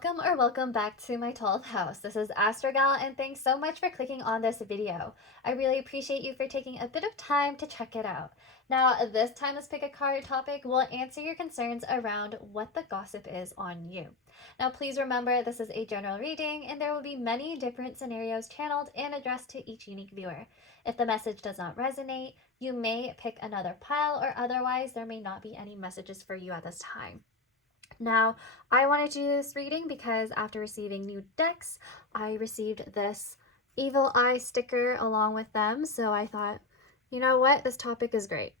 welcome or welcome back to my 12th house. This is ASTROG L, and thanks so much for clicking on this video. I really appreciate you for taking a bit of time to check it out. Now, this timeless Pickacard topic will answer your concerns around what the gossip is on you. Now, please remember this is a general reading, and there will be many different scenarios channeled and addressed to each unique viewer. If the message does not resonate, you may pick another pile, or otherwise there may not be any messages for you at this time. Now, I wanted to do this reading because after receiving new decks, I received this Evil Eye sticker along with them. So I thought, you know what, this topic is great.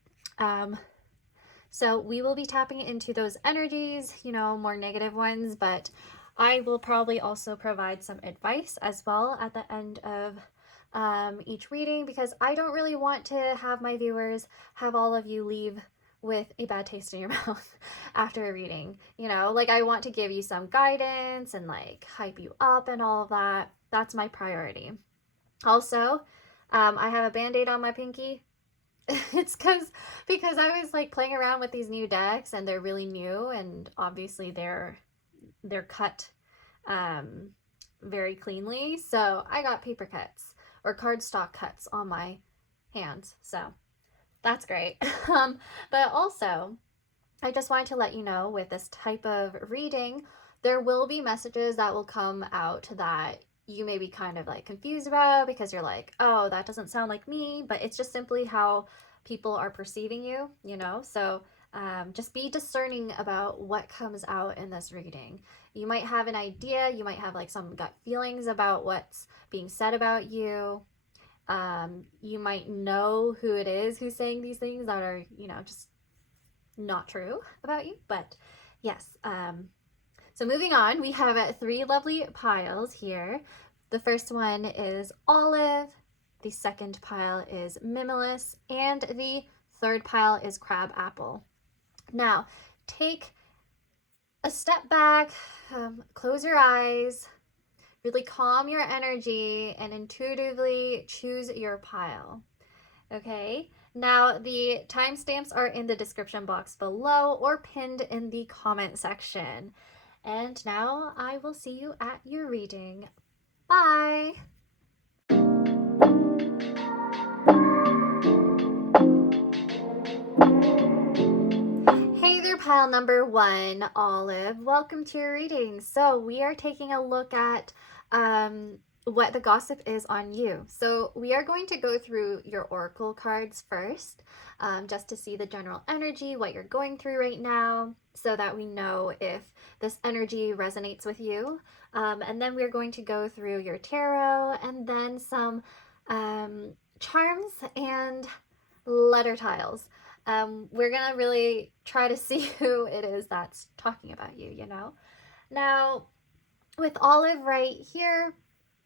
So we will be tapping into those energies, more negative ones, but I will probably also provide some advice as well at the end of each reading, because I don't really want to have my viewers have all of you leave with a bad taste in your mouth after a reading. I want to give you some guidance and hype you up and all of that. That's my priority. Also, I have a band-aid on my pinky. It's because I was playing around with these new decks, and they're really new, and obviously they're cut very cleanly. So I got paper cuts or cardstock cuts on my hands. So that's great. But also, I just wanted to let you know, with this type of reading, there will be messages that will come out that you may be kind of confused about, because you're like, oh, that doesn't sound like me, but it's just simply how people are perceiving you, So just be discerning about what comes out in this reading. You might have an idea, you might have some gut feelings about what's being said about you. You might know who it is who's saying these things that are, just not true about you. But yes, so moving on, we have three lovely piles here. The first one is Olive, the second pile is Mimulus, and the third pile is Crab Apple. Now, take a step back, close your eyes, really calm your energy, and intuitively choose your pile. Okay, now the timestamps are in the description box below or pinned in the comment section. And now I will see you at your reading. Bye! Hey there, pile number one, Olive. Welcome to your reading. So we are taking a look at what the gossip is on you. So we are going to go through your oracle cards first, just to see the general energy, what you're going through right now, so that we know if this energy resonates with you. And then we're going to go through your tarot, and then some charms and letter tiles. We're gonna really try to see who it is that's talking about you, Now, with Olive right here,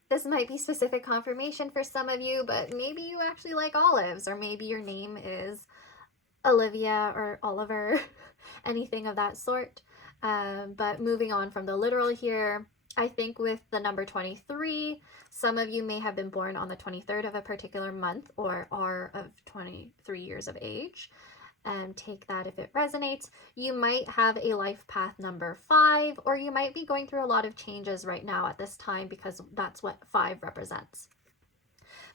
this might be specific confirmation for some of you, but maybe you actually like olives, or maybe your name is Olivia or Oliver, anything of that sort. But moving on from the literal here, I think with the number 23, some of you may have been born on the 23rd of a particular month, or are of 23 years of age. Take that if it resonates. You might have a life path number 5, or you might be going through a lot of changes right now at this time, because that's what 5 represents.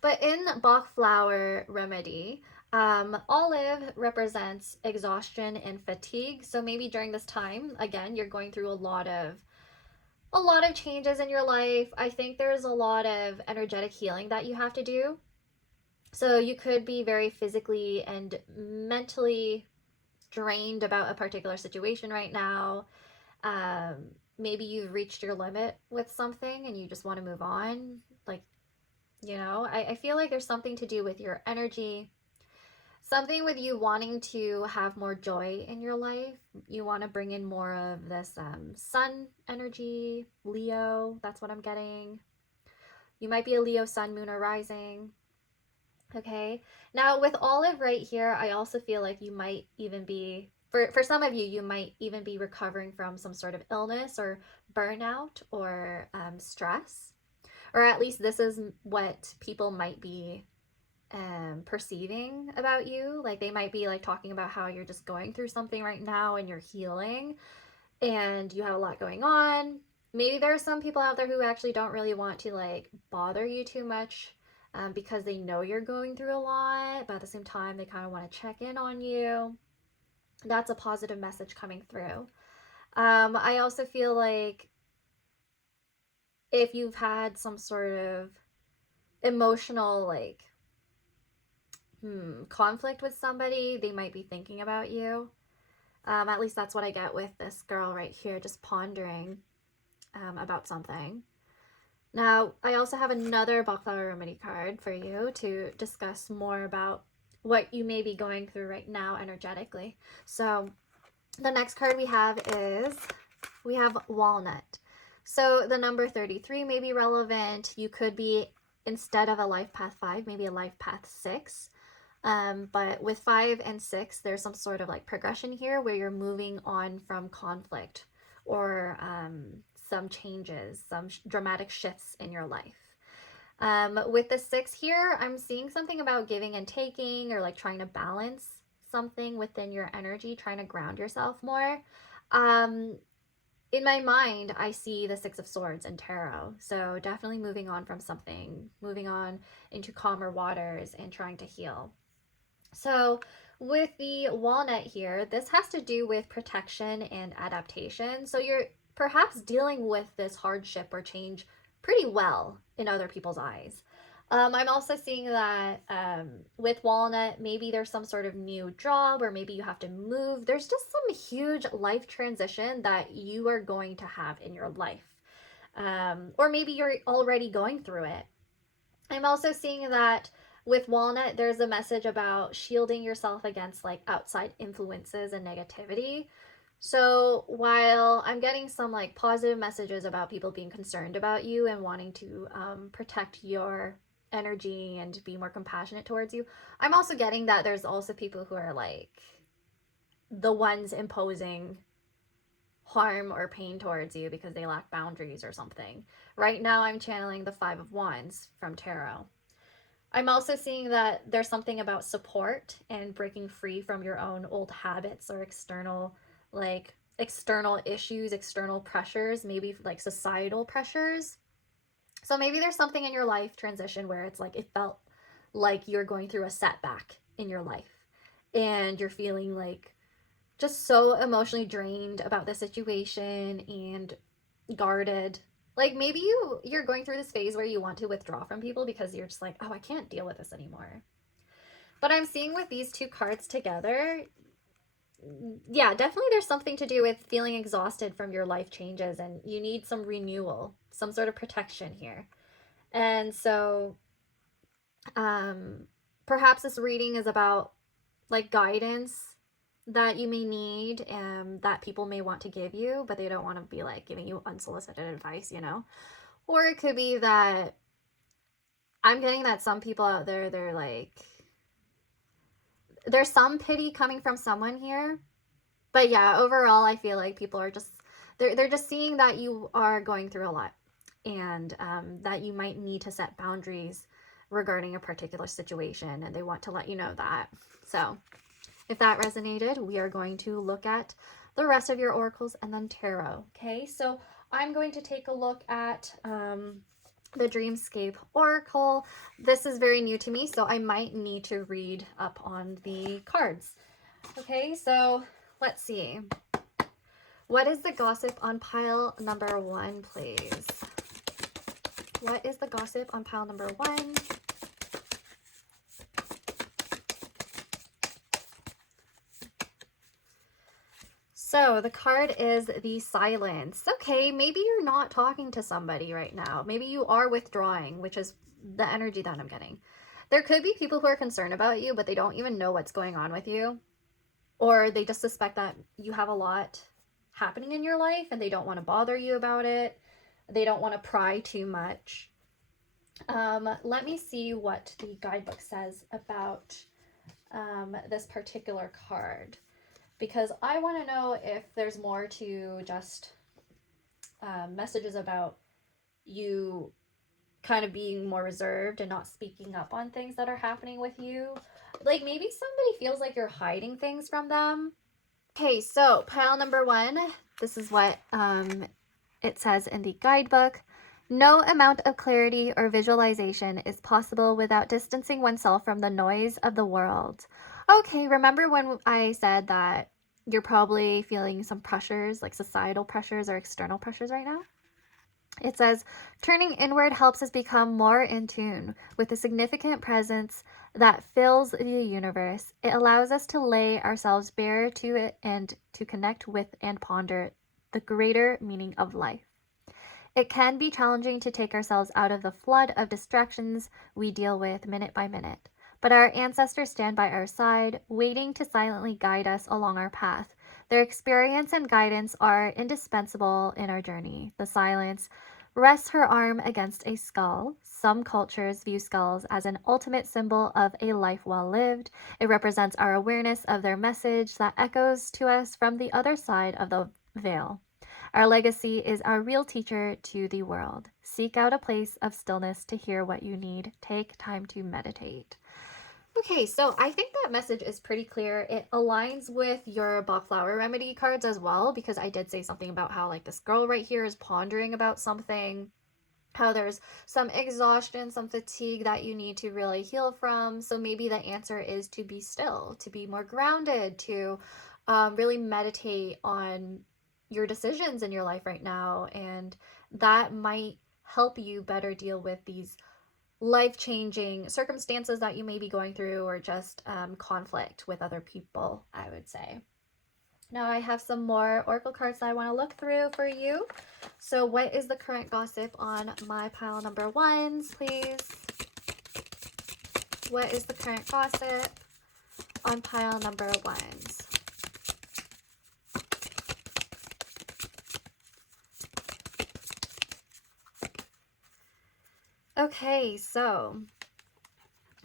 But in Bach flower remedy, olive represents exhaustion and fatigue. So maybe during this time, again, you're going through a lot of changes in your life. I think there's a lot of energetic healing that you have to do. So you could be very physically and mentally drained about a particular situation right now. Maybe you've reached your limit with something and you just want to move on. I feel like there's something to do with your energy, something with you wanting to have more joy in your life. You want to bring in more of this sun energy, Leo, that's what I'm getting. You might be a Leo sun, moon, or rising. Okay, now with Olive right here, I also feel like you might even be, for some of you, you might even be recovering from some sort of illness or burnout or stress, or at least this is what people might be perceiving about you. They might be talking about how you're just going through something right now and you're healing, and you have a lot going on. Maybe there are some people out there who actually don't really want to like bother you too much because they know you're going through a lot, but at the same time, they kind of want to check in on you. That's a positive message coming through. I also feel like if you've had some sort of emotional like conflict with somebody, they might be thinking about you. At least that's what I get with this girl right here, just pondering about something. Now, I also have another Bachflower Remedy card for you to discuss more about what you may be going through right now energetically. So the next card we have Walnut. So the number 33 may be relevant. You could be, instead of a life path 5, maybe a life path 6. But with 5 and 6, there's some sort of like progression here where you're moving on from conflict or some changes, some dramatic shifts in your life. With the 6 here, I'm seeing something about giving and taking, or like trying to balance something within your energy, trying to ground yourself more. In my mind, I see the 6 of Swords in tarot. So definitely moving on from something, moving on into calmer waters and trying to heal. So with the walnut here, this has to do with protection and adaptation. So you're perhaps dealing with this hardship or change pretty well in other people's eyes. I'm also seeing that with walnut, maybe there's some sort of new job, or maybe you have to move. There's just some huge life transition that you are going to have in your life. Or maybe you're already going through it. I'm also seeing that with walnut, there's a message about shielding yourself against like outside influences and negativity. So while I'm getting some like positive messages about people being concerned about you and wanting to protect your energy and be more compassionate towards you, I'm also getting that there's also people who are like the ones imposing harm or pain towards you because they lack boundaries or something. Right now I'm channeling the 5 of Wands from tarot. I'm also seeing that there's something about support and breaking free from your own old habits or external issues, external pressures, maybe like societal pressures. So maybe there's something in your life transition where it's like it felt like you're going through a setback in your life and you're feeling like just so emotionally drained about the situation and guarded. Like maybe you're going through this phase where you want to withdraw from people because you're just like, oh, I can't deal with this anymore. But I'm seeing with these two cards together, yeah, definitely there's something to do with feeling exhausted from your life changes and you need some renewal, some sort of protection here. And so perhaps this reading is about like guidance that you may need and that people may want to give you, but they don't want to be like giving you unsolicited advice, you know? Or it could be that I'm getting that some people out there, they're like, there's some pity coming from someone here. But yeah, overall, I feel like people are just, they're just seeing that you are going through a lot and that you might need to set boundaries regarding a particular situation, and they want to let you know that. So if that resonated, we are going to look at the rest of your oracles and then tarot. Okay, so I'm going to take a look at the Dreamscape Oracle. This is very new to me, so I might need to read up on the cards. Okay, so let's see. What is the gossip on pile number 1, please? What is the gossip on pile number 1? So the card is the Silence. Okay, maybe you're not talking to somebody right now. Maybe you are withdrawing, which is the energy that I'm getting. There could be people who are concerned about you, but they don't even know what's going on with you. Or they just suspect that you have a lot happening in your life and they don't want to bother you about it. They don't want to pry too much. Let me see what the guidebook says about this particular card, because I want to know if there's more to just messages about you kind of being more reserved and not speaking up on things that are happening with you. Like maybe somebody feels like you're hiding things from them. Okay, so pile number 1, this is what It says in the guidebook, no amount of clarity or visualization is possible without distancing oneself from the noise of the world. Okay, remember when I said that you're probably feeling some pressures, like societal pressures or external pressures right now? It says, turning inward helps us become more in tune with the significant presence that fills the universe. It allows us to lay ourselves bare to it and to connect with and ponder the greater meaning of life. It can be challenging to take ourselves out of the flood of distractions we deal with minute by minute, but our ancestors stand by our side, waiting to silently guide us along our path. Their experience and guidance are indispensable in our journey. The silence rests her arm against a skull. Some cultures view skulls as an ultimate symbol of a life well lived. It represents our awareness of their message that echoes to us from the other side of the veil. Our legacy is our real teacher to the world. Seek out a place of stillness to hear what you need. Take time to meditate. Okay, so I think that message is pretty clear. It aligns with your Bach Flower Remedy cards as well, because I did say something about how like this girl right here is pondering about something, how there's some exhaustion, some fatigue that you need to really heal from. So maybe the answer is to be still, to be more grounded, to really meditate on your decisions in your life right now. And that might help you better deal with these life-changing circumstances that you may be going through, or just conflict with other people, I would say. Now I have some more oracle cards that I want to look through for you. So what is the current gossip on my pile number ones, please? What is the current gossip on pile number ones? Okay, so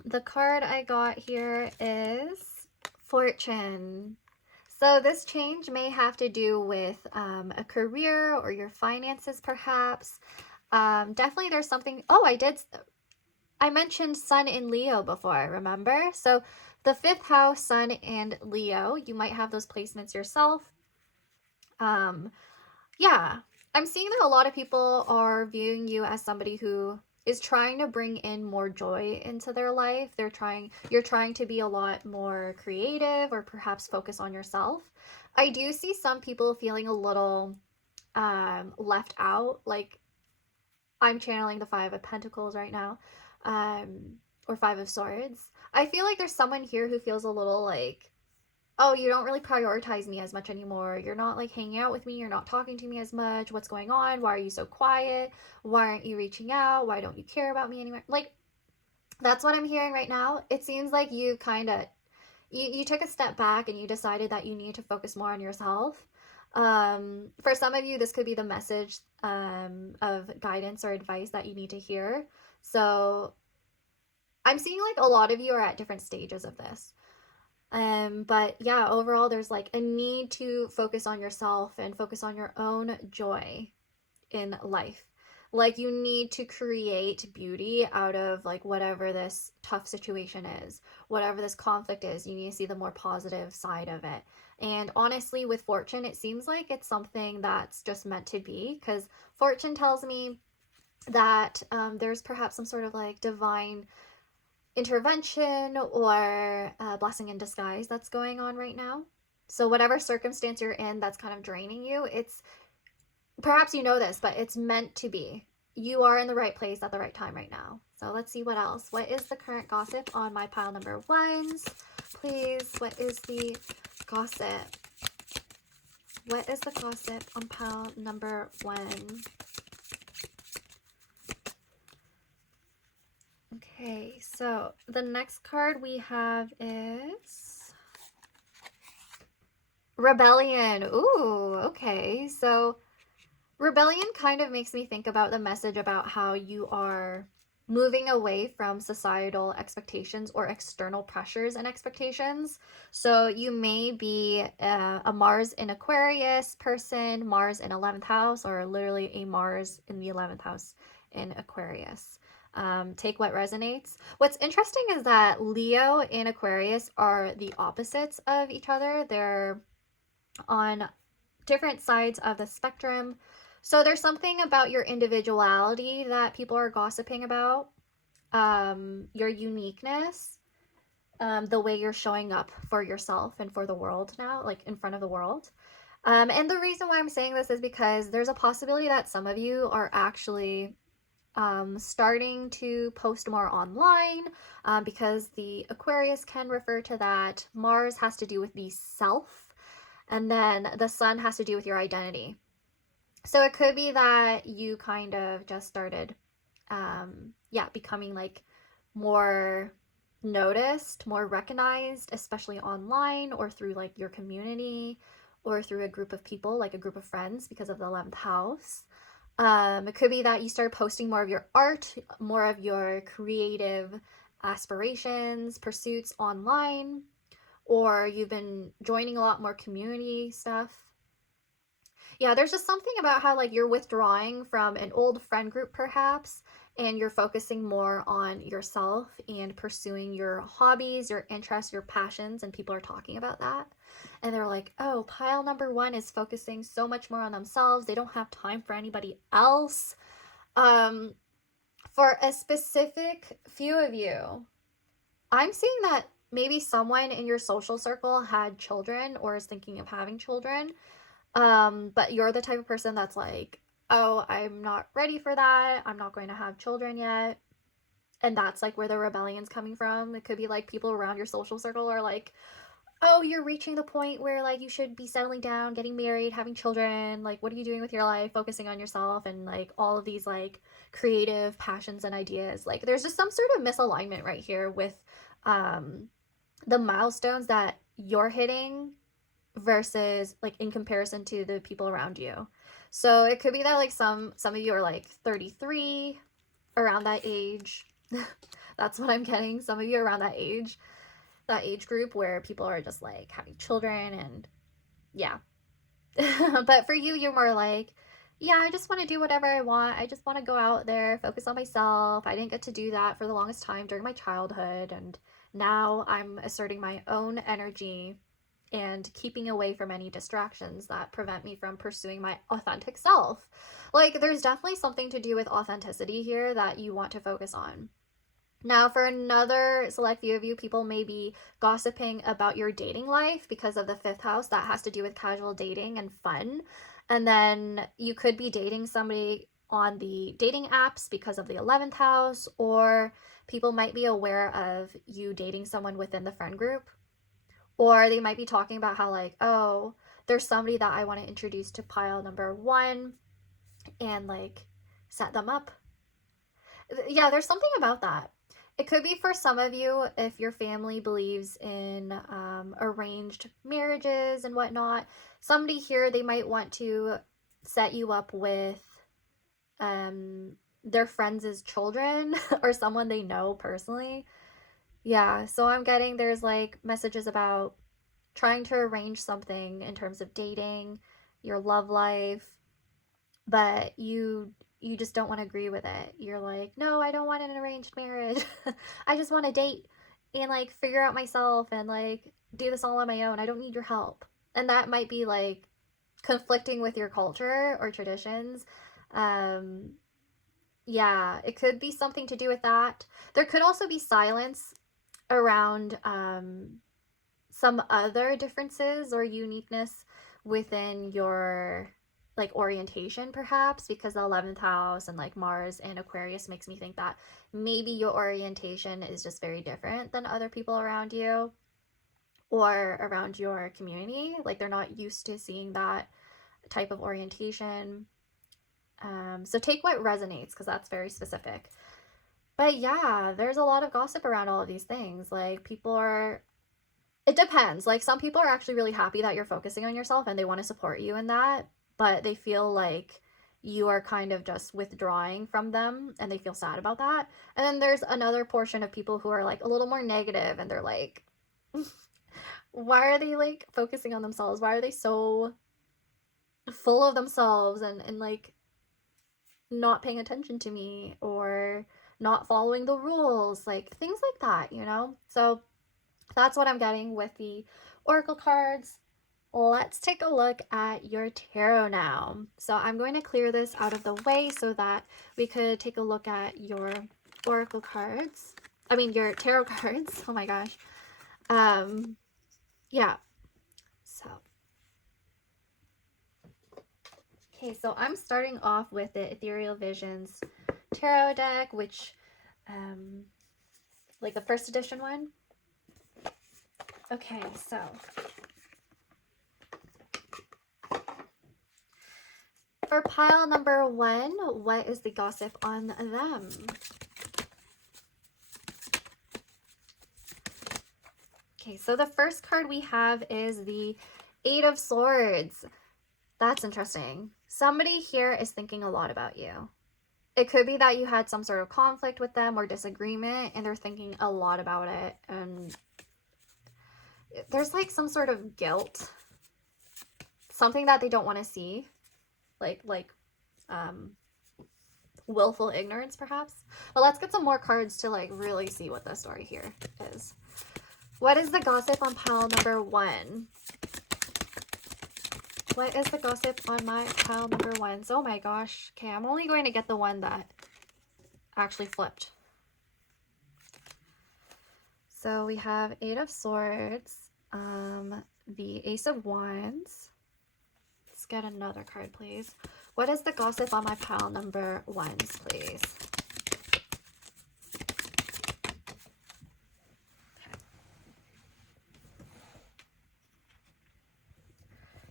the card I got here is Fortune. So this change may have to do with a career or your finances, perhaps. Definitely there's something. Oh, I mentioned Sun in Leo before, remember? So the 5th house, Sun and Leo, you might have those placements yourself. Yeah, I'm seeing that a lot of people are viewing you as somebody who is trying to bring in more joy into their life. You're trying to be a lot more creative, or perhaps focus on yourself. I do see some people feeling a little left out, like I'm channeling the 5 of Pentacles right now, or 5 of Swords. I feel like there's someone here who feels a little like, oh, you don't really prioritize me as much anymore. You're not like hanging out with me. You're not talking to me as much. What's going on? Why are you so quiet? Why aren't you reaching out? Why don't you care about me anymore? Like, that's what I'm hearing right now. It seems like you kind of, you took a step back and you decided that you need to focus more on yourself. For some of you, this could be the message of guidance or advice that you need to hear. So I'm seeing like a lot of you are at different stages of this. But yeah, overall, there's like a need to focus on yourself and focus on your own joy in life. Like you need to create beauty out of like whatever this tough situation is, whatever this conflict is. You need to see the more positive side of it. And honestly, with Fortune, it seems like it's something that's just meant to be, because Fortune tells me that there's perhaps some sort of like divine intervention or blessing in disguise that's going on right now. So whatever circumstance you're in that's kind of draining you, it's perhaps you know this, but it's meant to be. You are in the right place at the right time right now. So let's see what else. What is the current gossip on my pile number ones? Please, what is the gossip? What is the gossip on pile number 1? Okay, so the next card we have is Rebellion. Ooh, okay. So Rebellion kind of makes me think about the message about how you are moving away from societal expectations or external pressures and expectations. So you may be a Mars in Aquarius person, Mars in 11th house, or literally a Mars in the 11th house in Aquarius. Take what resonates. What's interesting is that Leo and Aquarius are the opposites of each other. They're on different sides of the spectrum. So there's something about your individuality that people are gossiping about, your uniqueness, the way you're showing up for yourself and for the world now, like in front of the world. And the reason why I'm saying this is because there's a possibility that some of you are actually starting to post more online, because the Aquarius can refer to that. Mars has to do with the self, and then the sun has to do with your identity. So it could be that you kind of just started, yeah, becoming like more noticed, more recognized, especially online or through like your community or through a group of people, like a group of friends, because of the 11th house. It could be that you start posting more of your art, more of your creative aspirations, pursuits online, or you've been joining a lot more community stuff. Yeah, there's just something about how like you're withdrawing from an old friend group perhaps, and you're focusing more on yourself and pursuing your hobbies, your interests, your passions, and people are talking about that. And they're like, "Oh, pile number 1 is focusing so much more on themselves. They don't have time for anybody else." Um for a specific few of you, I'm seeing that maybe someone in your social circle had children or is thinking of having children, but you're the type of person that's like, oh, I'm not ready for that. I'm not going to have children yet. And that's like where the rebellion's coming from. It could be like people around your social circle are like, oh, you're reaching the point where like you should be settling down, getting married, having children. Like, what are you doing with your life? Focusing on yourself and like all of these like creative passions and ideas. Like, there's just some sort of misalignment right here with um, the milestones that you're hitting versus like in comparison to the people around you. So it could be that like some of you are like 33, around that age. That's what I'm getting. Some of you are around that age group where people are just like having children and yeah. But for you, you're more like, yeah, I just want to do whatever I want. I just want to go out there, focus on myself. I didn't get to do that for the longest time during my childhood, and now I'm asserting my own energy and keeping away from any distractions that prevent me from pursuing my authentic self. Like, there's definitely something to do with authenticity here that you want to focus on. Now, for another select few of you, people may be gossiping about your dating life because of the 5th house. That has to do with casual dating and fun. And then you could be dating somebody on the dating apps because of the 11th house, or people might be aware of you dating someone within the friend group. Or they might be talking about how, like, oh, there's somebody that I want to introduce to pile number 1 and, like, set them up. Yeah, there's something about that. It could be for some of you if your family believes in arranged marriages and whatnot. Somebody here, they might want to set you up with their friends' children or someone they know personally. Yeah, so I'm getting there's like messages about trying to arrange something in terms of dating, your love life, but you just don't want to agree with it. You're like, "No, I don't want an arranged marriage. I just want to date and like figure out myself and like do this all on my own. I don't need your help." And that might be like conflicting with your culture or traditions. Um yeah, it could be something to do with that. There could also be silence around some other differences or uniqueness within your like orientation perhaps, because the 11th house and like Mars and Aquarius makes me think that maybe your orientation is just very different than other people around you or around your community. Like, they're not used to seeing that type of orientation. So take what resonates, because that's very specific. But yeah, there's a lot of gossip around all of these things. Like, people are, it depends. Like, some people are actually really happy that you're focusing on yourself and they want to support you in that, but they feel like you are kind of just withdrawing from them and they feel sad about that. And then there's another portion of people who are like a little more negative and they're like, why are they like focusing on themselves? Why are they so full of themselves and like not paying attention to me or not following the rules? Like, things like that, you know? So that's what I'm getting with the oracle cards. Let's take a look at your tarot now. So I'm going to clear this out of the way so that we could take a look at your oracle cards. I mean, your tarot cards. Oh my gosh. Yeah. So, okay, so I'm starting off with the Ethereal Visions tarot deck, which, like the first edition one. Okay, so for pile number 1, what is the gossip on them? Okay, so the first card we have is the Eight of Swords. That's interesting. Somebody here is thinking a lot about you. It could be that you had some sort of conflict with them or disagreement, and they're thinking a lot about it. And there's like some sort of guilt, something that they don't want to see, like willful ignorance, perhaps. But let's get some more cards to like really see what the story here is. What is the gossip on pile number 1? What is the gossip on my pile number 1? Oh my gosh. Okay, I'm only going to get the one that actually flipped. So we have Eight of Swords, the Ace of Wands. Let's get another card, please. What is the gossip on my pile number 1s, please?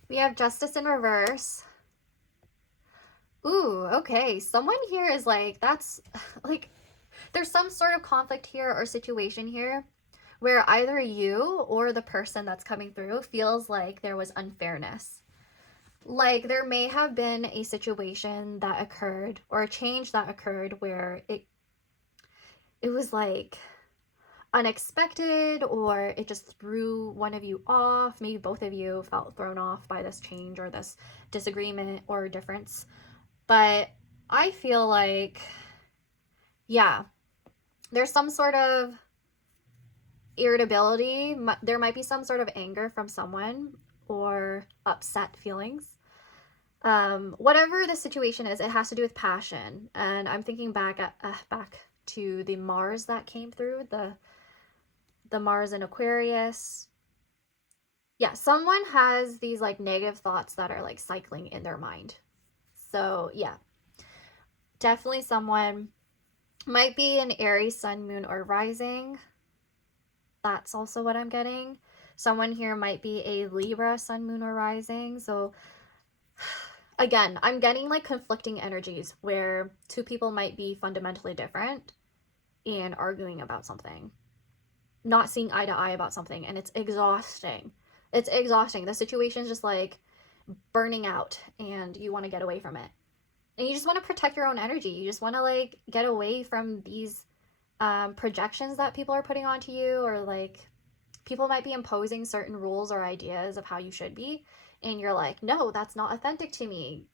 We have Justice in reverse. Ooh, okay. Someone here is like, that's like, there's some sort of conflict here or situation here where either you or the person that's coming through feels like there was unfairness. Like there may have been a situation that occurred or a change that occurred where it was like unexpected, or it just threw one of you off. Maybe both of you felt thrown off by this change or this disagreement or difference. But I feel like, yeah, there's some sort of irritability. There might be some sort of anger from someone or upset feelings. Whatever the situation is, it has to do with passion. And I'm thinking back to the Mars that came through, the Mars in Aquarius. Yeah, someone has these like negative thoughts that are like cycling in their mind. So yeah, definitely someone might be an Aries sun, moon, or rising. That's also what I'm getting. Someone here might be a Libra sun, moon, or rising. So again, I'm getting like conflicting energies where two people might be fundamentally different and arguing about something, not seeing eye to eye about something, and it's exhausting. It's exhausting. The situation's just like burning out and you want to get away from it. And you just want to protect your own energy. You just want to like get away from these projections that people are putting onto you, or like people might be imposing certain rules or ideas of how you should be, and you're like, no, that's not authentic to me.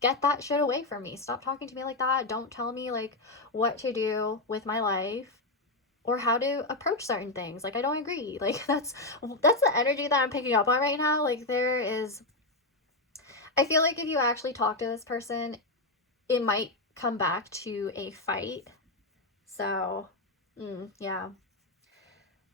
Get that shit away from me. Stop talking to me like that. Don't tell me like what to do with my life or how to approach certain things. Like, I don't agree. Like, that's the energy that I'm picking up on right now. Like, there is, I feel like if you actually talk to this person, it might come back to a fight. So, yeah.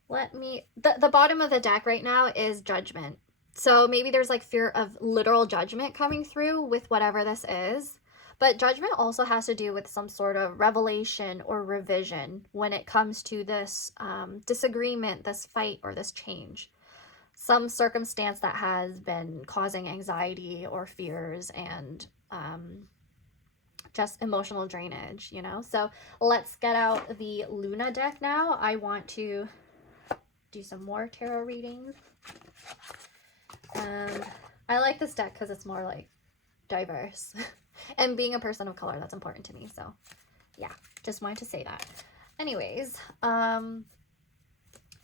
The bottom of the deck right now is Judgment. So maybe there's like fear of literal judgment coming through with whatever this is. But judgment also has to do with some sort of revelation or revision when it comes to this disagreement, this fight, or this change. Some circumstance that has been causing anxiety or fears and just emotional drainage, you know? So let's get out the Luna deck now. I want to do some more tarot readings. I like this deck because it's more like diverse. And being a person of color, that's important to me. So yeah, just wanted to say that. Anyways,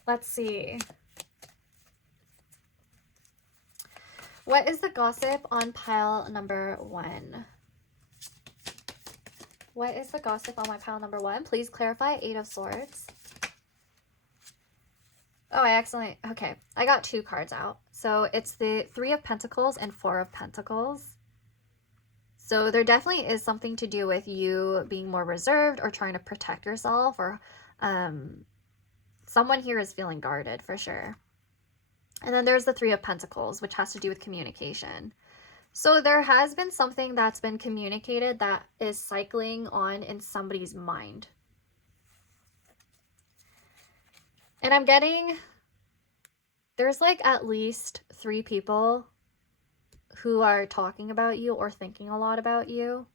let's see. What is the gossip on pile number 1? What is the gossip on my pile number 1? Please clarify. Eight of Swords. Oh, I accidentally, okay. I got 2 cards out. So it's the Three of Pentacles and Four of Pentacles. So there definitely is something to do with you being more reserved or trying to protect yourself, or someone here is feeling guarded for sure. And then there's the Three of Pentacles, which has to do with communication. So there has been something that's been communicated that is cycling on in somebody's mind. And I'm getting, there's like at least 3 people who are talking about you or thinking a lot about you.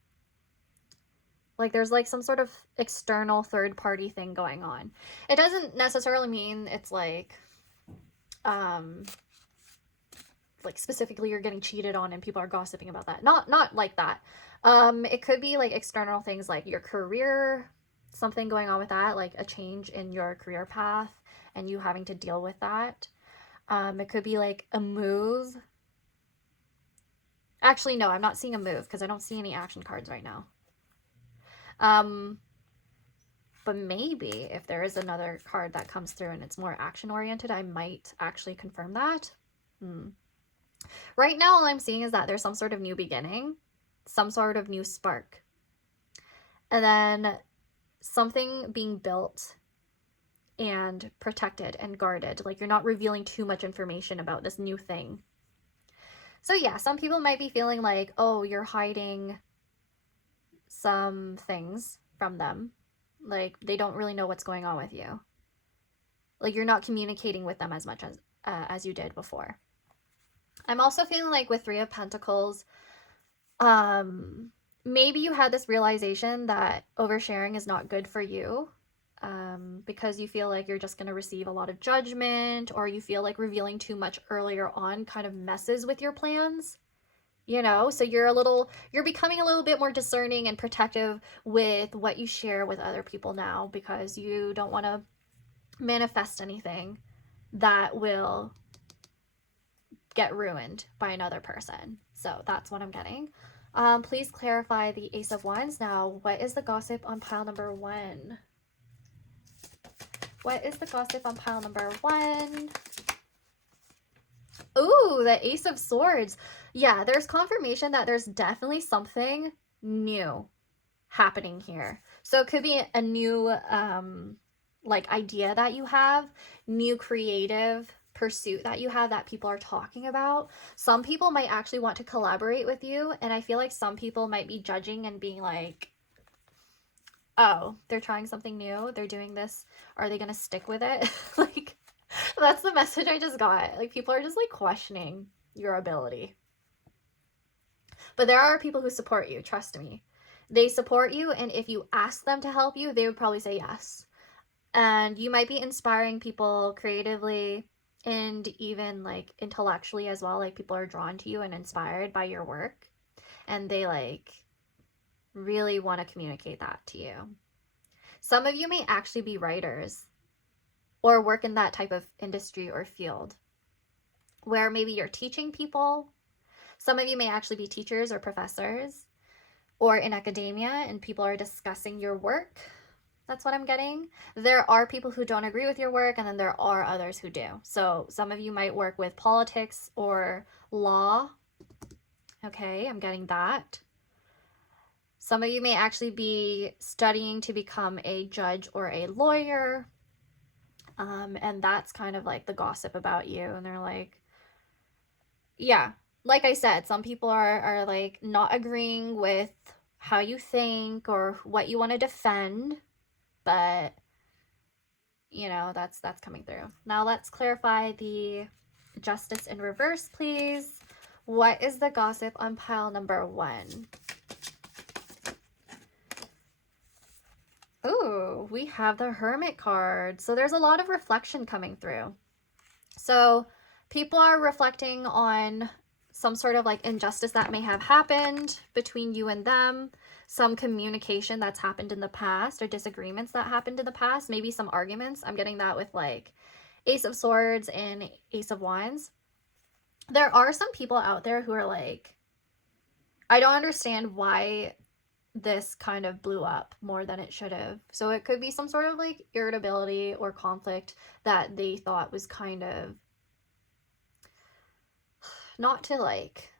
Like there's like some sort of external third party thing going on. It doesn't necessarily mean it's like specifically you're getting cheated on and people are gossiping about that. Not like that. It could be like external things like your career, something going on with that, like a change in your career path and you having to deal with that. It could be like a move. Actually, no, I'm not seeing a move because I don't see any action cards right now. But maybe if there is another card that comes through and it's more action oriented, I might actually confirm that. Right now, all I'm seeing is that there's some sort of new beginning, some sort of new spark, and then something being built and protected and guarded. Like you're not revealing too much information about this new thing. So yeah, some people might be feeling like, oh, you're hiding some things from them. Like they don't really know what's going on with you. Like you're not communicating with them as much as you did before. I'm also feeling like with Three of Pentacles, maybe you had this realization that oversharing is not good for you, because you feel like you're just going to receive a lot of judgment, or you feel like revealing too much earlier on kind of messes with your plans, you know? So you're becoming a little bit more discerning and protective with what you share with other people now, because you don't want to manifest anything that will get ruined by another person. So that's what I'm getting. Please clarify the Ace of Wands. Now, what is the gossip on pile number 1? What is the gossip on pile number 1? Ooh, the Ace of Swords. Yeah, there's confirmation that there's definitely something new happening here. So it could be a new like idea that you have, new creative pursuit that you have that people are talking about. Some people might actually want to collaborate with you, and I feel like some people might be judging and being like, oh, they're trying something new, they're doing this, are they gonna stick with it? Like that's the message I just got. Like people are just like questioning your ability. But there are people who support you, trust me. They support you, and if you ask them to help you, they would probably say yes. And you might be inspiring people creatively and even like intellectually as well. Like people are drawn to you and inspired by your work, and they like really want to communicate that to you. Some of you may actually be writers or work in that type of industry or field where maybe you're teaching people. Some of you may actually be teachers or professors or in academia, and people are discussing your work. That's what I'm getting. There are people who don't agree with your work, and then there are others who do. So some of you might work with politics or law. Okay, I'm getting that. Some of you may actually be studying to become a judge or a lawyer. And that's kind of like the gossip about you. And they're like, yeah, like I said, some people are like not agreeing with how you think or what you want to defend. But you know, that's coming through. Now let's clarify the Justice in reverse, please. What is the gossip on pile number 1? Ooh, we have the Hermit card. So there's a lot of reflection coming through. So people are reflecting on some sort of like injustice that may have happened between you and them, some communication that's happened in the past, or disagreements that happened in the past, maybe some arguments. I'm getting that with like Ace of Swords and Ace of Wands. There are some people out there who are like, I don't understand why this kind of blew up more than it should have. So it could be some sort of like irritability or conflict that they thought was kind of not to like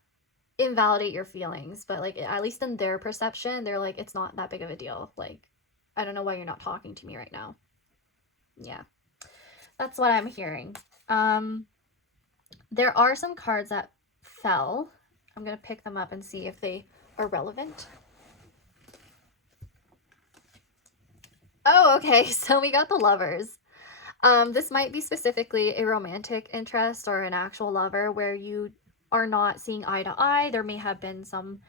invalidate your feelings, but like at least in their perception, they're like, it's not that big of a deal. Like, I don't know why you're not talking to me right now. Yeah, that's what I'm hearing. There are some cards that fell. I'm gonna pick them up and see if they are relevant. Oh, okay. So we got the Lovers. This might be specifically a romantic interest or an actual lover where you are not seeing eye to eye. There may have been some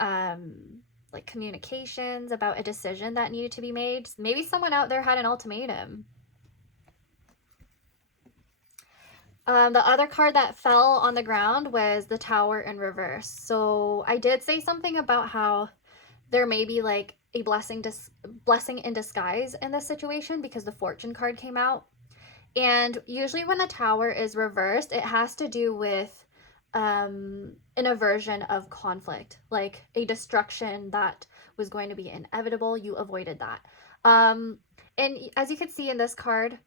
like communications about a decision that needed to be made. Maybe someone out there had an ultimatum. The other card that fell on the ground was the Tower in reverse. So I did say something about how there may be like a blessing in disguise in this situation because the Fortune card came out. And usually when the Tower is reversed, it has to do with an aversion of conflict, like a destruction that was going to be inevitable. You avoided that. And as you can see in this card,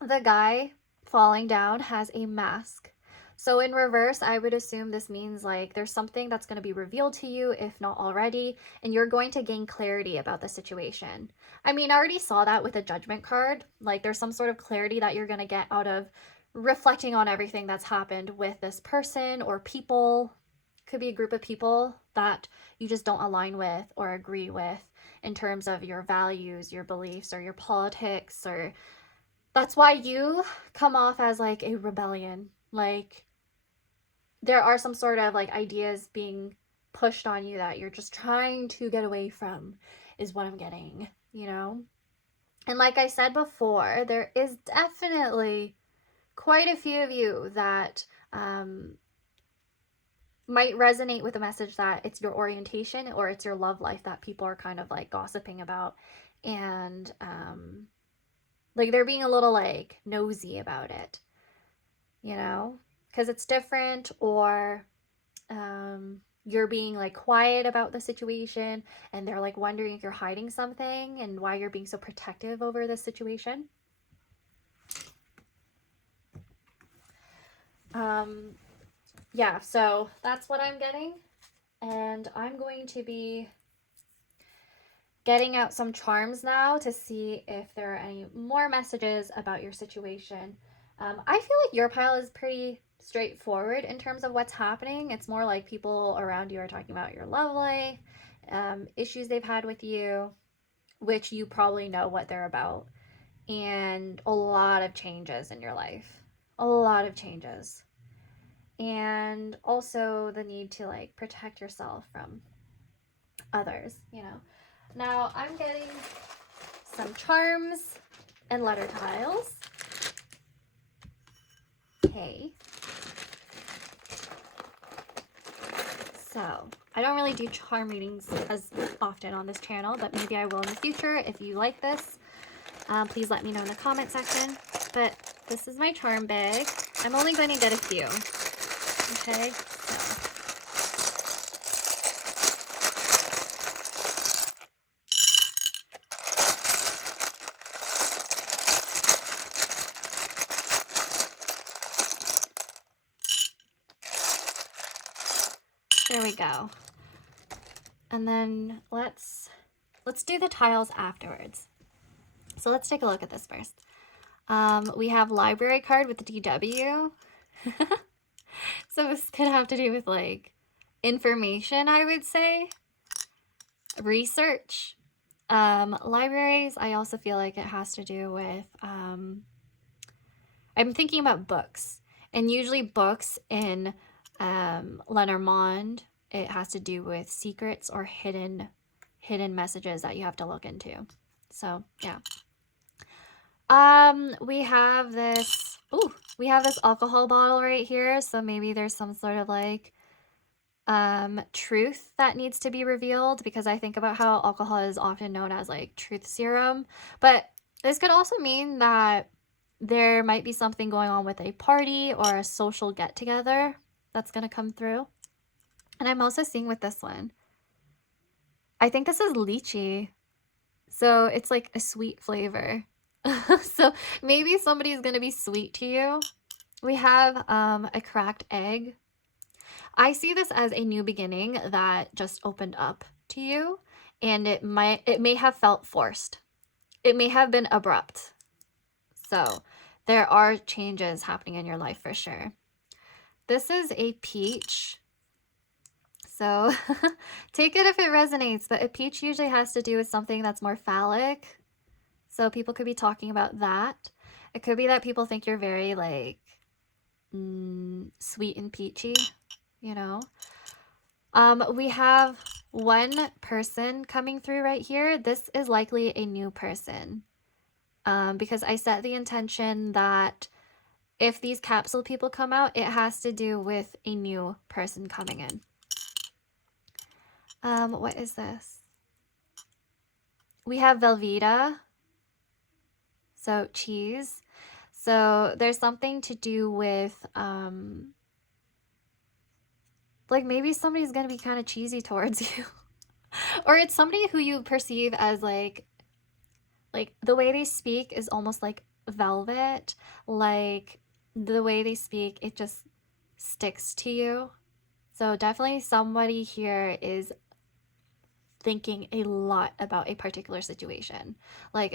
the guy falling down has a mask. So in reverse, I would assume this means like there's something that's going to be revealed to you, if not already, and you're going to gain clarity about the situation. I mean, I already saw that with the Judgment card. Like there's some sort of clarity that you're going to get out of reflecting on everything that's happened with this person or people. Could be a group of people that you just don't align with or agree with in terms of your values, your beliefs, or your politics, or that's why you come off as like a rebellion. Like there are some sort of like ideas being pushed on you that you're just trying to get away from, is what I'm getting, you know? And like I said before, there is definitely quite a few of you that might resonate with the message that it's your orientation or it's your love life that people are kind of like gossiping about. And like they're being a little like nosy about it, you know, because it's different, or you're being like quiet about the situation and they're like wondering if you're hiding something and why you're being so protective over this situation. Yeah, so that's what I'm getting, and I'm going to be getting out some charms now to see if there are any more messages about your situation. I feel like your pile is pretty straightforward in terms of what's happening. It's more like people around you are talking about your love life, issues they've had with you, which you probably know what they're about, and a lot of changes in your life. A lot of changes. And also the need to like protect yourself from others, you know. Now I'm getting some charms and letter tiles. Okay. So I don't really do charm readings as often on this channel, but maybe I will in the future. If you like this, please let me know in the comment section. But this is my charm bag. I'm only going to get a few. Okay, so there we go. And then let's do the tiles afterwards. So let's take a look at this first. We have library card with the DW. So this could have to do with like information, I would say. Research. Libraries, I also feel like it has to do with, I'm thinking about books. And usually books in Lenormand, it has to do with secrets or hidden messages that you have to look into. So, yeah. We have this, we have this alcohol bottle right here. So maybe there's some sort of like truth that needs to be revealed, because I think about how alcohol is often known as like truth serum. But this could also mean that there might be something going on with a party or a social get-together that's going to come through. And I'm also seeing with this one, I think this is lychee. So it's like a sweet flavor. So maybe somebody's going to be sweet to you. We have a cracked egg I see this as a new beginning that just opened up to you, and it may have felt forced. It may have been abrupt. So there are changes happening in your life for sure. This is a peach. So take it if it resonates, but a peach usually has to do with something that's more phallic. So people could be talking about that. It could be that people think you're very like sweet and peachy, you know. We have one person coming through right here. This is likely a new person. Because I set the intention that if these capsule people come out, it has to do with a new person coming in. What is this? We have Velveeta. So cheese. So there's something to do with, like maybe somebody's going to be kind of cheesy towards you. Or it's somebody who you perceive as like the way they speak is almost like velvet. Like the way they speak, it just sticks to you. So definitely somebody here is thinking a lot about a particular situation. Like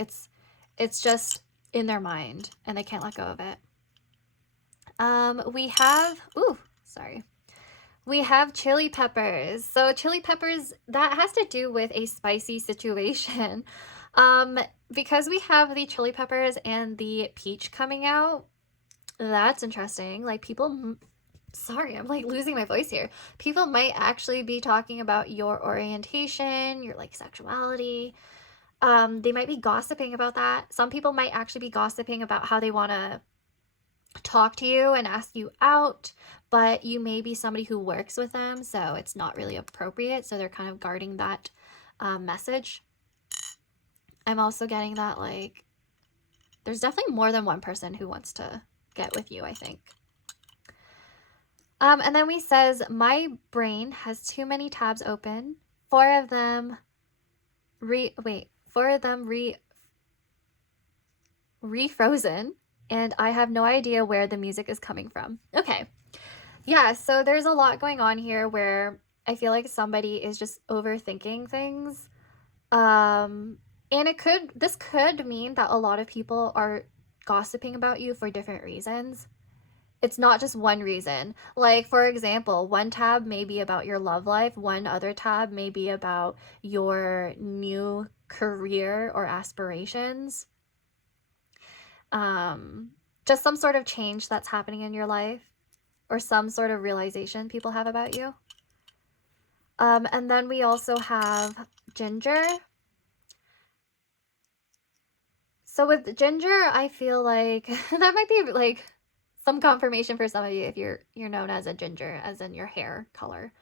it's just in their mind and they can't let go of it. We have, we have chili peppers. So chili peppers, that has to do with a spicy situation. Because we have the chili peppers and the peach coming out, that's interesting. Like people, sorry, I'm like losing my voice here. People might actually be talking about your orientation, your like sexuality. They might be gossiping about that. Some people might actually be gossiping about how they want to talk to you and ask you out, but you may be somebody who works with them, so it's not really appropriate. So they're kind of guarding that message. I'm also getting that like there's definitely more than one person who wants to get with you, I think. And then we says, my brain has too many tabs open. Four of them refrozen, and I have no idea where the music is coming from. Okay. Yeah, so there's a lot going on here where I feel like somebody is just overthinking things. And this could mean that a lot of people are gossiping about you for different reasons. It's not just one reason. Like, for example, one tab may be about your love life. One other tab may be about your new career or aspirations. Just some sort of change that's happening in your life or some sort of realization people have about you. And then we also have ginger. So with ginger, I feel like that might be like some confirmation for some of you if you're known as a ginger, as in your hair color.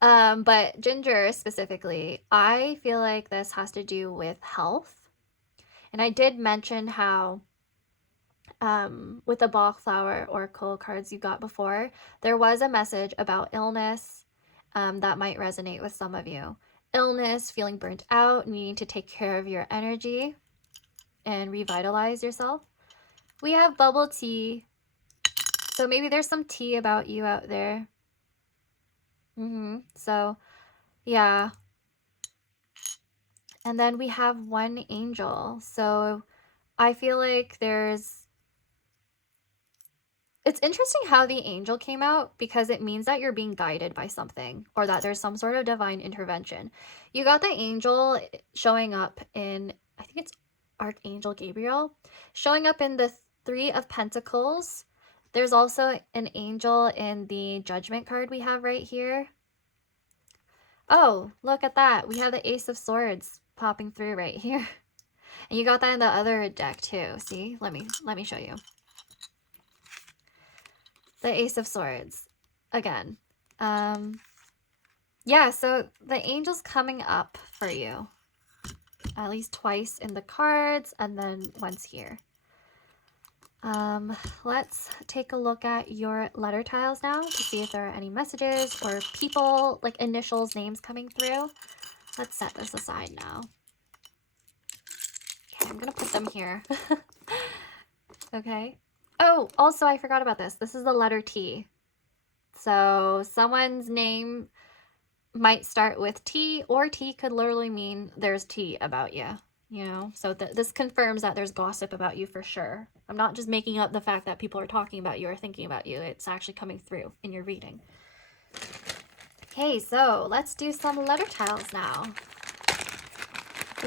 But ginger specifically, I feel like this has to do with health. And I did mention how with the Bachflower Oracle cards you got before, there was a message about illness that might resonate with some of you. Illness, feeling burnt out, needing to take care of your energy and revitalize yourself. We have bubble tea. So maybe there's some tea about you out there. So, yeah. And then we have one angel. So I feel like it's interesting how the angel came out because it means that you're being guided by something or that there's some sort of divine intervention. You got the angel showing up in, I think it's Archangel Gabriel, showing up in the Three of Pentacles. There's also an angel in the Judgment card we have right here. Oh, look at that. We have the Ace of Swords popping through right here. And you got that in the other deck too. See? Let me show you. The Ace of Swords. Again. Yeah, so the angel's coming up for you. At least twice in the cards and then once here. Let's take a look at your letter tiles now to see if there are any messages or people, like initials, names coming through. Let's set this aside now. Okay, I'm gonna put them here. Okay. Oh, also I forgot about this. This is the letter T. So someone's name might start with T, or T could literally mean there's tea about you, you know? So this confirms that there's gossip about you for sure. I'm not just making up the fact that people are talking about you or thinking about you. It's actually coming through in your reading. Okay, so let's do some letter tiles now.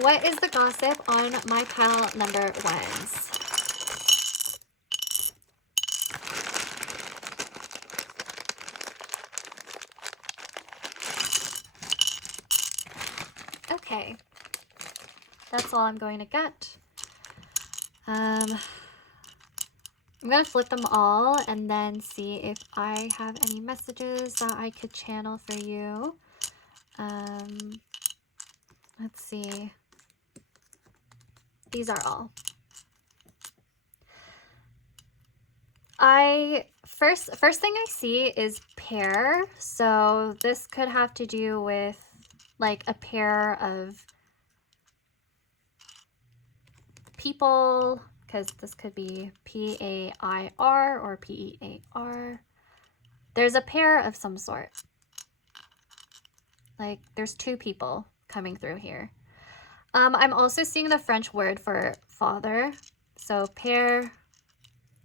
What is the gossip on my pile number ones? Okay, that's all I'm going to get. I'm going to flip them all and then see if I have any messages that I could channel for you. Let's see. These are all. First thing I see is pair. So this could have to do with like a pair of people, because this could be P-A-I-R or P-E-A-R. There's a pair of some sort. Like there's two people coming through here. I'm also seeing the French word for father. So pair,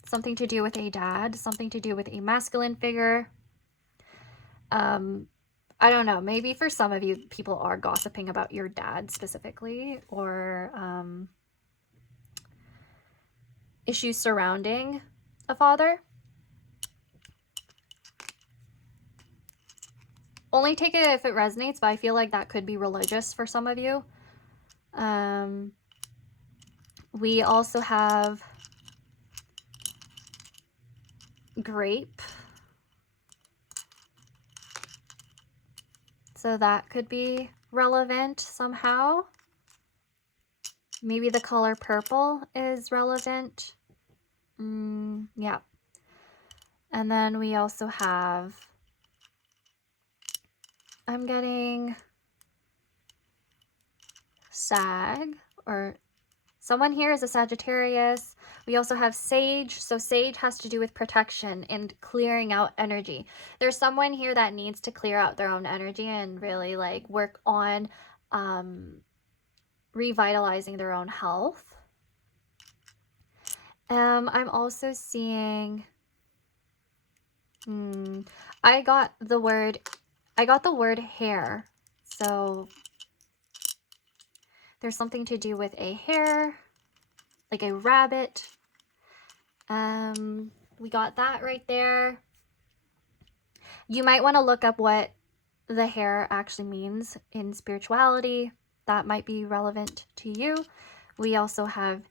something to do with a dad, something to do with a masculine figure. I don't know, maybe for some of you, people are gossiping about your dad specifically, or issues surrounding a father. Only take it if it resonates, but I feel like that could be religious for some of you. We also have grape. So that could be relevant somehow. Maybe the color purple is relevant. Yeah. And then we also have, I'm getting Sag, or someone here is a Sagittarius. We also have Sage. So Sage has to do with protection and clearing out energy. There's someone here that needs to clear out their own energy and really like work on revitalizing their own health. I'm also seeing, I got the word hare. So there's something to do with a hare, like a rabbit. We got that right there. You might want to look up what the hare actually means in spirituality. That might be relevant to you. We also have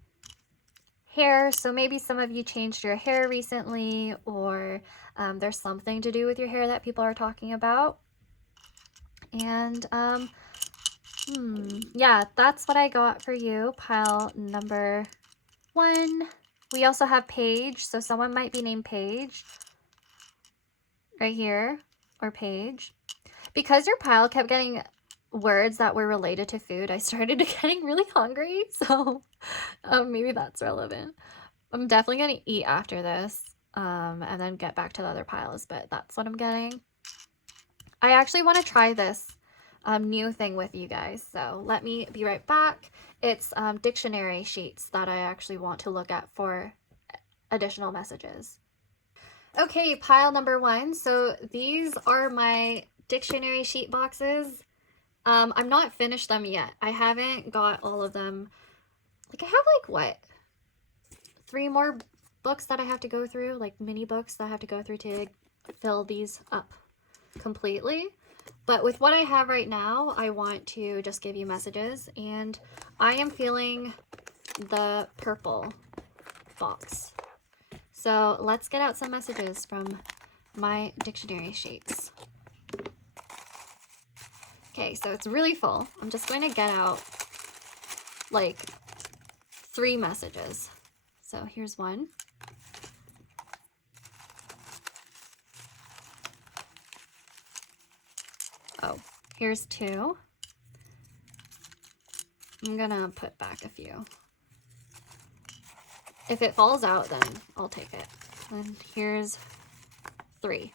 hair, so maybe some of you changed your hair recently, or there's something to do with your hair that people are talking about. And yeah, that's what I got for you, pile number 1. We also have Paige, so someone might be named Paige right here, or Paige. Because your pile kept getting words that were related to food, I started getting really hungry, so maybe that's relevant. I'm definitely going to eat after this, and then get back to the other piles, but that's what I'm getting. I actually want to try this new thing with you guys, so let me be right back. It's dictionary sheets that I actually want to look at for additional messages. Okay, pile number 1. So these are my dictionary sheet boxes. I'm not finished them yet. I haven't got all of them. Like, I have like what, 3 more books that I have to go through, like mini books that I have to go through to fill these up completely. But with what I have right now, I want to just give you messages, and I am feeling the purple box. So let's get out some messages from my dictionary sheets. Okay, so it's really full. I'm just going to get out like 3 messages. So here's one. Oh, here's 2. I'm gonna put back a few. If it falls out, then I'll take it. And here's 3.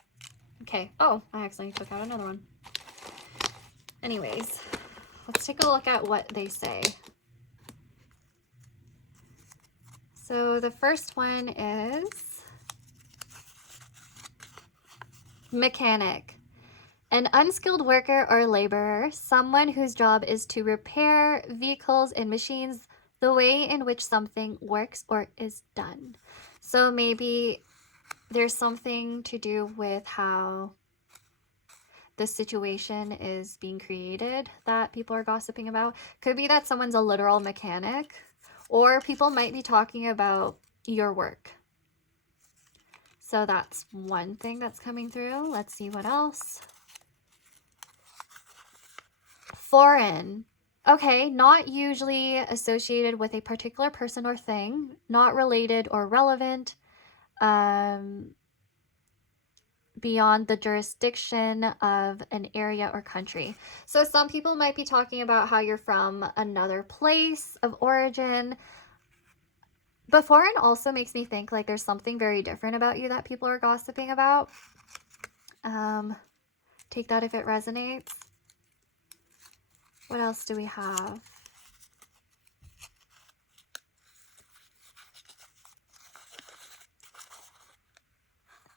Okay. Oh, I accidentally took out another one. Anyways, let's take a look at what they say. So the first one is mechanic. An unskilled worker or laborer, someone whose job is to repair vehicles and machines, the way in which something works or is done. So maybe there's something to do with how the situation is being created that people are gossiping about. Could be that someone's a literal mechanic, or people might be talking about your work. So that's one thing that's coming through. Let's see what else. Foreign. Okay, not usually associated with a particular person or thing, not related or relevant, beyond the jurisdiction of an area or country. So some people might be talking about how you're from another place of origin. But foreign also makes me think like there's something very different about you that people are gossiping about. Take that if it resonates. What else do we have?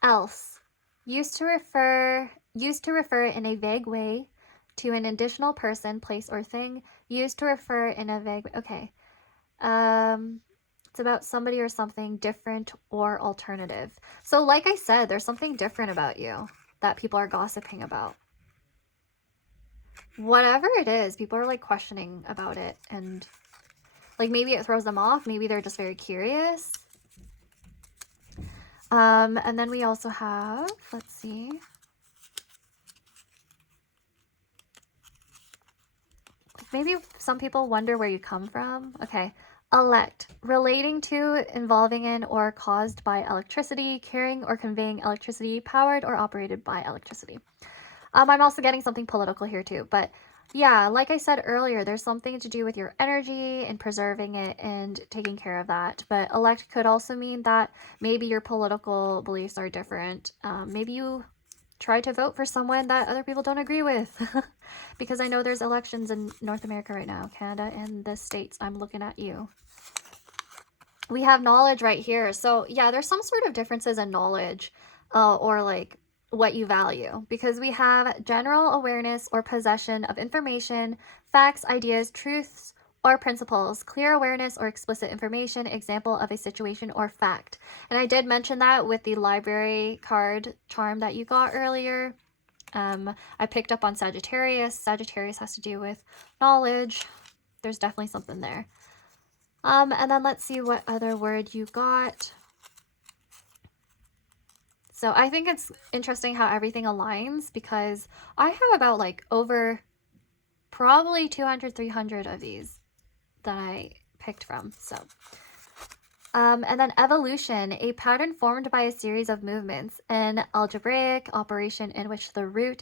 Else. Used to refer in a vague way to an additional person, place, or thing. Used to refer in a vague way. Okay. It's about somebody or something different or alternative. So like I said, there's something different about you that people are gossiping about. Whatever it is, people are like questioning about it, and like maybe it throws them off. Maybe they're just very curious. And then we also have, let's see. Maybe some people wonder where you come from. Okay. Elect, relating to, involving in, or caused by electricity, carrying or conveying electricity, powered or operated by electricity. I'm also getting something political here too, but yeah, like I said earlier, there's something to do with your energy and preserving it and taking care of that. But elect could also mean that maybe your political beliefs are different. Maybe you try to vote for someone that other people don't agree with. Because I know there's elections in North America right now, Canada and the States. I'm looking at you. We have knowledge right here. So yeah, there's some sort of differences in knowledge or like what you value, because we have general awareness or possession of information, facts, ideas, truths, or principles, clear awareness or explicit information, example of a situation or fact. And I did mention that with the library card charm that you got earlier. I picked up on Sagittarius. Sagittarius has to do with knowledge. There's definitely something there. And then let's see what other word you got. So I think it's interesting how everything aligns, because I have about like over probably 200, 300 of these that I picked from. So, and then evolution, a pattern formed by a series of movements, an algebraic operation in which the root,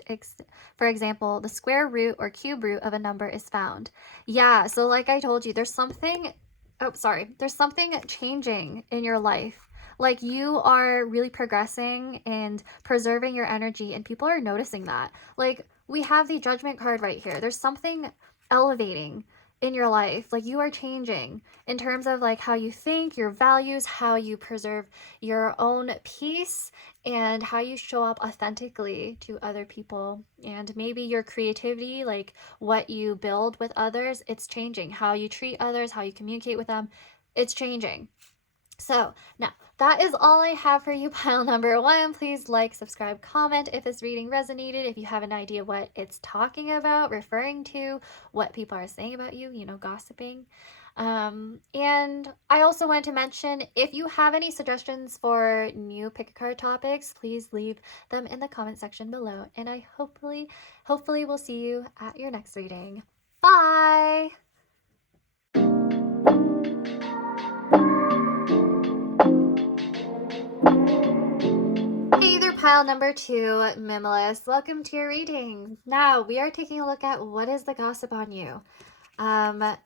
for example, the square root or cube root of a number is found. Yeah, so like I told you, there's something changing in your life. Like you are really progressing and preserving your energy, and people are noticing that. Like we have the judgment card right here. There's something elevating in your life. Like you are changing in terms of like how you think, your values, how you preserve your own peace, and how you show up authentically to other people. And maybe your creativity, like what you build with others, it's changing. How you treat others, how you communicate with them, it's changing. So now that is all I have for you, pile number one. Please like, subscribe, comment if this reading resonated. If you have an idea what it's talking about, referring to, what people are saying about you, you know, gossiping. And I also wanted to mention, if you have any suggestions for new Pickacard topics, please leave them in the comment section below. And I hopefully will see you at your next reading. Bye! Hey there, pile number two, Mimulus. Welcome to your reading. Now, we are taking a look at what is the gossip on you.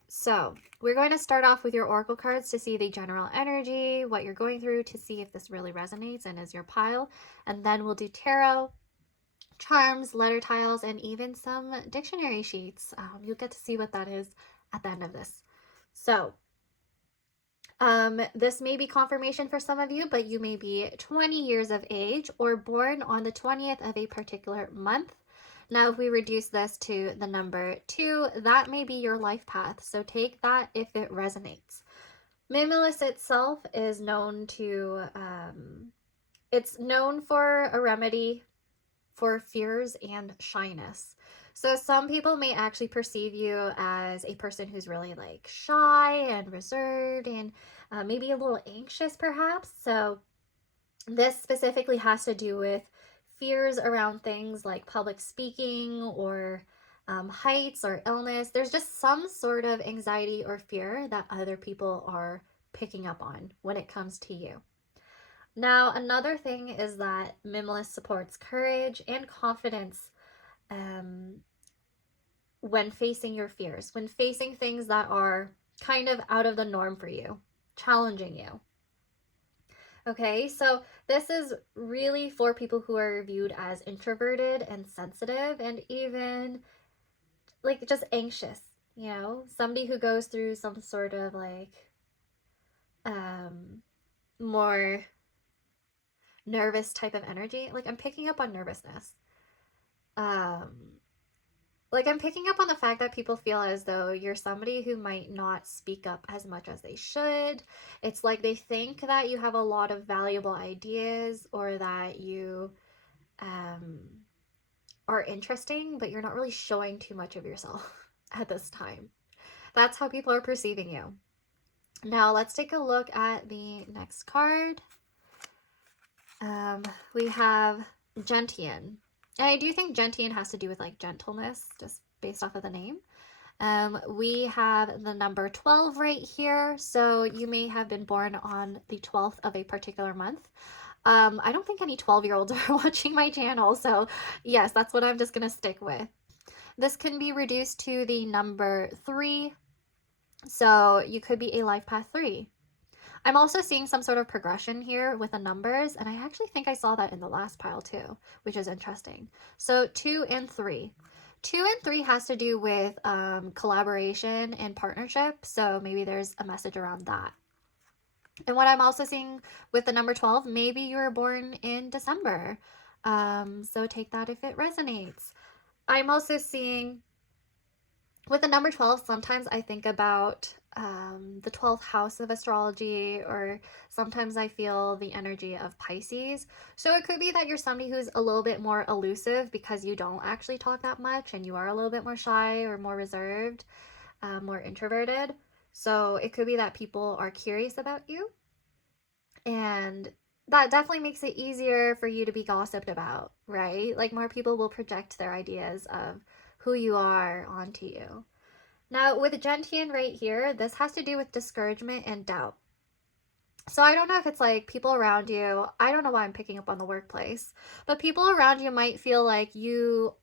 So we're going to start off with your oracle cards to see the general energy, what you're going through, to see if this really resonates and is your pile. And then we'll do tarot, charms, letter tiles, and even some dictionary sheets. You'll get to see what that is at the end of this. So, this may be confirmation for some of you, but you may be 20 years of age or born on the 20th of a particular month. Now, if we reduce this to the number 2, that may be your life path. So take that if it resonates. Mimulus itself is known to, it's known for a remedy for fears and shyness. So some people may actually perceive you as a person who's really like shy and reserved and maybe a little anxious perhaps. So this specifically has to do with fears around things like public speaking or heights or illness. There's just some sort of anxiety or fear that other people are picking up on when it comes to you. Now, another thing is that Mimulus supports courage and confidence when facing your fears, when facing things that are kind of out of the norm for you, challenging you. Okay, so this is really for people who are viewed as introverted and sensitive and even like just anxious, you know, somebody who goes through some sort of like more nervous type of energy. Like I'm picking up on nervousness. Like I'm picking up on the fact that people feel as though you're somebody who might not speak up as much as they should. It's like they think that you have a lot of valuable ideas or that you are interesting, but you're not really showing too much of yourself at this time. That's how people are perceiving you. Now let's take a look at the next card. We have Gentian. And I do think Gentian has to do with like gentleness, just based off of the name. We have the number 12 right here. So you may have been born on the 12th of a particular month. I don't think any 12-year-olds are watching my channel. So yes, that's what I'm just going to stick with. This can be reduced to the number 3. So you could be a life path 3. I'm also seeing some sort of progression here with the numbers, and I actually think I saw that in the last pile too, which is interesting. So 2 and 3. 2 and 3 has to do with collaboration and partnership, so maybe there's a message around that. And what I'm also seeing with the number 12, maybe you were born in December, so take that if it resonates. I'm also seeing with the number 12, sometimes I think about the 12th house of astrology, or sometimes I feel the energy of Pisces. So it could be that you're somebody who's a little bit more elusive because you don't actually talk that much and you are a little bit more shy or more reserved, more introverted. So it could be that people are curious about you, and that definitely makes it easier for you to be gossiped about, right? Like more people will project their ideas of who you are onto you. Now, with Gentian right here, this has to do with discouragement and doubt. So I don't know if it's like people around you, I don't know why I'm picking up on the workplace, but people around you might feel like you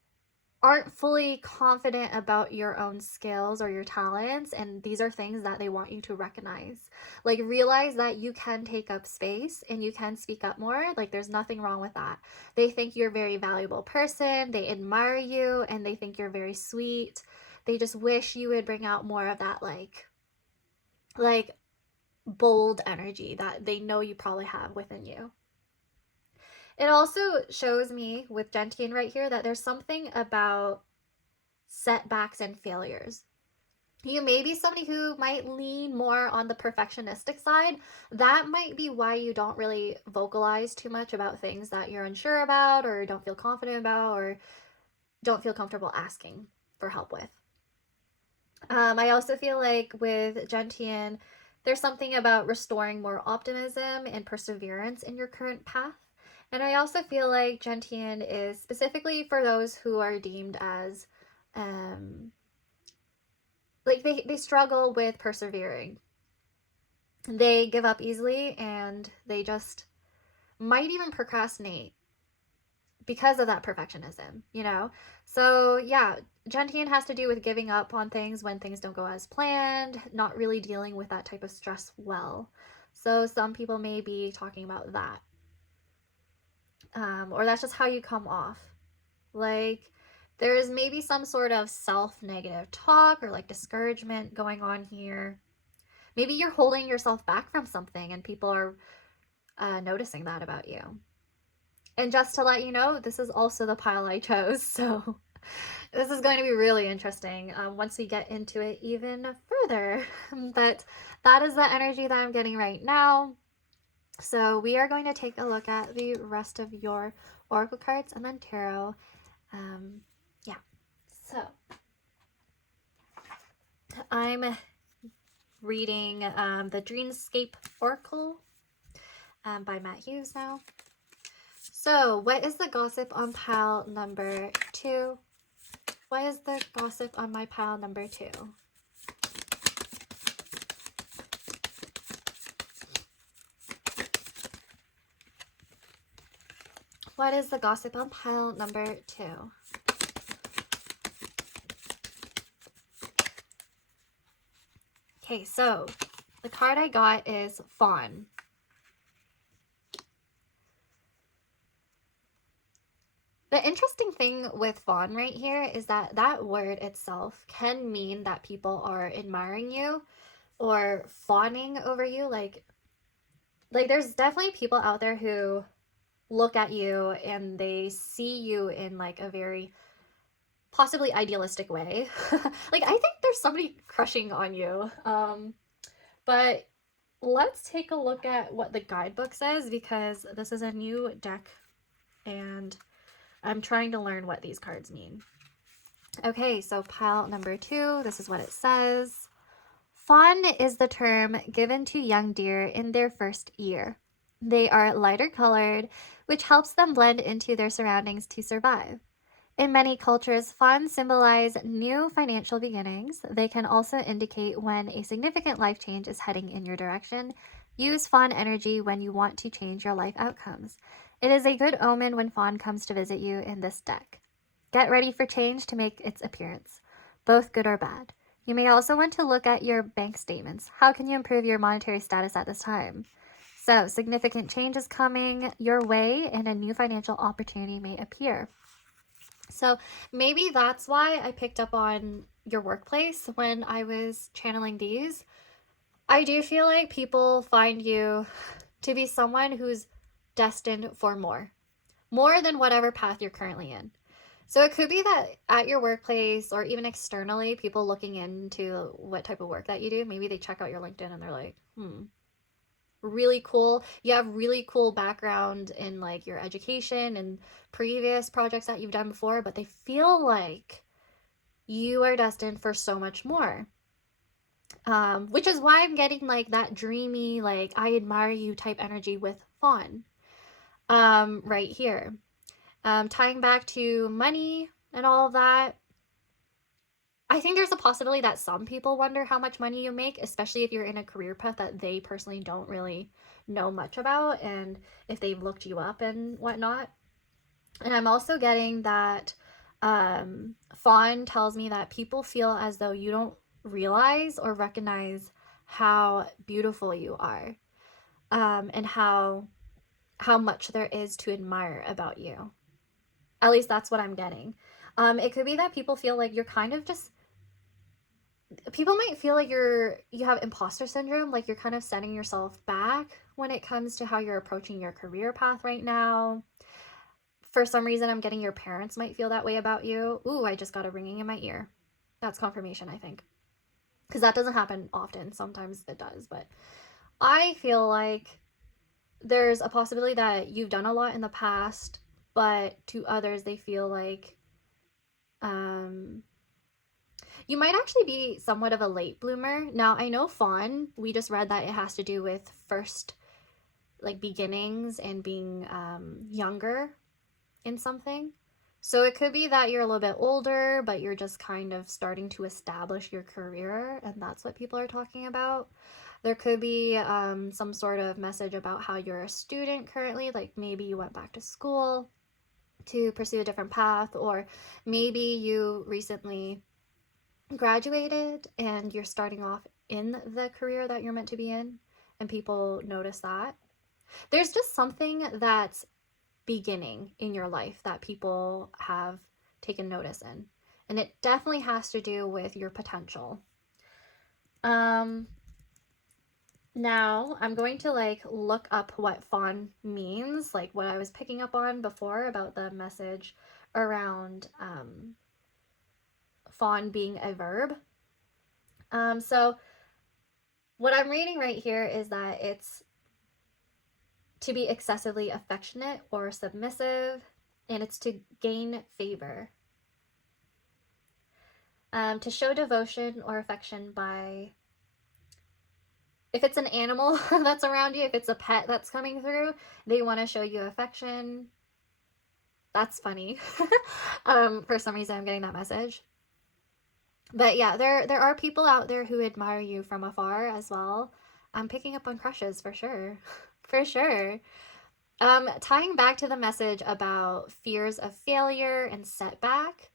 aren't fully confident about your own skills or your talents, and these are things that they want you to recognize. Like realize that you can take up space and you can speak up more. Like there's nothing wrong with that. They think you're a very valuable person, they admire you, and they think you're very sweet. They just wish you would bring out more of that like bold energy that they know you probably have within you. It also shows me with Gentian right here that there's something about setbacks and failures. You may be somebody who might lean more on the perfectionistic side. That might be why you don't really vocalize too much about things that you're unsure about or don't feel confident about or don't feel comfortable asking for help with. I also feel like with Gentian, there's something about restoring more optimism and perseverance in your current path. And I also feel like Gentian is specifically for those who are deemed as, like they struggle with persevering. They give up easily and they just might even procrastinate because of that perfectionism, you know? So yeah, Gentian has to do with giving up on things when things don't go as planned, not really dealing with that type of stress well. So some people may be talking about that. Or that's just how you come off Like there's maybe some sort of self-negative talk or like discouragement going on here. Maybe you're holding yourself back from something and people are noticing that about you. And just to let you know, this is also the pile I chose, so this is going to be really interesting once we get into it even further. But that is the energy that I'm getting right now. So we are going to take a look at the rest of your oracle cards and then tarot. Yeah, so I'm reading the Dreamscape Oracle by Matt Hughes now. So what is the gossip on pile number 2? What is the gossip on my pile number 2? What is the gossip on pile number 2? Okay, so the card I got is Fawn. The interesting thing with fawn right here is that that word itself can mean that people are admiring you or fawning over you. Like there's definitely people out there who look at you and they see you in like a very possibly idealistic way. Like I think there's somebody crushing on you. But let's take a look at what the guidebook says, because this is a new deck and I'm trying to learn what these cards mean. Okay, so pile number 2, this is what it says. Fawn is the term given to young deer in their first year. They are lighter colored, which helps them blend into their surroundings to survive. In many cultures, fawns symbolize new financial beginnings. They can also indicate when a significant life change is heading in your direction. Use fawn energy when you want to change your life outcomes. It is a good omen when fawn comes to visit you in this deck. Get ready for change to make its appearance, both good or bad. You may also want to look at your bank statements. How can you improve your monetary status at this time? So, significant change is coming your way and a new financial opportunity may appear. So maybe that's why I picked up on your workplace when I was channeling these. I do feel like people find you to be someone who's destined for more than whatever path you're currently in. So it could be that at your workplace or even externally, people looking into what type of work that you do, maybe they check out your LinkedIn and they're like, really cool. You have really cool background in like your education and previous projects that you've done before, but they feel like you are destined for so much more. Which is why I'm getting like that dreamy, like I admire you type energy with fawn. Right here. Tying back to money and all of that, I think there's a possibility that some people wonder how much money you make, especially if you're in a career path that they personally don't really know much about and if they've looked you up and whatnot. And I'm also getting that fawn tells me that people feel as though you don't realize or recognize how beautiful you are, and how much there is to admire about you. At least that's what I'm getting. It could be that people feel like you're kind of just, people might feel like you have imposter syndrome, like you're kind of setting yourself back when it comes to how you're approaching your career path right now. For some reason, I'm getting your parents might feel that way about you. Ooh, I just got a ringing in my ear. That's confirmation, I think. Because that doesn't happen often. Sometimes it does. But I feel like there's a possibility that you've done a lot in the past, but to others, they feel like you might actually be somewhat of a late bloomer. Now, I know fawn, we just read that it has to do with first, like, beginnings and being younger in something. So it could be that you're a little bit older, but you're just kind of starting to establish your career, and that's what people are talking about. There could be some sort of message about how you're a student currently, like maybe you went back to school to pursue a different path, or maybe you recently graduated and you're starting off in the career that you're meant to be in, and people notice that. There's just something that's beginning in your life that people have taken notice in. And it definitely has to do with your potential. Now I'm going to like look up what fawn means, like what I was picking up on before about the message around fawn being a verb. So what I'm reading right here is that it's to be excessively affectionate or submissive, and it's to gain favor. To show devotion or affection by, if it's an animal that's around you, if it's a pet that's coming through, they want to show you affection. That's funny. For some reason, I'm getting that message. But yeah, there are people out there who admire you from afar as well. I'm picking up on crushes for sure. For sure. Tying back to the message about fears of failure and setback,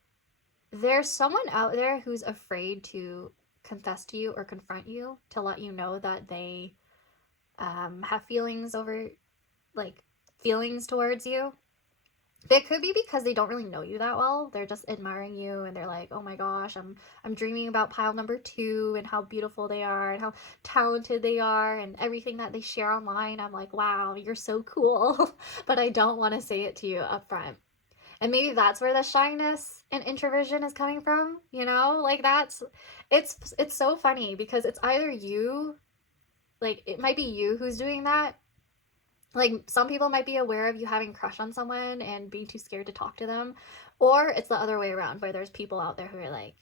there's someone out there who's afraid to confess to you or confront you to let you know that they have feelings towards you. It could be because they don't really know you that well. They're just admiring you and they're like, oh my gosh, I'm dreaming about pile number 2 and how beautiful they are and how talented they are and everything that they share online. I'm like, wow, you're so cool. But I don't want to say it to you up front. And maybe that's where the shyness and introversion is coming from, you know? Like it's so funny because it's either you, like it might be you who's doing that. Like some people might be aware of you having a crush on someone and being too scared to talk to them, or it's the other way around where there's people out there who are like,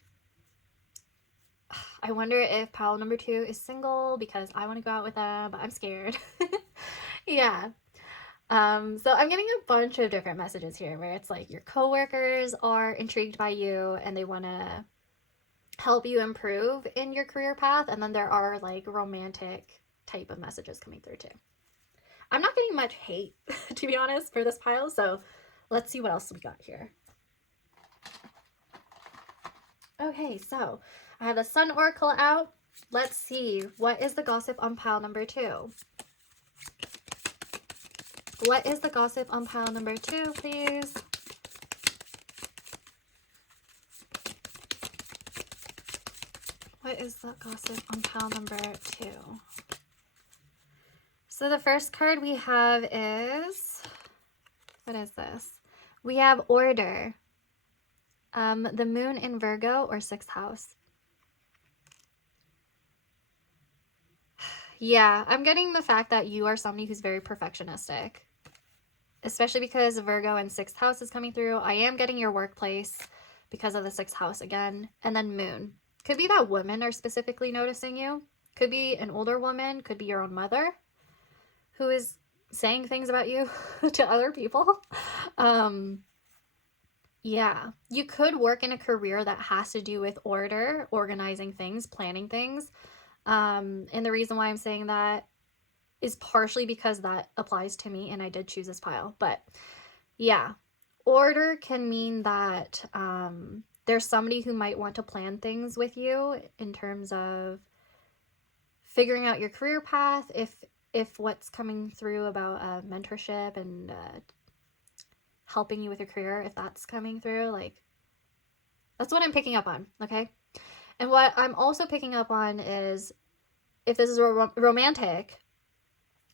I wonder if pile number 2 is single because I want to go out with them, but I'm scared. Yeah. So I'm getting a bunch of different messages here where it's like your coworkers are intrigued by you and they want to help you improve in your career path, and then there are like romantic type of messages coming through too. I'm not getting much hate, to be honest, for this pile, so let's see what else we got here. Okay, so I have the Sun Oracle out. Let's see, what is the gossip on pile number 2? What is the gossip on pile number 2, please? What is the gossip on pile number 2? So the first card we have is, what is this? We have order. The moon in Virgo or 6th house. Yeah, I'm getting the fact that you are somebody who's very perfectionistic. Especially because Virgo and 6th house is coming through. I am getting your workplace because of the 6th house again. And then moon. Could be that women are specifically noticing you. Could be an older woman. Could be your own mother who is saying things about you to other people. Yeah, you could work in a career that has to do with order, organizing things, planning things. And the reason why I'm saying that is partially because that applies to me and I did choose this pile. But yeah, order can mean that there's somebody who might want to plan things with you in terms of figuring out your career path, if what's coming through about mentorship and helping you with your career, if that's coming through, like that's what I'm picking up on, okay? And what I'm also picking up on is if this is romantic,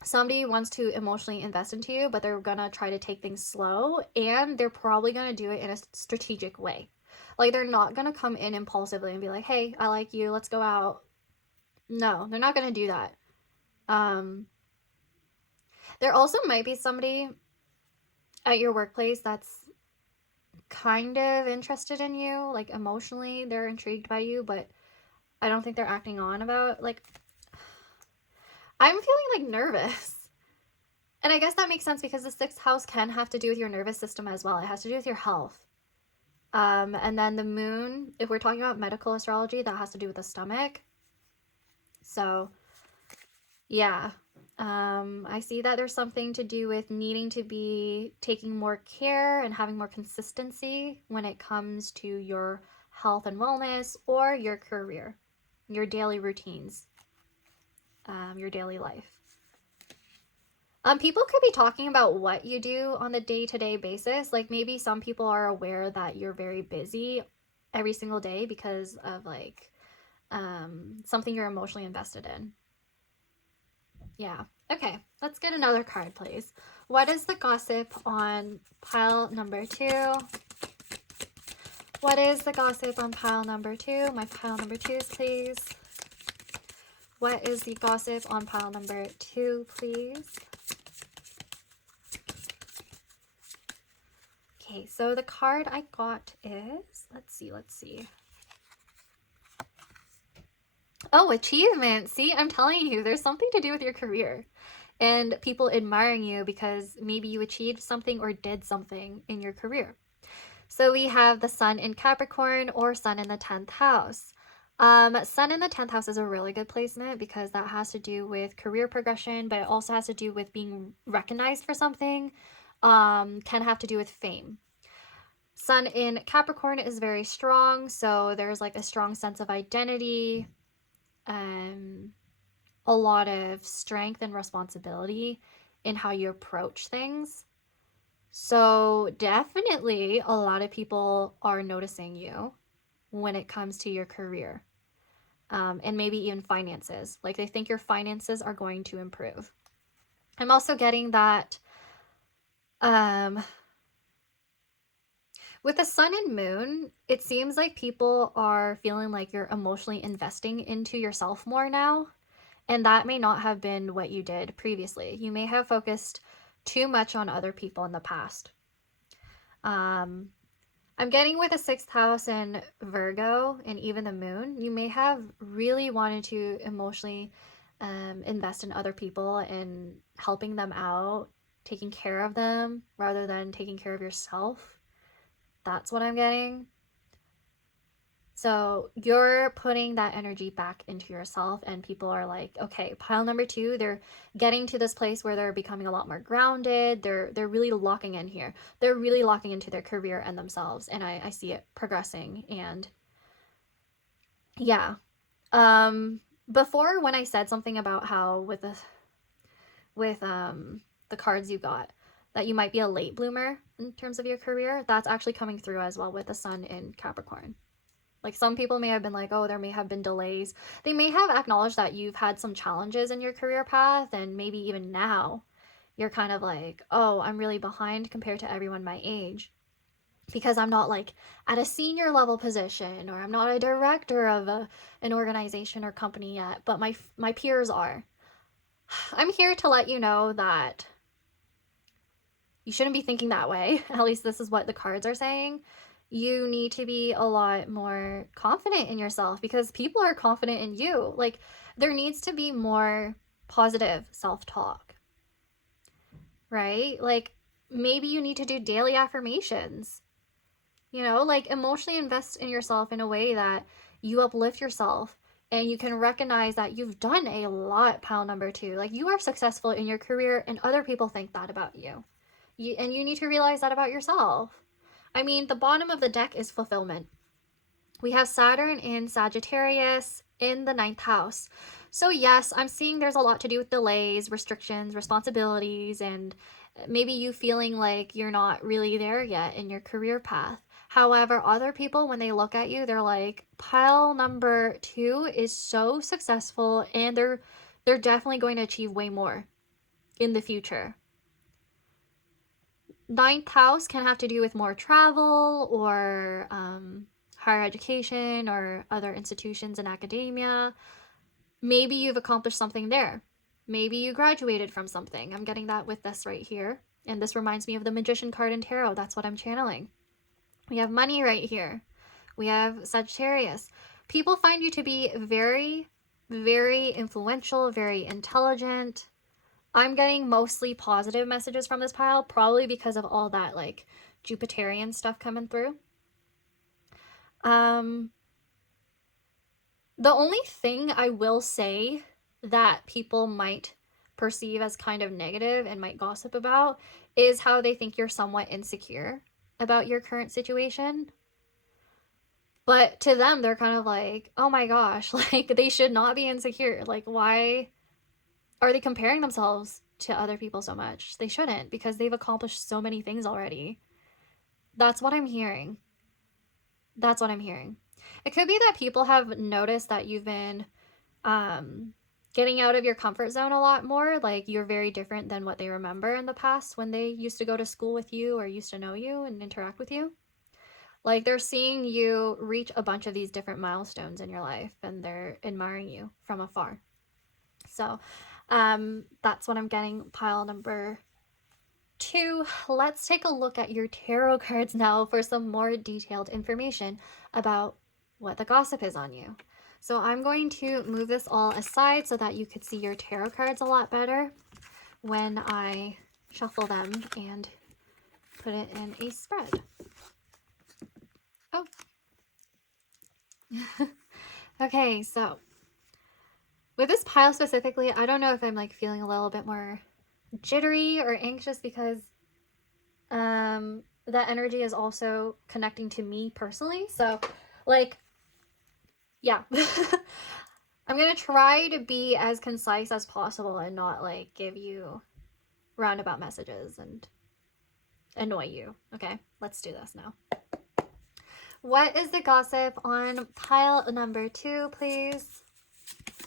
somebody wants to emotionally invest into you, but they're gonna try to take things slow, and they're probably gonna do it in a strategic way. Like they're not gonna come in impulsively and be like, hey, I like you, let's go out. No, they're not gonna do that. There also might be somebody at your workplace that's kind of interested in you, like emotionally they're intrigued by you, but I don't think they're acting on about, like, I'm feeling like nervous. And I guess that makes sense because the 6th house can have to do with your nervous system as well. It has to do with your health. And then the moon, if we're talking about medical astrology, that has to do with the stomach. So yeah, I see that there's something to do with needing to be taking more care and having more consistency when it comes to your health and wellness or your career, your daily routines, your daily life. People could be talking about what you do on the day-to-day basis. Like maybe some people are aware that you're very busy every single day because of like something you're emotionally invested in. Yeah. Okay, let's get another card, please. What is the gossip on pile number 2? What is the gossip on pile number 2? My pile number 2s, please. What is the gossip on pile number 2, please? Okay, so the card I got is, let's see. Oh, achievement. See, I'm telling you, there's something to do with your career and people admiring you because maybe you achieved something or did something in your career. So we have the sun in Capricorn or sun in the 10th house. Sun in the 10th house is a really good placement because that has to do with career progression, but it also has to do with being recognized for something, can have to do with fame. Sun in Capricorn is very strong, so there's like a strong sense of identity, a lot of strength and responsibility in how you approach things. So definitely a lot of people are noticing you when it comes to your career, and maybe even finances. Like they think your finances are going to improve. I'm also getting that with the sun and moon, it seems like people are feeling like you're emotionally investing into yourself more now. And that may not have been what you did previously. You may have focused too much on other people in the past. I'm getting with the 6th house and Virgo and even the moon, you may have really wanted to emotionally invest in other people and helping them out, taking care of them rather than taking care of yourself. That's what I'm getting. So you're putting that energy back into yourself, and people are like, okay, pile number 2, they're getting to this place where they're becoming a lot more grounded. They're really locking in here. They're really locking into their career and themselves, and I see it progressing. And yeah, before when I said something about how with the cards you got that you might be a late bloomer in terms of your career, that's actually coming through as well with the sun in Capricorn. Like some people may have been like, oh, there may have been delays. They may have acknowledged that you've had some challenges in your career path, and maybe even now you're kind of like, oh, I'm really behind compared to everyone my age because I'm not like at a senior level position, or I'm not a director of an organization or company yet, but my peers are. I'm here to let you know that you shouldn't be thinking that way. At least this is what the cards are saying. You need to be a lot more confident in yourself because people are confident in you. Like there needs to be more positive self-talk, right? Like maybe you need to do daily affirmations, like emotionally invest in yourself in a way that you uplift yourself and you can recognize that you've done a lot, pile number 2. Like you are successful in your career and other people think that about you. And you need to realize that about yourself. I mean, the bottom of the deck is fulfillment. We have Saturn in Sagittarius in the 9th house. So yes, I'm seeing there's a lot to do with delays, restrictions, responsibilities, and maybe you feeling like you're not really there yet in your career path. However, other people, when they look at you, they're like, pile number 2 is so successful and they're definitely going to achieve way more in the future. 9th house can have to do with more travel or higher education or other institutions in academia. Maybe you've accomplished something there. Maybe you graduated from something. I'm getting that with this right here. And this reminds me of the Magician card in Tarot. That's what I'm channeling. We have money right here. We have Sagittarius. People find you to be very, very influential, very intelligent. I'm getting mostly positive messages from this pile, probably because of all that like Jupiterian stuff coming through. The only thing I will say that people might perceive as kind of negative and might gossip about is how they think you're somewhat insecure about your current situation. But to them, they're kind of like, oh my gosh, like they should not be insecure. Like, why are they comparing themselves to other people so much. They shouldn't, because they've accomplished so many things already. That's what I'm hearing. That's what I'm hearing. It could be that people have noticed that you've been getting out of your comfort zone a lot more. Like, you're very different than what they remember in the past when they used to go to school with you or used to know you and interact with you. Like, they're seeing you reach a bunch of these different milestones in your life, and they're admiring you from afar. So that's what I'm getting. Pile number 2. Let's take a look at your tarot cards now for some more detailed information about what the gossip is on you. So I'm going to move this all aside so that you could see your tarot cards a lot better when I shuffle them and put it in a spread. Oh. Okay, so with this pile specifically, I don't know if I'm like feeling a little bit more jittery or anxious because that energy is also connecting to me personally. So like, yeah. I'm gonna try to be as concise as possible and not like give you roundabout messages and annoy you. Okay, let's do this now. What is the gossip on pile number 2, please?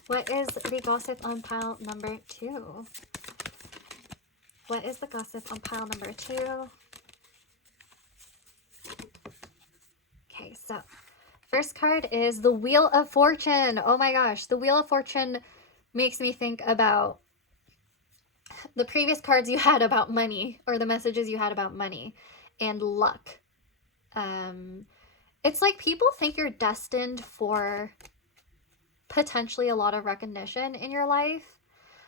What is the gossip on pile number 2? What is the gossip on pile number 2? Okay, so first card is the Wheel of Fortune. Oh my gosh, the Wheel of Fortune makes me think about the previous cards you had about money, or the messages you had about money and luck. It's like people think you're destined for potentially a lot of recognition in your life.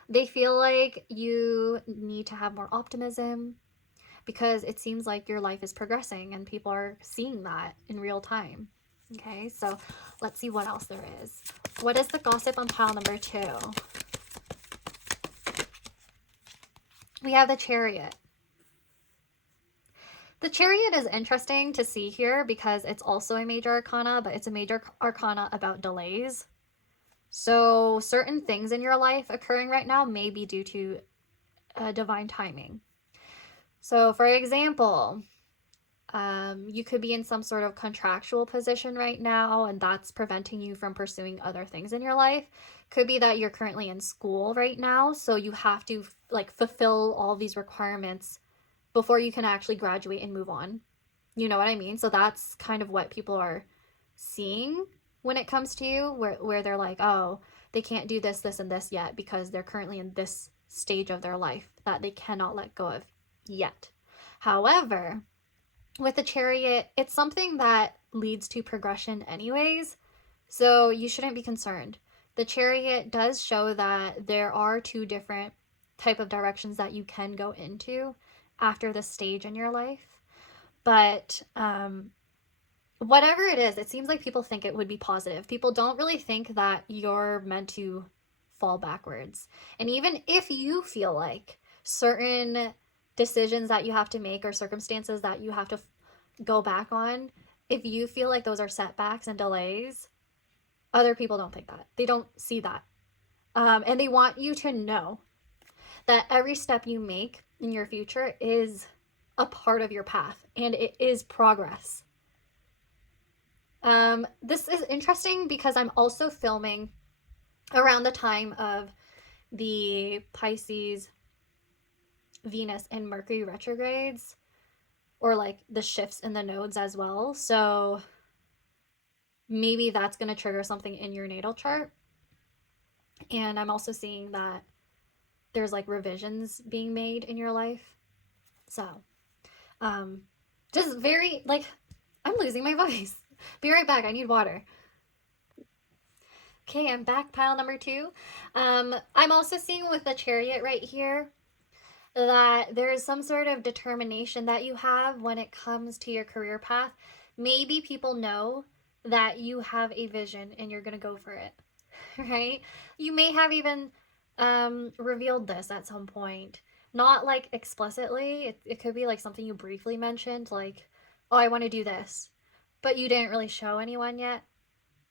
They feel like you need to have more optimism because it seems like your life is progressing and people are seeing that in real time. Okay, so let's see what else there is. What is the gossip on pile number 2? We have the Chariot. The Chariot is interesting to see here because it's also a major arcana, but it's a major arcana about delays. So certain things in your life occurring right now may be due to divine timing. So for example, you could be in some sort of contractual position right now, and that's preventing you from pursuing other things in your life. Could be that you're currently in school right now, so you have to like fulfill all these requirements before you can actually graduate and move on. You know what I mean? So that's kind of what people are seeing when it comes to you, where they're like, oh, they can't do this, this, and this yet because they're currently in this stage of their life that they cannot let go of yet. However, with the Chariot, it's something that leads to progression anyways, so you shouldn't be concerned. The Chariot does show that there are 2 different type of directions that you can go into after this stage in your life. But whatever it is, it seems like people think it would be positive. People don't really think that you're meant to fall backwards. And even if you feel like certain decisions that you have to make or circumstances that you have to go back on, if you feel like those are setbacks and delays, other people don't think that. They don't see that. And they want you to know that every step you make in your future is a part of your path and it is progress. This is interesting because I'm also filming around the time of the Pisces, Venus, and Mercury retrogrades, or like the shifts in the nodes as well. So maybe that's going to trigger something in your natal chart. And I'm also seeing that there's like revisions being made in your life. So just very like, I'm losing my voice. Be right back. I need water. Okay, I'm back. Pile number 2. I'm also seeing with the Chariot right here that there is some sort of determination that you have when it comes to your career path. Maybe people know that you have a vision and you're going to go for it, right? You may have even revealed this at some point. Not like explicitly. It could be like something you briefly mentioned, like, oh, I want to do this. But you didn't really show anyone yet.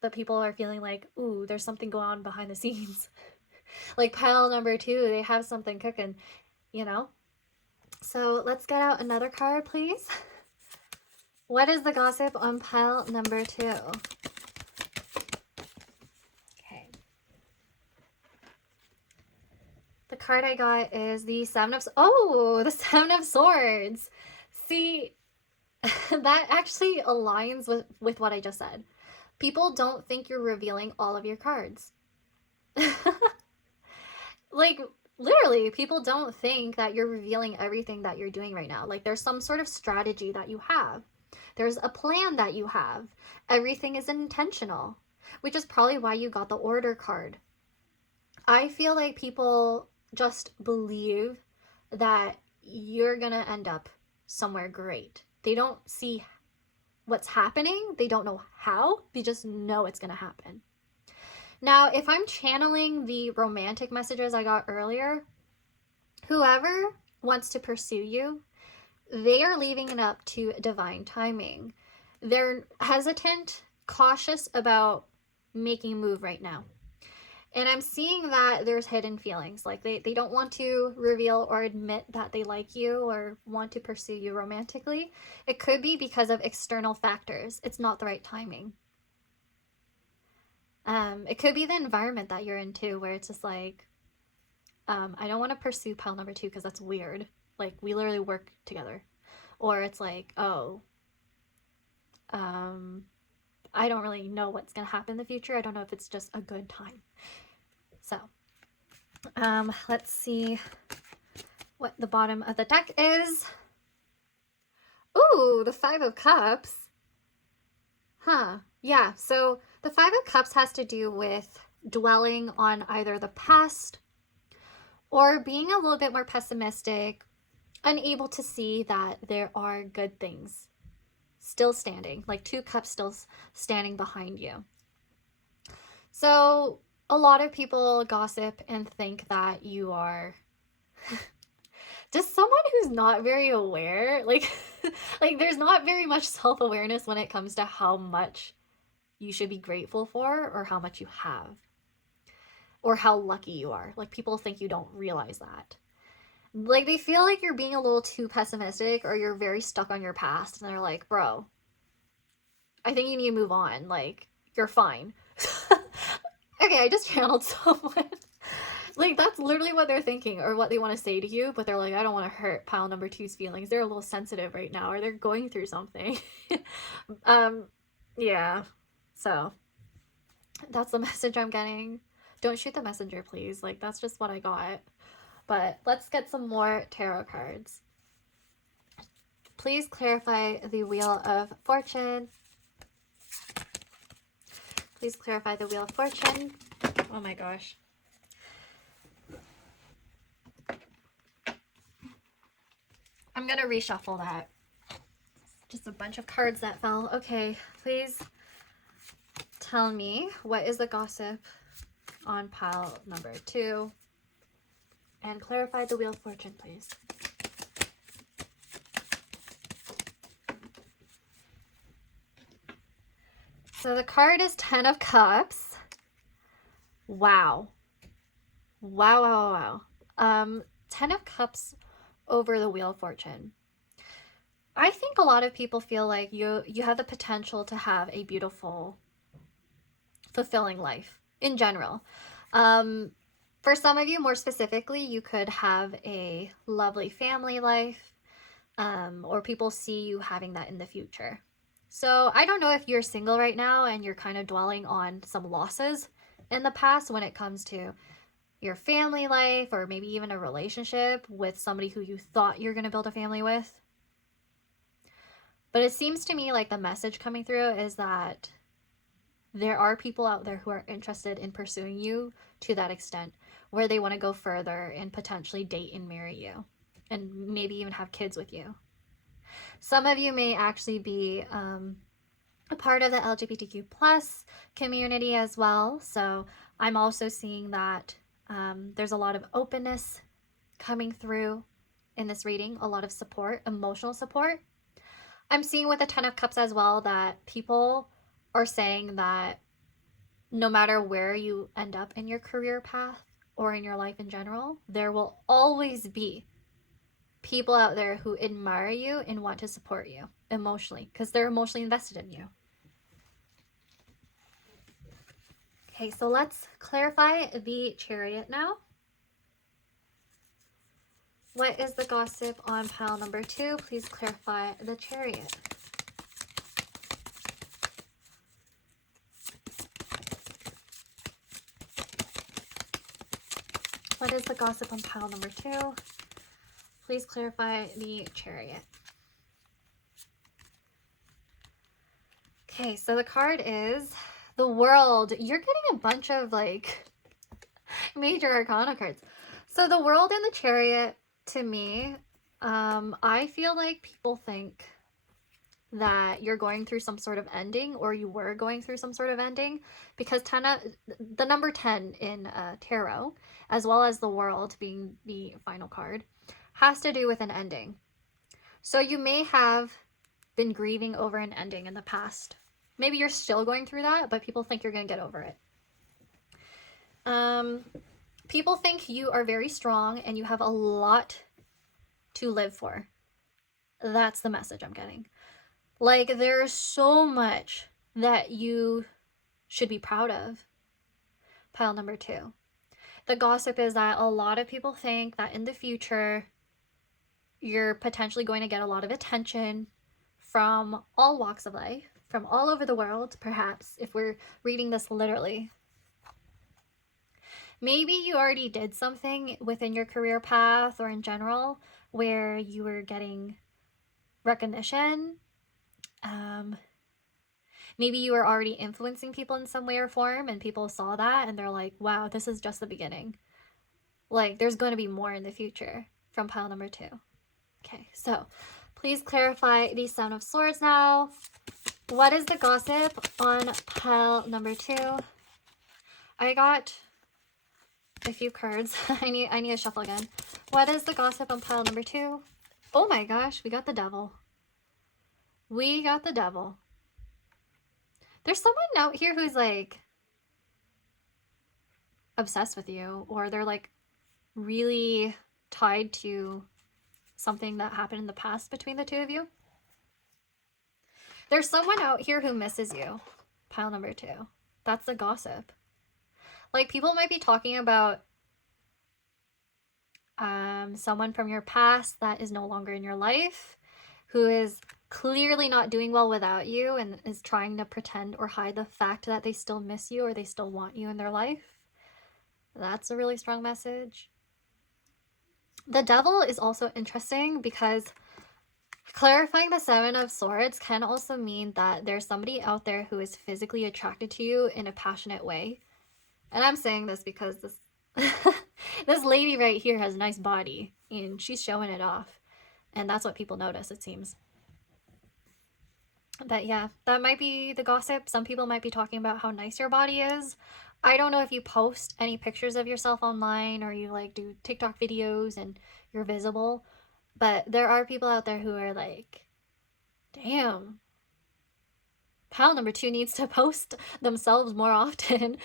But people are feeling like, ooh, there's something going on behind the scenes. Like pile number 2, they have something cooking, you know? So let's get out another card, please. What is the gossip on pile number 2? Okay. The card I got is the the Seven of Swords. See, that actually aligns with what I just said. People don't think you're revealing all of your cards. Like, literally, people don't think that you're revealing everything that you're doing right now. Like, there's some sort of strategy that you have. There's a plan that you have. Everything is intentional, which is probably why you got the Order card. I feel like people just believe that you're gonna end up somewhere great. They don't see what's happening. They don't know how. They just know it's gonna happen. Now, if I'm channeling the romantic messages I got earlier, whoever wants to pursue you, they are leaving it up to divine timing. They're hesitant, cautious about making a move right now. And I'm seeing that there's hidden feelings. Like they don't want to reveal or admit that they like you or want to pursue you romantically. It could be because of external factors. It's not the right timing. It could be the environment that you're into where it's just like, I don't want to pursue pile number 2 because that's weird. Like, we literally work together. Or it's like, oh, I don't really know what's going to happen in the future. I don't know if it's just a good time. So, let's see what the bottom of the deck is. Ooh, the Five of Cups. Huh. Yeah, so the Five of Cups has to do with dwelling on either the past or being a little bit more pessimistic, unable to see that there are good things still standing, like 2 cups still standing behind you. So a lot of people gossip and think that you are just someone who's not very aware. Like there's not very much self-awareness when it comes to how much you should be grateful for or how much you have or how lucky you are. Like, people think you don't realize that. Like, they feel like you're being a little too pessimistic or you're very stuck on your past, and they're like, bro, I think you need to move on. Like, you're fine. Okay, I just channeled someone. Like, that's literally what they're thinking or what they want to say to you, but they're like, I don't want to hurt pile number 2's feelings. They're a little sensitive right now, or they're going through something. Yeah. So, that's the message I'm getting. Don't shoot the messenger, please. Like, that's just what I got. But let's get some more tarot cards. Please clarify the Wheel of Fortune. Please clarify the Wheel of Fortune. Oh my gosh. I'm gonna reshuffle that. Just a bunch of cards that fell. Okay, please tell me, what is the gossip on pile number 2? And clarify the Wheel of Fortune, please. So the card is 10 of Cups. Wow. Wow, wow, wow. 10 of Cups over the Wheel of Fortune. I think a lot of people feel like you have the potential to have a beautiful, fulfilling life in general. For some of you, more specifically, you could have a lovely family life, or people see you having that in the future. So I don't know if you're single right now and you're kind of dwelling on some losses in the past when it comes to your family life or maybe even a relationship with somebody who you thought you're going to build a family with. But it seems to me like the message coming through is that there are people out there who are interested in pursuing you to that extent, where they want to go further and potentially date and marry you and maybe even have kids with you. Some of you may actually be a part of the LGBTQ plus community as well. So I'm also seeing that there's a lot of openness coming through in this reading, a lot of support, emotional support. I'm seeing with the 10 of Cups as well that people are saying that no matter where you end up in your career path or in your life in general, there will always be people out there who admire you and want to support you emotionally because they're emotionally invested in you. Okay, so let's clarify the Chariot now. What is the gossip on pile number 2? Please clarify the Chariot. What is the gossip on pile number 2? Please clarify the Chariot. Okay, so the card is the World. You're getting a bunch of like major arcana cards. So the World and the Chariot, to me, I feel like people think that you're going through some sort of ending, or you were going through some sort of ending, because the number 10 in tarot, as well as the World being the final card, has to do with an ending. So you may have been grieving over an ending in the past. Maybe you're still going through that, but people think you're going to get over it. People think you are very strong and you have a lot to live for. That's the message I'm getting. Like, there's so much that you should be proud of. Pile number 2. The gossip is that a lot of people think that in the future, you're potentially going to get a lot of attention from all walks of life, from all over the world, perhaps, if we're reading this literally. Maybe you already did something within your career path or in general where you were getting recognition. Maybe you were already influencing people in some way or form and people saw that and they're like, wow, this is just the beginning. Like, there's going to be more in the future from pile number 2. Okay, so please clarify the Seven of Swords now. What is the gossip on pile number 2? I got a few cards. I need to shuffle again. What is the gossip on pile number 2? Oh my gosh, we got the Devil. We got the Devil. There's someone out here who's like obsessed with you, or they're like really tied to something that happened in the past between the two of you. There's someone out here who misses you. Pile number 2. That's the gossip. Like, people might be talking about someone from your past that is no longer in your life, who is clearly not doing well without you and is trying to pretend or hide the fact that they still miss you or they still want you in their life. That's a really strong message. The Devil is also interesting because clarifying the Seven of Swords can also mean that there's somebody out there who is physically attracted to you in a passionate way. And I'm saying this because this this lady right here has a nice body and she's showing it off. And that's what people notice, it seems. But yeah, that might be the gossip. Some people might be talking about how nice your body is. I don't know if you post any pictures of yourself online or you like do TikTok videos and you're visible. But there are people out there who are like, damn, pile number 2 needs to post themselves more often.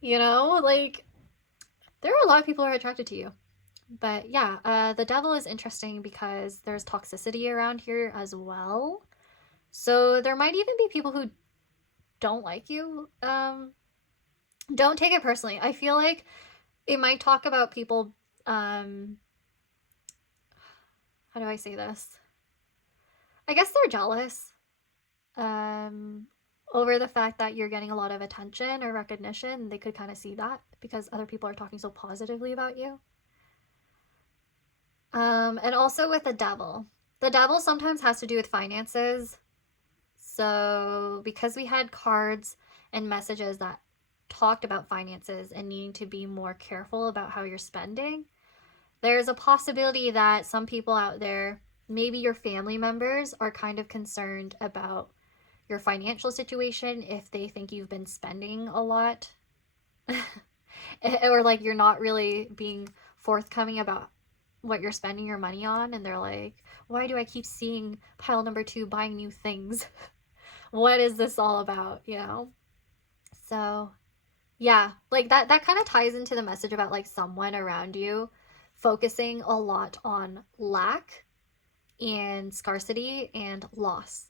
You know, like, there are a lot of people who are attracted to you. But yeah, the Devil is interesting because there's toxicity around here as well. So there might even be people who don't like you. Don't take it personally. I feel like it might talk about people, how do I say this? I guess they're jealous over the fact that you're getting a lot of attention or recognition. They could kind of see that because other people are talking so positively about you. And also with the Devil. The Devil sometimes has to do with finances. So because we had cards and messages that talked about finances and needing to be more careful about how you're spending, there's a possibility that some people out there, maybe your family members, are kind of concerned about your financial situation if they think you've been spending a lot. Or like you're not really being forthcoming about what you're spending your money on, and they're like, why do I keep seeing pile number 2 buying new things? What is this all about, you know? So Yeah, like that kind of ties into the message about like someone around you focusing a lot on lack and scarcity and loss.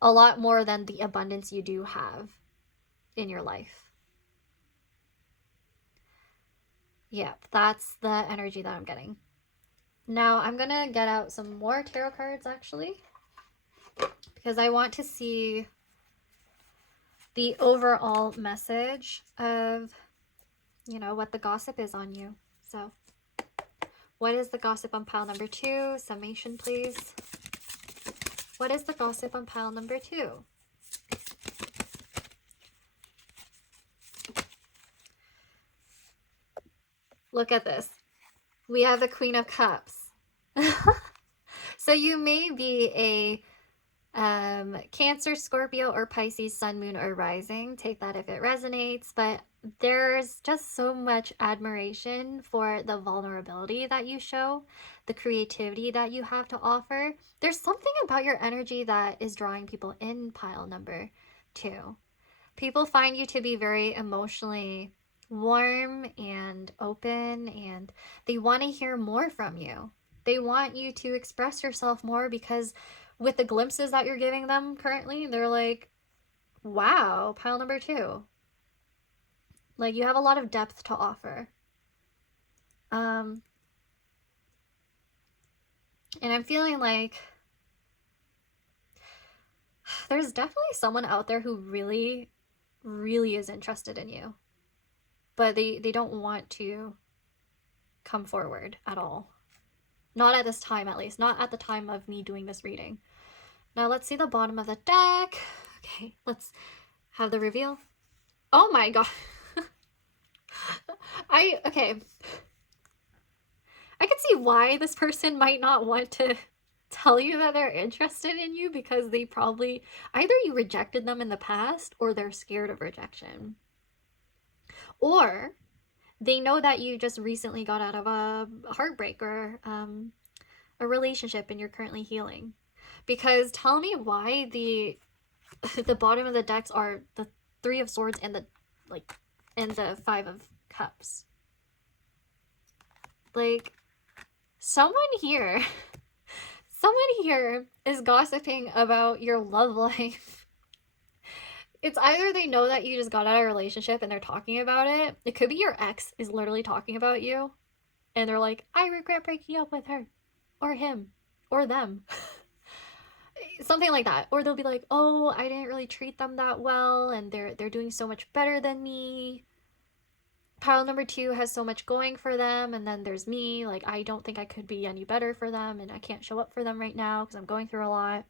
A lot more than the abundance you do have in your life. Yeah, that's the energy that I'm getting. Now I'm gonna get out some more tarot cards actually, because I want to see the overall message of, you know, what the gossip is on you. So what is the gossip on pile number 2? Summation, please. What is the gossip on pile number 2? Look at this. We have the Queen of Cups. So you may be a Cancer, Scorpio, or Pisces, Sun, Moon, or Rising. Take that if it resonates. But there's just so much admiration for the vulnerability that you show, the creativity that you have to offer. There's something about your energy that is drawing people in pile number 2. People find you to be very emotionally warm and open, and they want to hear more from you. They want you to express yourself more because with the glimpses that you're giving them currently, they're like, wow, pile number 2. Like, you have a lot of depth to offer. And I'm feeling like there's definitely someone out there who really, really is interested in you. But they don't want to come forward at all. Not at this time, at least. Not at the time of me doing this reading. Now let's see the bottom of the deck. Okay, let's have the reveal. Oh my god. Okay. I can see why this person might not want to tell you that they're interested in you, because they probably, either you rejected them in the past or they're scared of rejection. Or they know that you just recently got out of a heartbreak or a relationship and you're currently healing. Because tell me why the bottom of the decks are the 3 of Swords and the 5 of Cups. Like, someone here is gossiping about your love life. It's either they know that you just got out of a relationship and they're talking about it. It could be your ex is literally talking about you and they're like, I regret breaking up with her or him or them. Something like that. Or they'll be like, oh, I didn't really treat them that well and they're doing so much better than me. Pile number 2 has so much going for them, and then there's me. Like, I don't think I could be any better for them, and I can't show up for them right now because I'm going through a lot.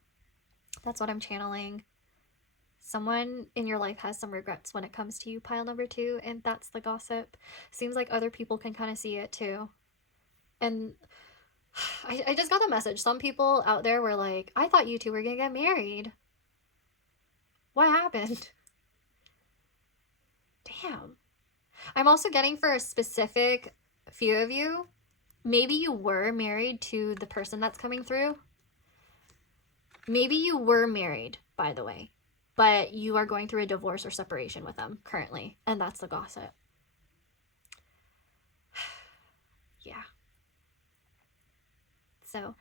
That's what I'm channeling. Someone in your life has some regrets when it comes to you, pile number 2, and that's the gossip. Seems like other people can kind of see it too. And I just got the message. Some people out there were like, I thought you two were gonna get married. What happened? Damn. I'm also getting for a specific few of you, maybe you were married to the person that's coming through. Maybe you were married, by the way, but you are going through a divorce or separation with them currently, and that's the gossip. Yeah. So,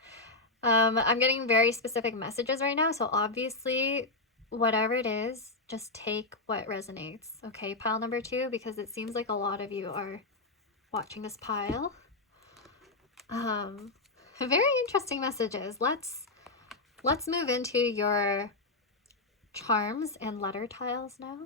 I'm getting very specific messages right now, so obviously, whatever it is, just take what resonates, okay? Pile number 2, because it seems like a lot of you are watching this pile. Very interesting messages. Let's move into your charms and letter tiles now.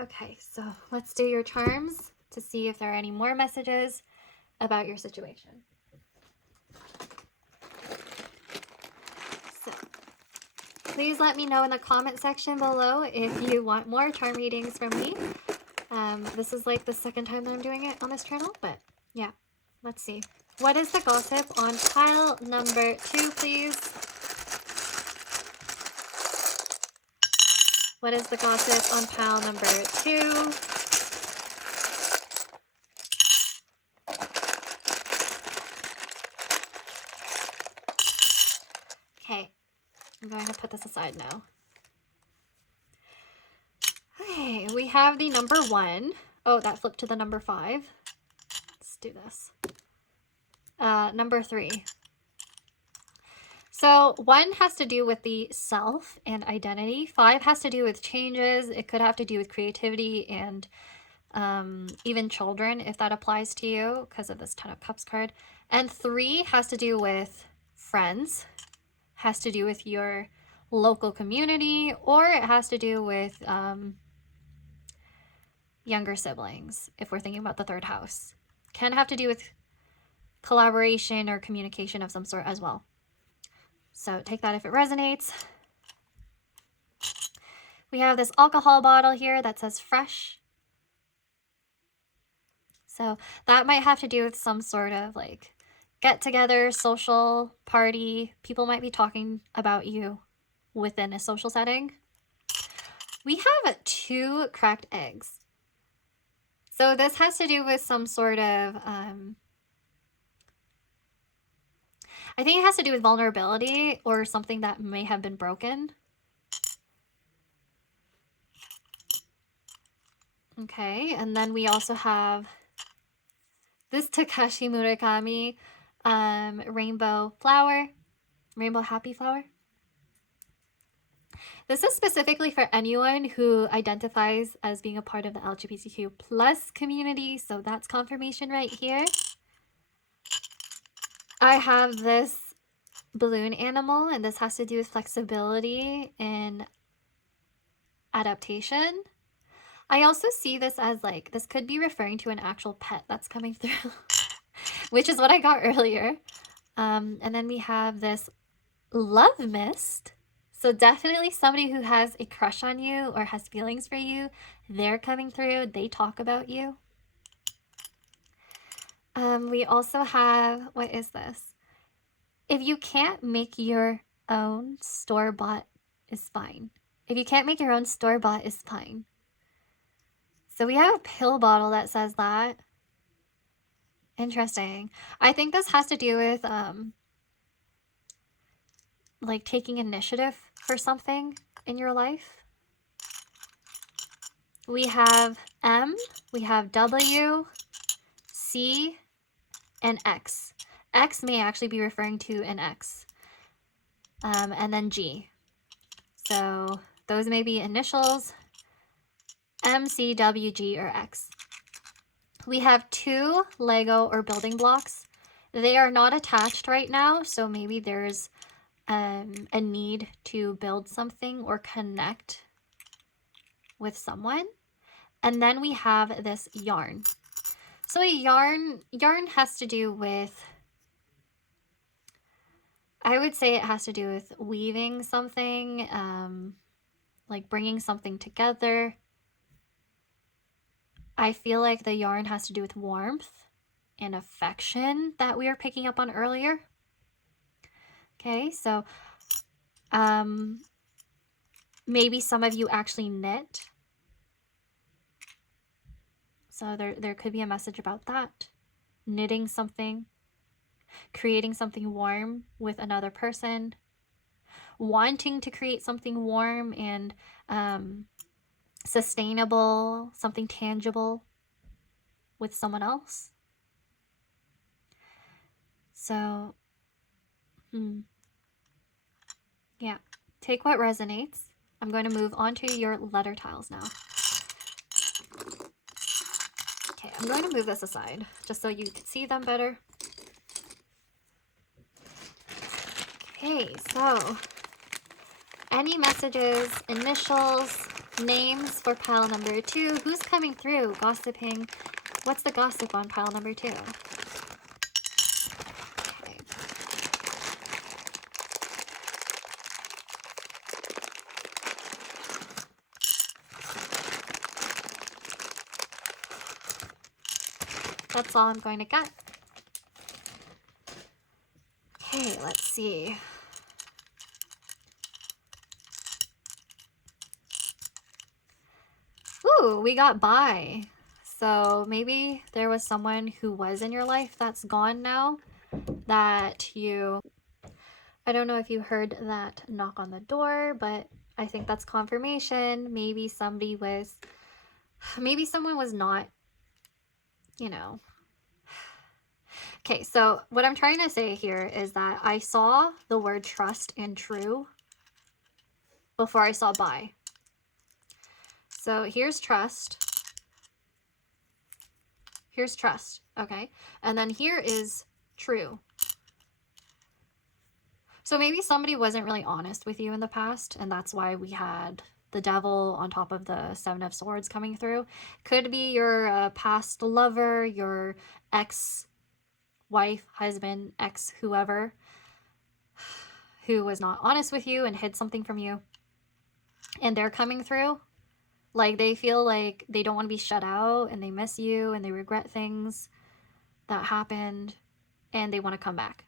Okay, so let's do your charms to see if there are any more messages about your situation. So, please let me know in the comment section below if you want more charm readings from me. This is like the second time that I'm doing it on this channel, but yeah, let's see. What is the gossip on pile number 2, please? What is the gossip on pile number 2? Okay. put this aside now. Okay, we have the number 1. Oh, that flipped to the number 5. Let's do this. Number 3. So 1 has to do with the self and identity. 5 has to do with changes. It could have to do with creativity and even children, if that applies to you, because of this 10 of Cups card. And 3 has to do with friends, has to do with your local community, or it has to do with younger siblings, if we're thinking about the 3rd house. Can have to do with collaboration or communication of some sort as well. So take that if it resonates. We have this alcohol bottle here that says fresh. So that might have to do with some sort of like get together, social party. People might be talking about you within a social setting. We have 2 cracked eggs. So this has to do with some sort of, I think it has to do with vulnerability or something that may have been broken. Okay, and then we also have this Takashi Murakami rainbow flower, rainbow happy flower. This is specifically for anyone who identifies as being a part of the LGBTQ plus community, so that's confirmation right here. I have this balloon animal, and this has to do with flexibility and adaptation. I also see this as like, this could be referring to an actual pet that's coming through, which is what I got earlier. And then we have this love mist. So definitely somebody who has a crush on you or has feelings for you, they're coming through. They talk about you. We also have, what is this? If you can't make your own store-bought is fine. If you can't make your own store-bought is fine. So we have a pill bottle that says that. Interesting. I think this has to do with like taking initiative for something in your life. We have M, we have W, C, and X. X may actually be referring to an X. And then G. So those may be initials, M, C, W, G, or X. We have 2 Lego or building blocks. They are not attached right now, so maybe there's a need to build something or connect with someone. And then we have this yarn. So a yarn has to do with, I would say it has to do with weaving something, like bringing something together. I feel like the yarn has to do with warmth and affection that we were picking up on earlier. Okay, so maybe some of you actually knit. So there could be a message about that. Knitting something, creating something warm with another person, wanting to create something warm and sustainable, something tangible with someone else. So, yeah, take what resonates. I'm going to move on to your letter tiles now. Okay, I'm going to move this aside just so you can see them better. Okay, so any messages, initials, names for pile number 2. Who's coming through? Gossiping. What's the gossip on pile number 2? Okay. That's all I'm going to get. Okay, let's see. Ooh, we got bye. So maybe there was someone who was in your life that's gone now that you... I don't know if you heard that knock on the door, but I think that's confirmation. Maybe someone was not, you know. Okay, so what I'm trying to say here is that I saw the word trust and true before I saw buy. So here's trust. Here's trust, okay? And then here is true. So maybe somebody wasn't really honest with you in the past, and that's why we had the devil on top of the Seven of Swords coming through. Could be your past lover, your ex-wife, husband, ex-whoever, who was not honest with you and hid something from you. And they're coming through. Like, they feel like they don't want to be shut out, and they miss you, and they regret things that happened, and they want to come back.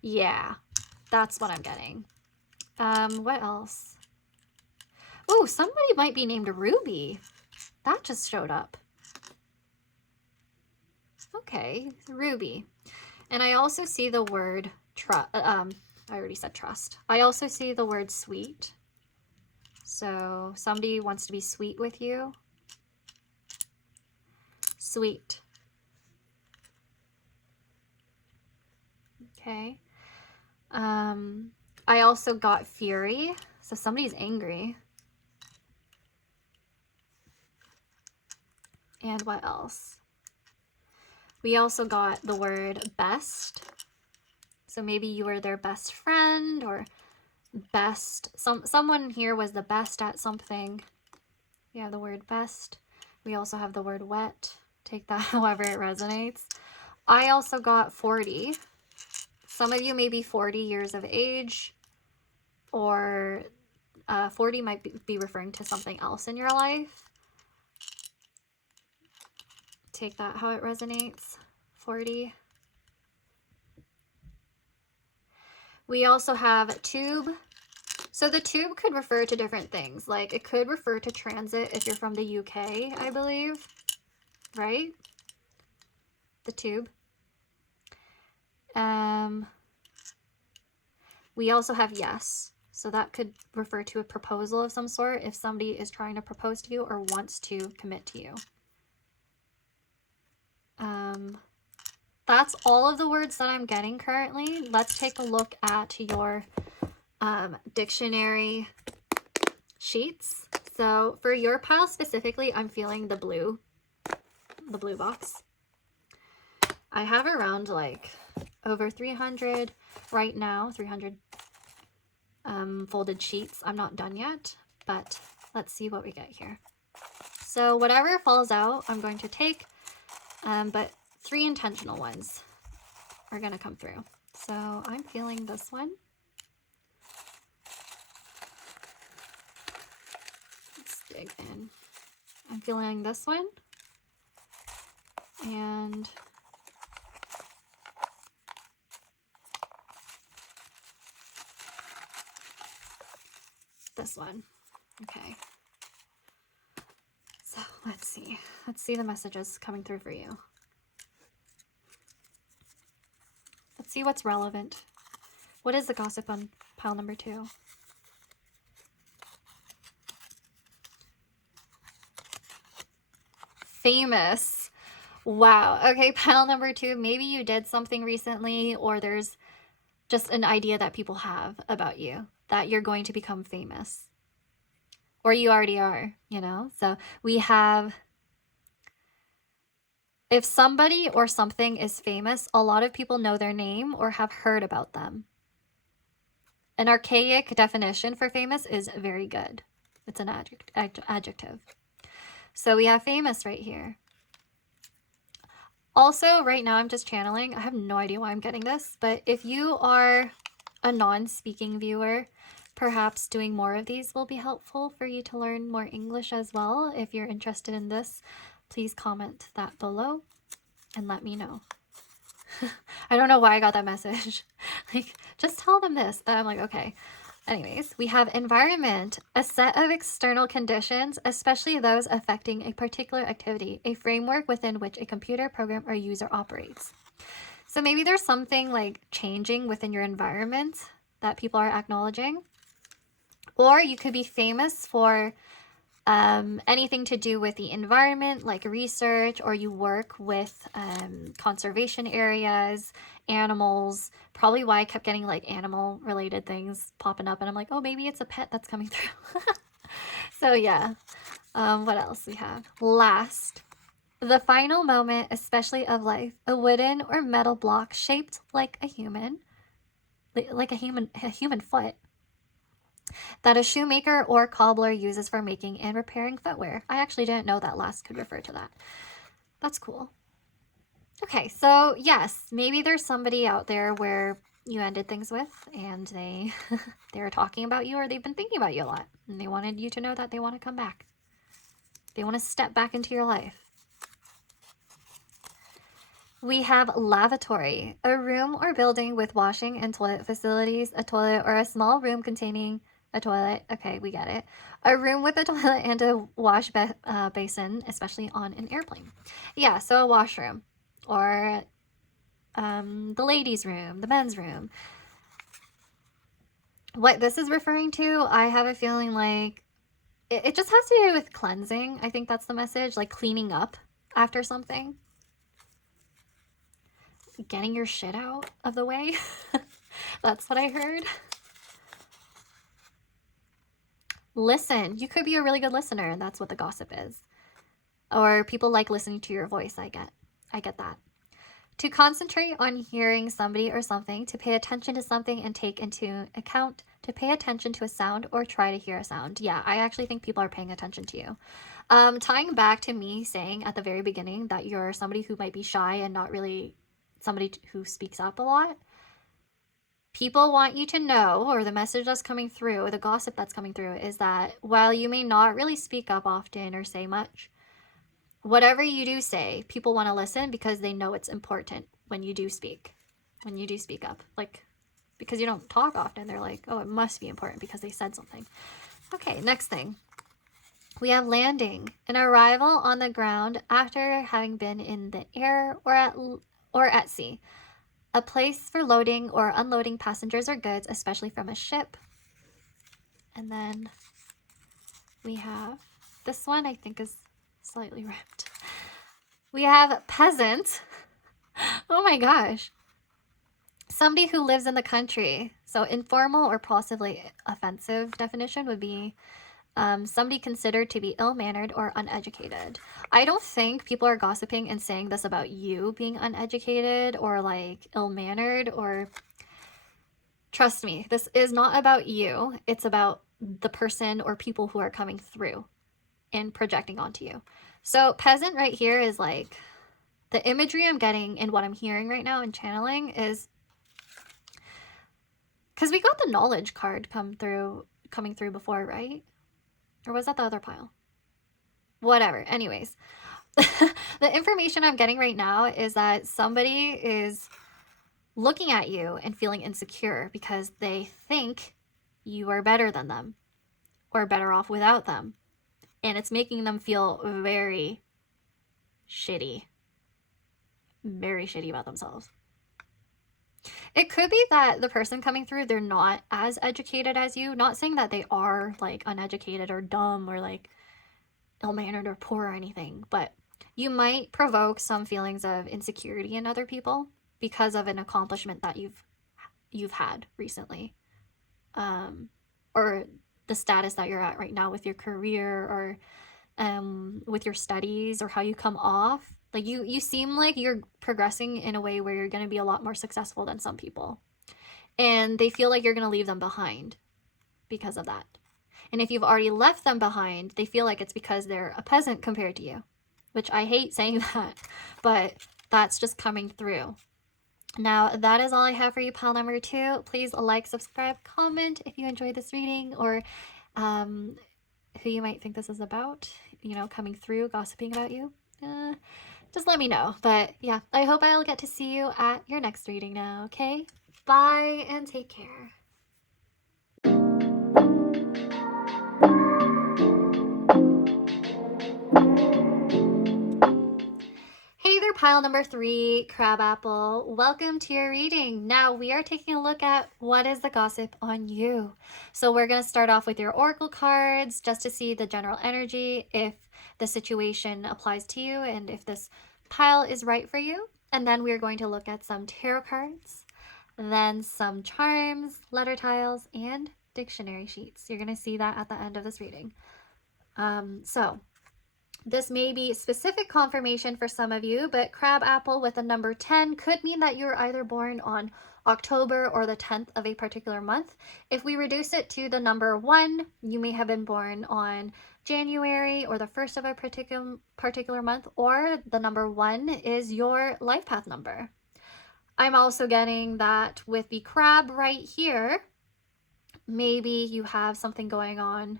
Yeah, that's what I'm getting. What else? Oh, somebody might be named Ruby. That just showed up. Okay, Ruby. And I also see the word I already said trust. I also see the word sweet. So somebody wants to be sweet with you. Sweet. Okay. I also got fury. So somebody's angry. And what else? We also got the word best. So maybe you were their best friend or best. Someone here was the best at something. We have the word best. We also have the word wet. Take that however it resonates. I also got 40. Some of you may be 40 years of age, or 40 might be referring to something else in your life. Take that how it resonates. 40. We also have tube. So the tube could refer to different things. Like, it could refer to transit if you're from the UK, I believe. Right? The tube. We also have yes. So that could refer to a proposal of some sort if somebody is trying to propose to you or wants to commit to you. That's all of the words that I'm getting currently. Let's take a look at your dictionary sheets. So for your pile specifically, I'm feeling the blue box. I have around like over 300 right now, 300 folded sheets. I'm not done yet, but let's see what we get here. So whatever falls out, I'm going to take, but 3 intentional ones are going to come through. So I'm feeling this one. Let's dig in. I'm feeling this one. And this one. Okay. So let's see. Let's see the messages coming through for you. Let's see what's relevant. What is the gossip on pile number 2? Famous. Wow. Okay, pile number 2. Maybe you did something recently, or there's just an idea that people have about you, that you're going to become famous. Or you already are, you know? So we have, if somebody or something is famous, a lot of people know their name or have heard about them. An archaic definition for famous is very good. It's an adjective. So we have famous right here. Also, right now I'm just channeling. I have no idea why I'm getting this, but if you are a non-speaking viewer, perhaps doing more of these will be helpful for you to learn more English as well. If you're interested in this, please comment that below and let me know. I don't know why I got that message. Like, just tell them this. But I'm like, okay. Anyways, we have environment, a set of external conditions, especially those affecting a particular activity, a framework within which a computer program or user operates. So maybe there's something like changing within your environment that people are acknowledging. Or you could be famous for anything to do with the environment, like research, or you work with conservation areas, animals. Probably why I kept getting like animal related things popping up, and I'm like, oh, maybe it's a pet that's coming through. So yeah. What else we have? Last, the final moment, especially of life, a wooden or metal block shaped like a human, like a human foot, that a shoemaker or cobbler uses for making and repairing footwear. I actually didn't know that last could refer to that. That's cool. Okay, so yes, maybe there's somebody out there where you ended things with and they're talking about you, or they've been thinking about you a lot and they wanted you to know that they want to come back. They want to step back into your life. We have lavatory, a room or building with washing and toilet facilities, a toilet or a small room containing a toilet. Okay, we get it. A room with a toilet and a wash basin, especially on an airplane. Yeah, so a washroom, or the ladies' room, the men's room. What this is referring to, I have a feeling like it just has to do with cleansing. I think that's the message, like cleaning up after something. Getting your shit out of the way. That's what I heard. Listen. You could be a really good listener, and that's what the gossip is. Or people like listening to your voice. I get that. To concentrate on hearing somebody or something, to pay attention to something and take into account, to pay attention to a sound or try to hear a sound. Yeah, I actually think people are paying attention to you. Tying back to me saying at the very beginning that you're somebody who might be shy and not really somebody who speaks up a lot. People want you to know, or the message that's coming through, or the gossip that's coming through, is that while you may not really speak up often or say much, whatever you do say, people want to listen because they know it's important when you do speak. When you do speak up. Like, because you don't talk often, they're like, oh, it must be important because they said something. Okay, next thing. We have landing, an arrival on the ground after having been in the air or at sea. A place for loading or unloading passengers or goods, especially from a ship. And then we have this one, I think is slightly ripped. We have peasant. Oh my gosh. Somebody who lives in the country. So informal or possibly offensive definition would be somebody considered to be ill-mannered or uneducated. I don't think people are gossiping and saying this about you being uneducated or like ill-mannered, or trust me, this is not about you. It's about the person or people who are coming through and projecting onto you. So peasant right here is like the imagery I'm getting and what I'm hearing right now and channeling is because we got the knowledge card coming through before, right? Or was that the other pile? Whatever. Anyways, the information I'm getting right now is that somebody is looking at you and feeling insecure because they think you are better than them or better off without them. And it's making them feel very shitty. Very shitty about themselves. It could be that the person coming through, they're not as educated as you. Not saying that they are like uneducated or dumb or like ill-mannered or poor or anything, but you might provoke some feelings of insecurity in other people because of an accomplishment that you've had recently, or the status that you're at right now with your career, or with your studies, or how you come off. Like you seem like you're progressing in a way where you're going to be a lot more successful than some people, and they feel like you're going to leave them behind because of that. And if you've already left them behind, they feel like it's because they're a peasant compared to you, which I hate saying that, but that's just coming through. Now, that is all I have for you, pile number 2. Please like, subscribe, comment if you enjoyed this reading, or who you might think this is about, coming through, gossiping about you. Just let me know. But yeah, I hope I'll get to see you at your next reading now, okay? Bye and take care. Hey there, pile number 3, Crabapple. Welcome to your reading. Now we are taking a look at what is the gossip on you. So we're going to start off with your oracle cards just to see the general energy, if the situation applies to you and if this pile is right for you. And then we're going to look at some tarot cards, then some charms, letter tiles, and dictionary sheets. You're going to see that at the end of this reading. So this may be specific confirmation for some of you, but Crabapple with the number 10 could mean that you're either born on October or the 10th of a particular month. If we reduce it to the number 1, you may have been born on January or the 1st of a particular month, or the number 1 is your life path number. I'm also getting that with the crab right here, maybe you have something going on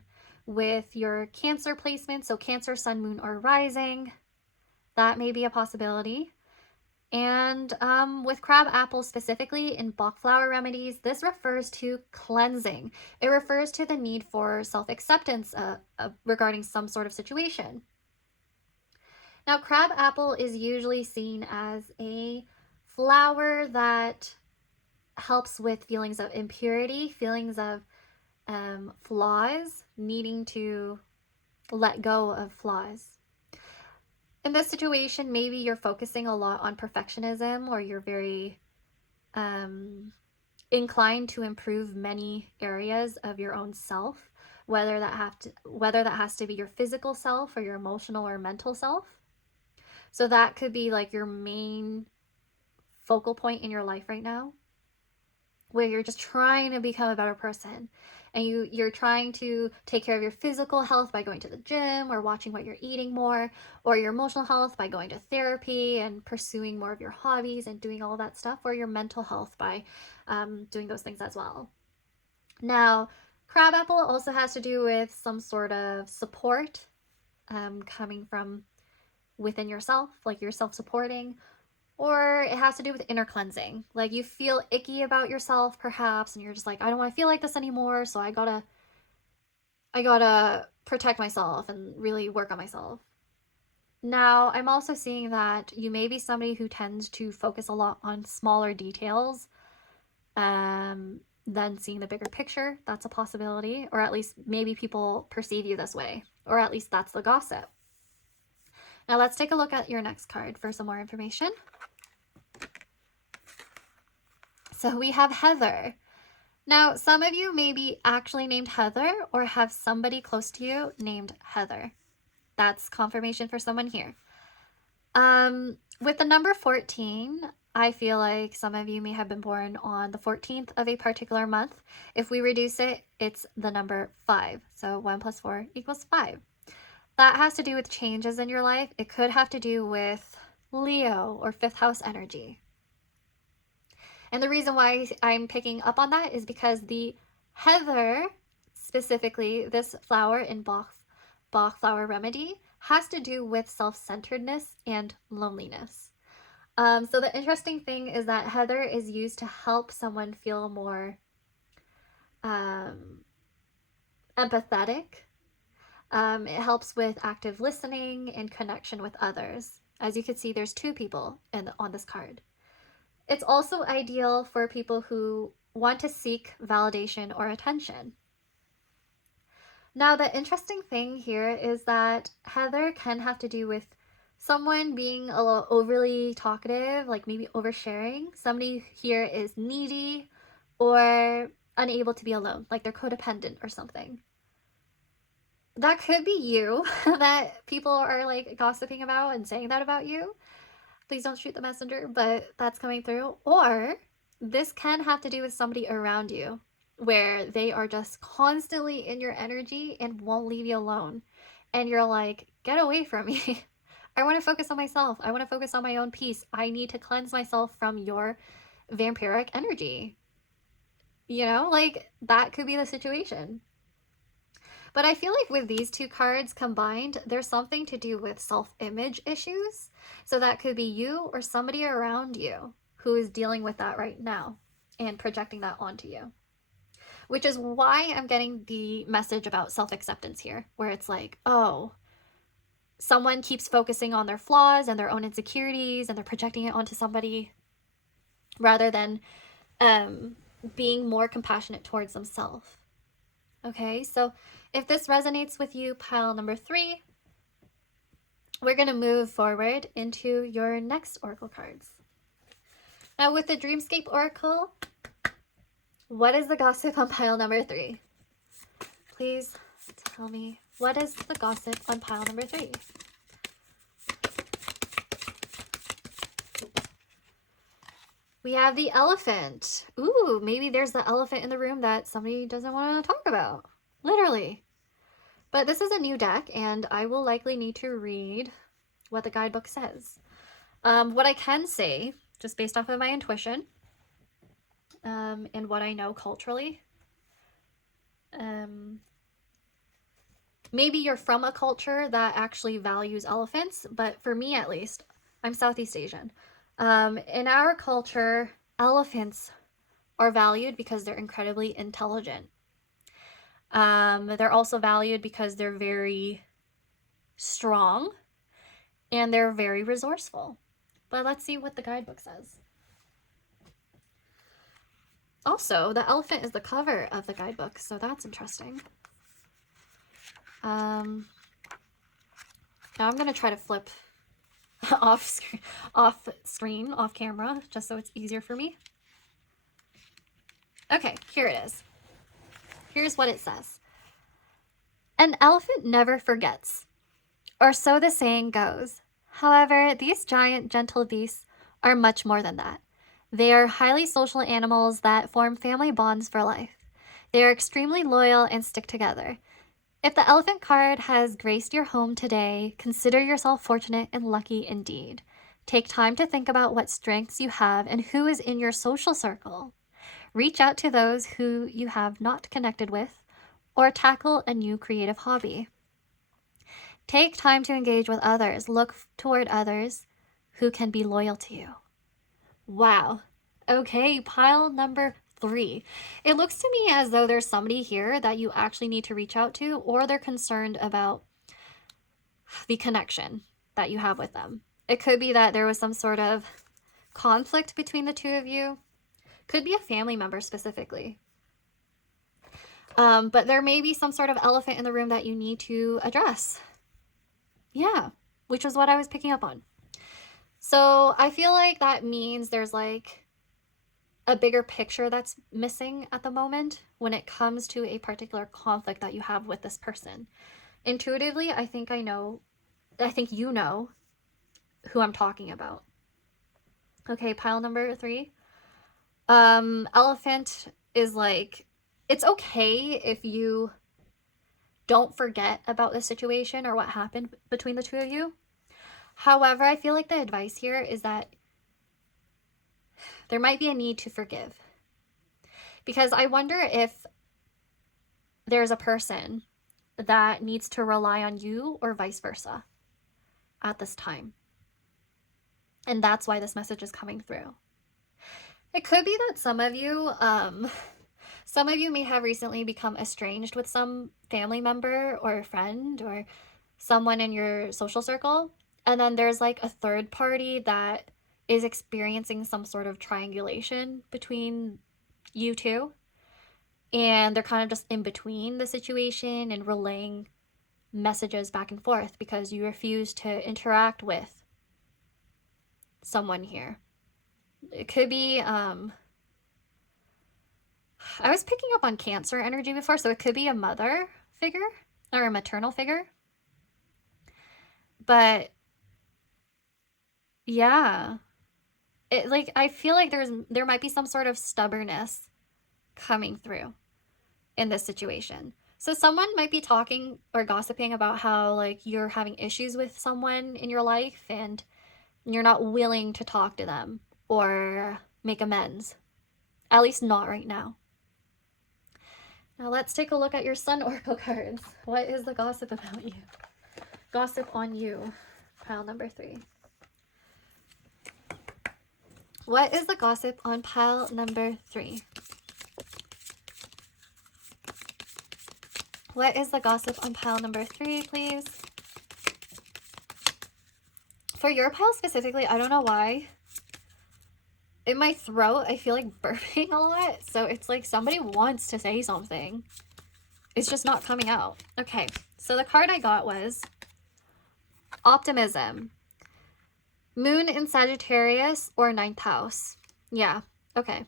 with your Cancer placement, so Cancer, Sun, Moon, or Rising. That may be a possibility. And with Crabapple specifically in Bach flower remedies, this refers to cleansing. It refers to the need for self-acceptance regarding some sort of situation. Now, Crabapple is usually seen as a flower that helps with feelings of impurity, feelings of flaws, needing to let go of flaws. In this situation, maybe you're focusing a lot on perfectionism, or you're very inclined to improve many areas of your own self, whether that has to be your physical self or your emotional or mental self. So that could be like your main focal point in your life right now, where you're just trying to become a better person, and you're trying to take care of your physical health by going to the gym or watching what you're eating more, or your emotional health by going to therapy and pursuing more of your hobbies and doing all that stuff, or your mental health by doing those things as well. Now, Crabapple also has to do with some sort of support coming from within yourself, like you're self-supporting, or it has to do with inner cleansing. Like you feel icky about yourself perhaps, and you're just like, I don't want to feel like this anymore, so I gotta protect myself and really work on myself. Now, I'm also seeing that you may be somebody who tends to focus a lot on smaller details than seeing the bigger picture. That's a possibility, or at least maybe people perceive you this way, or at least that's the gossip. Now let's take a look at your next card for some more information. So we have Heather. Now, some of you may be actually named Heather or have somebody close to you named Heather. That's confirmation for someone here. With the number 14, I feel like some of you may have been born on the 14th of a particular month. If we reduce it, it's the number 5. So 1 plus 4 equals 5. That has to do with changes in your life. It could have to do with Leo or 5th house energy. And the reason why I'm picking up on that is because the heather, specifically this flower in Bach flower remedy, has to do with self-centeredness and loneliness. So the interesting thing is that heather is used to help someone feel more empathetic. It helps with active listening and connection with others. As you can see, there's 2 people on this card. It's also ideal for people who want to seek validation or attention. Now, the interesting thing here is that heather can have to do with someone being a little overly talkative, like maybe oversharing. Somebody here is needy or unable to be alone, like they're codependent or something. That could be you that people are like gossiping about and saying that about you. Please don't shoot the messenger, but that's coming through. Or this can have to do with somebody around you where they are just constantly in your energy and won't leave you alone. And you're like, get away from me. I want to focus on myself. I want to focus on my own peace. I need to cleanse myself from your vampiric energy. You know, like that could be the situation. But I feel like with these 2 cards combined, there's something to do with self-image issues. So that could be you or somebody around you who is dealing with that right now and projecting that onto you. Which is why I'm getting the message about self-acceptance here, where it's like, oh, someone keeps focusing on their flaws and their own insecurities and they're projecting it onto somebody rather than being more compassionate towards themselves. Okay, so if this resonates with you, pile number 3, we're going to move forward into your next oracle cards. Now with the Dreamscape Oracle, what is the gossip on pile number 3? Please tell me, what is the gossip on pile number 3? We have the elephant. Ooh, maybe there's the elephant in the room that somebody doesn't want to talk about. Literally. But this is a new deck, and I will likely need to read what the guidebook says. What I can say, just based off of my intuition, and what I know culturally, maybe you're from a culture that actually values elephants, but for me at least, I'm Southeast Asian. In our culture, elephants are valued because they're incredibly intelligent. They're also valued because they're very strong and they're very resourceful. But let's see what the guidebook says. Also, the elephant is the cover of the guidebook, so that's interesting. Now I'm going to try to flip off camera, just so it's easier for me. Okay, here it is. Here's what it says. An elephant never forgets, or so the saying goes. However, these giant, gentle beasts are much more than that. They are highly social animals that form family bonds for life. They are extremely loyal and stick together. If the elephant card has graced your home today, consider yourself fortunate and lucky indeed. Take time to think about what strengths you have and who is in your social circle. Reach out to those who you have not connected with, or tackle a new creative hobby. Take time to engage with others. Look toward others who can be loyal to you. Wow. Okay, pile number 3. It looks to me as though there's somebody here that you actually need to reach out to, or they're concerned about the connection that you have with them. It could be that there was some sort of conflict between the two of you. Could be a family member specifically. But there may be some sort of elephant in the room that you need to address. Yeah, which was what I was picking up on. So I feel like that means there's like a bigger picture that's missing at the moment when it comes to a particular conflict that you have with this person. Intuitively, I think you know who I'm talking about. Okay, pile number 3. Elephant is like, it's okay if you don't forget about the situation or what happened between the two of you. However, I feel like the advice here is that there might be a need to forgive. Because I wonder if there's a person that needs to rely on you or vice versa at this time. And that's why this message is coming through. It could be that some of you may have recently become estranged with some family member or a friend or someone in your social circle. And then there's like a third party that is experiencing some sort of triangulation between you two. And they're kind of just in between the situation and relaying messages back and forth because you refuse to interact with someone here. It could be, I was picking up on Cancer energy before, so it could be a mother figure or a maternal figure. But yeah, I feel like there might be some sort of stubbornness coming through in this situation. So someone might be talking or gossiping about how like you're having issues with someone in your life and you're not willing to talk to them or make amends. At least not right now. Now let's take a look at your Sun Oracle cards. What is the gossip about you? Gossip on you. Pile number 3. What is the gossip on pile number 3? What is the gossip on pile number 3, please? For your pile specifically, I don't know why. In my throat, I feel like burping a lot. So it's like somebody wants to say something. It's just not coming out. Okay, so the card I got was Optimism. Moon in Sagittarius or 9th house. Yeah, okay.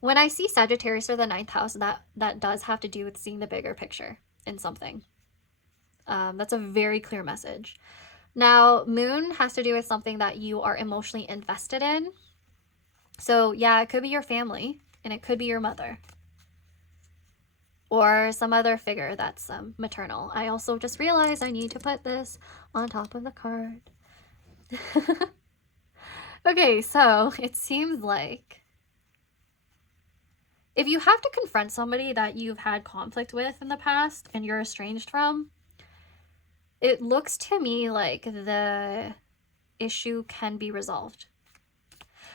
When I see Sagittarius or the 9th house, that does have to do with seeing the bigger picture in something. That's a very clear message. Now, moon has to do with something that you are emotionally invested in. So yeah, it could be your family and it could be your mother or some other figure that's maternal. I also just realized I need to put this on top of the card. Okay, so it seems like if you have to confront somebody that you've had conflict with in the past and you're estranged from, it looks to me like the issue can be resolved.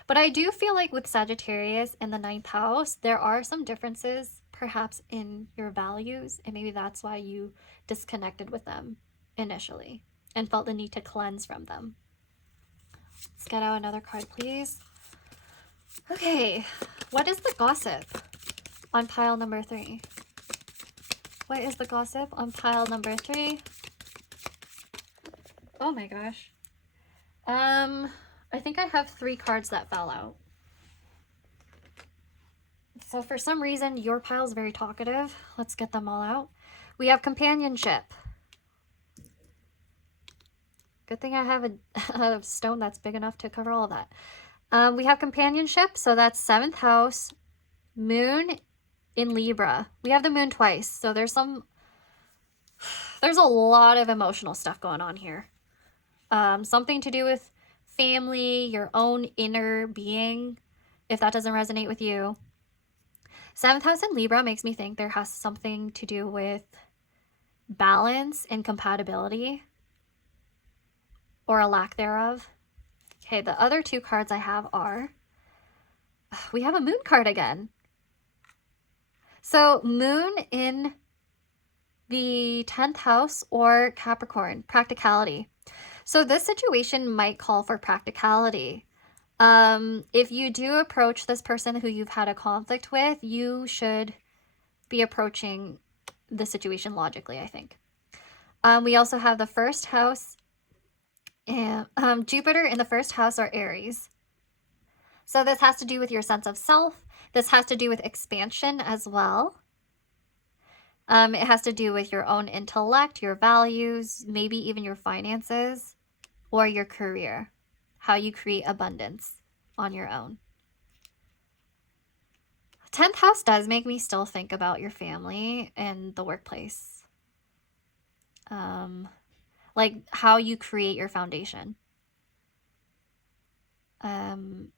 But I do feel like with Sagittarius in the 9th house, there are some differences perhaps in your values, and maybe that's why you disconnected with them initially and felt the need to cleanse from them. Let's get out another card, please. Okay, what is the gossip on pile number 3? What is the gossip on pile number 3? Oh my gosh. I think I have 3 cards that fell out. So for some reason, your pile is very talkative. Let's get them all out. We have companionship. Good thing I have a stone that's big enough to cover all of that. We have companionship, so that's 7th house. Moon in Libra. We have the moon twice, so there's a lot of emotional stuff going on here. Something to do with family, your own inner being, if that doesn't resonate with you. 7th house in Libra makes me think there has something to do with balance and compatibility, or a lack thereof. Okay, the other 2 cards I have are, we have a moon card again. So moon in the 10th house or Capricorn, practicality. So this situation might call for practicality. If you do approach this person who you've had a conflict with, you should be approaching the situation logically, I think. We also have the 1st house, and Jupiter in the 1st house are Aries. So this has to do with your sense of self. This has to do with expansion as well. It has to do with your own intellect, your values, maybe even your finances or your career, how you create abundance on your own. 10th house does make me still think about your family and the workplace. Like how you create your foundation. And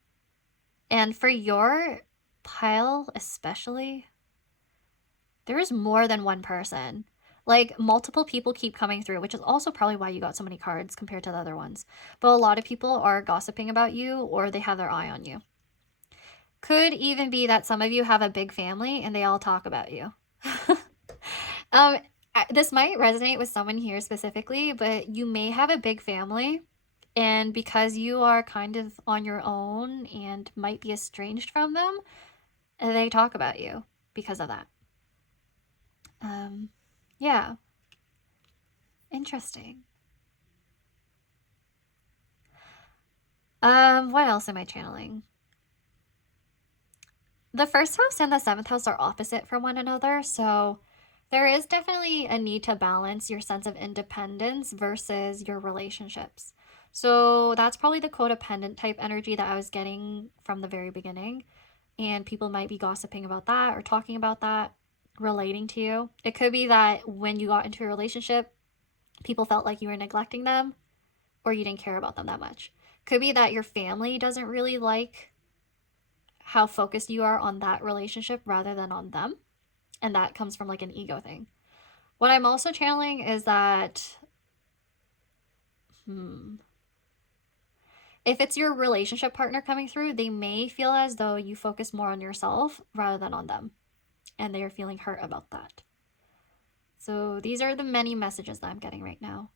for your pile especially, there is more than one person. Like multiple people keep coming through, which is also probably why you got so many cards compared to the other ones. But a lot of people are gossiping about you, or they have their eye on you. Could even be that some of you have a big family and they all talk about you. This might resonate with someone here specifically, but you may have a big family, and because you are kind of on your own and might be estranged from them, they talk about you because of that. Yeah. Interesting. What else am I channeling? The 1st house and the 7th house are opposite from one another, so there is definitely a need to balance your sense of independence versus your relationships. So that's probably the codependent type energy that I was getting from the very beginning, and people might be gossiping about that or talking about that, relating to you. It could be that when you got into a relationship, people felt like you were neglecting them or you didn't care about them that much. Could be that your family doesn't really like how focused you are on that relationship rather than on them, and that comes from like an ego thing. What I'm also channeling is that if it's your relationship partner coming through, they may feel as though you focus more on yourself rather than on them, and they are feeling hurt about that. So these are the many messages that I'm getting right now.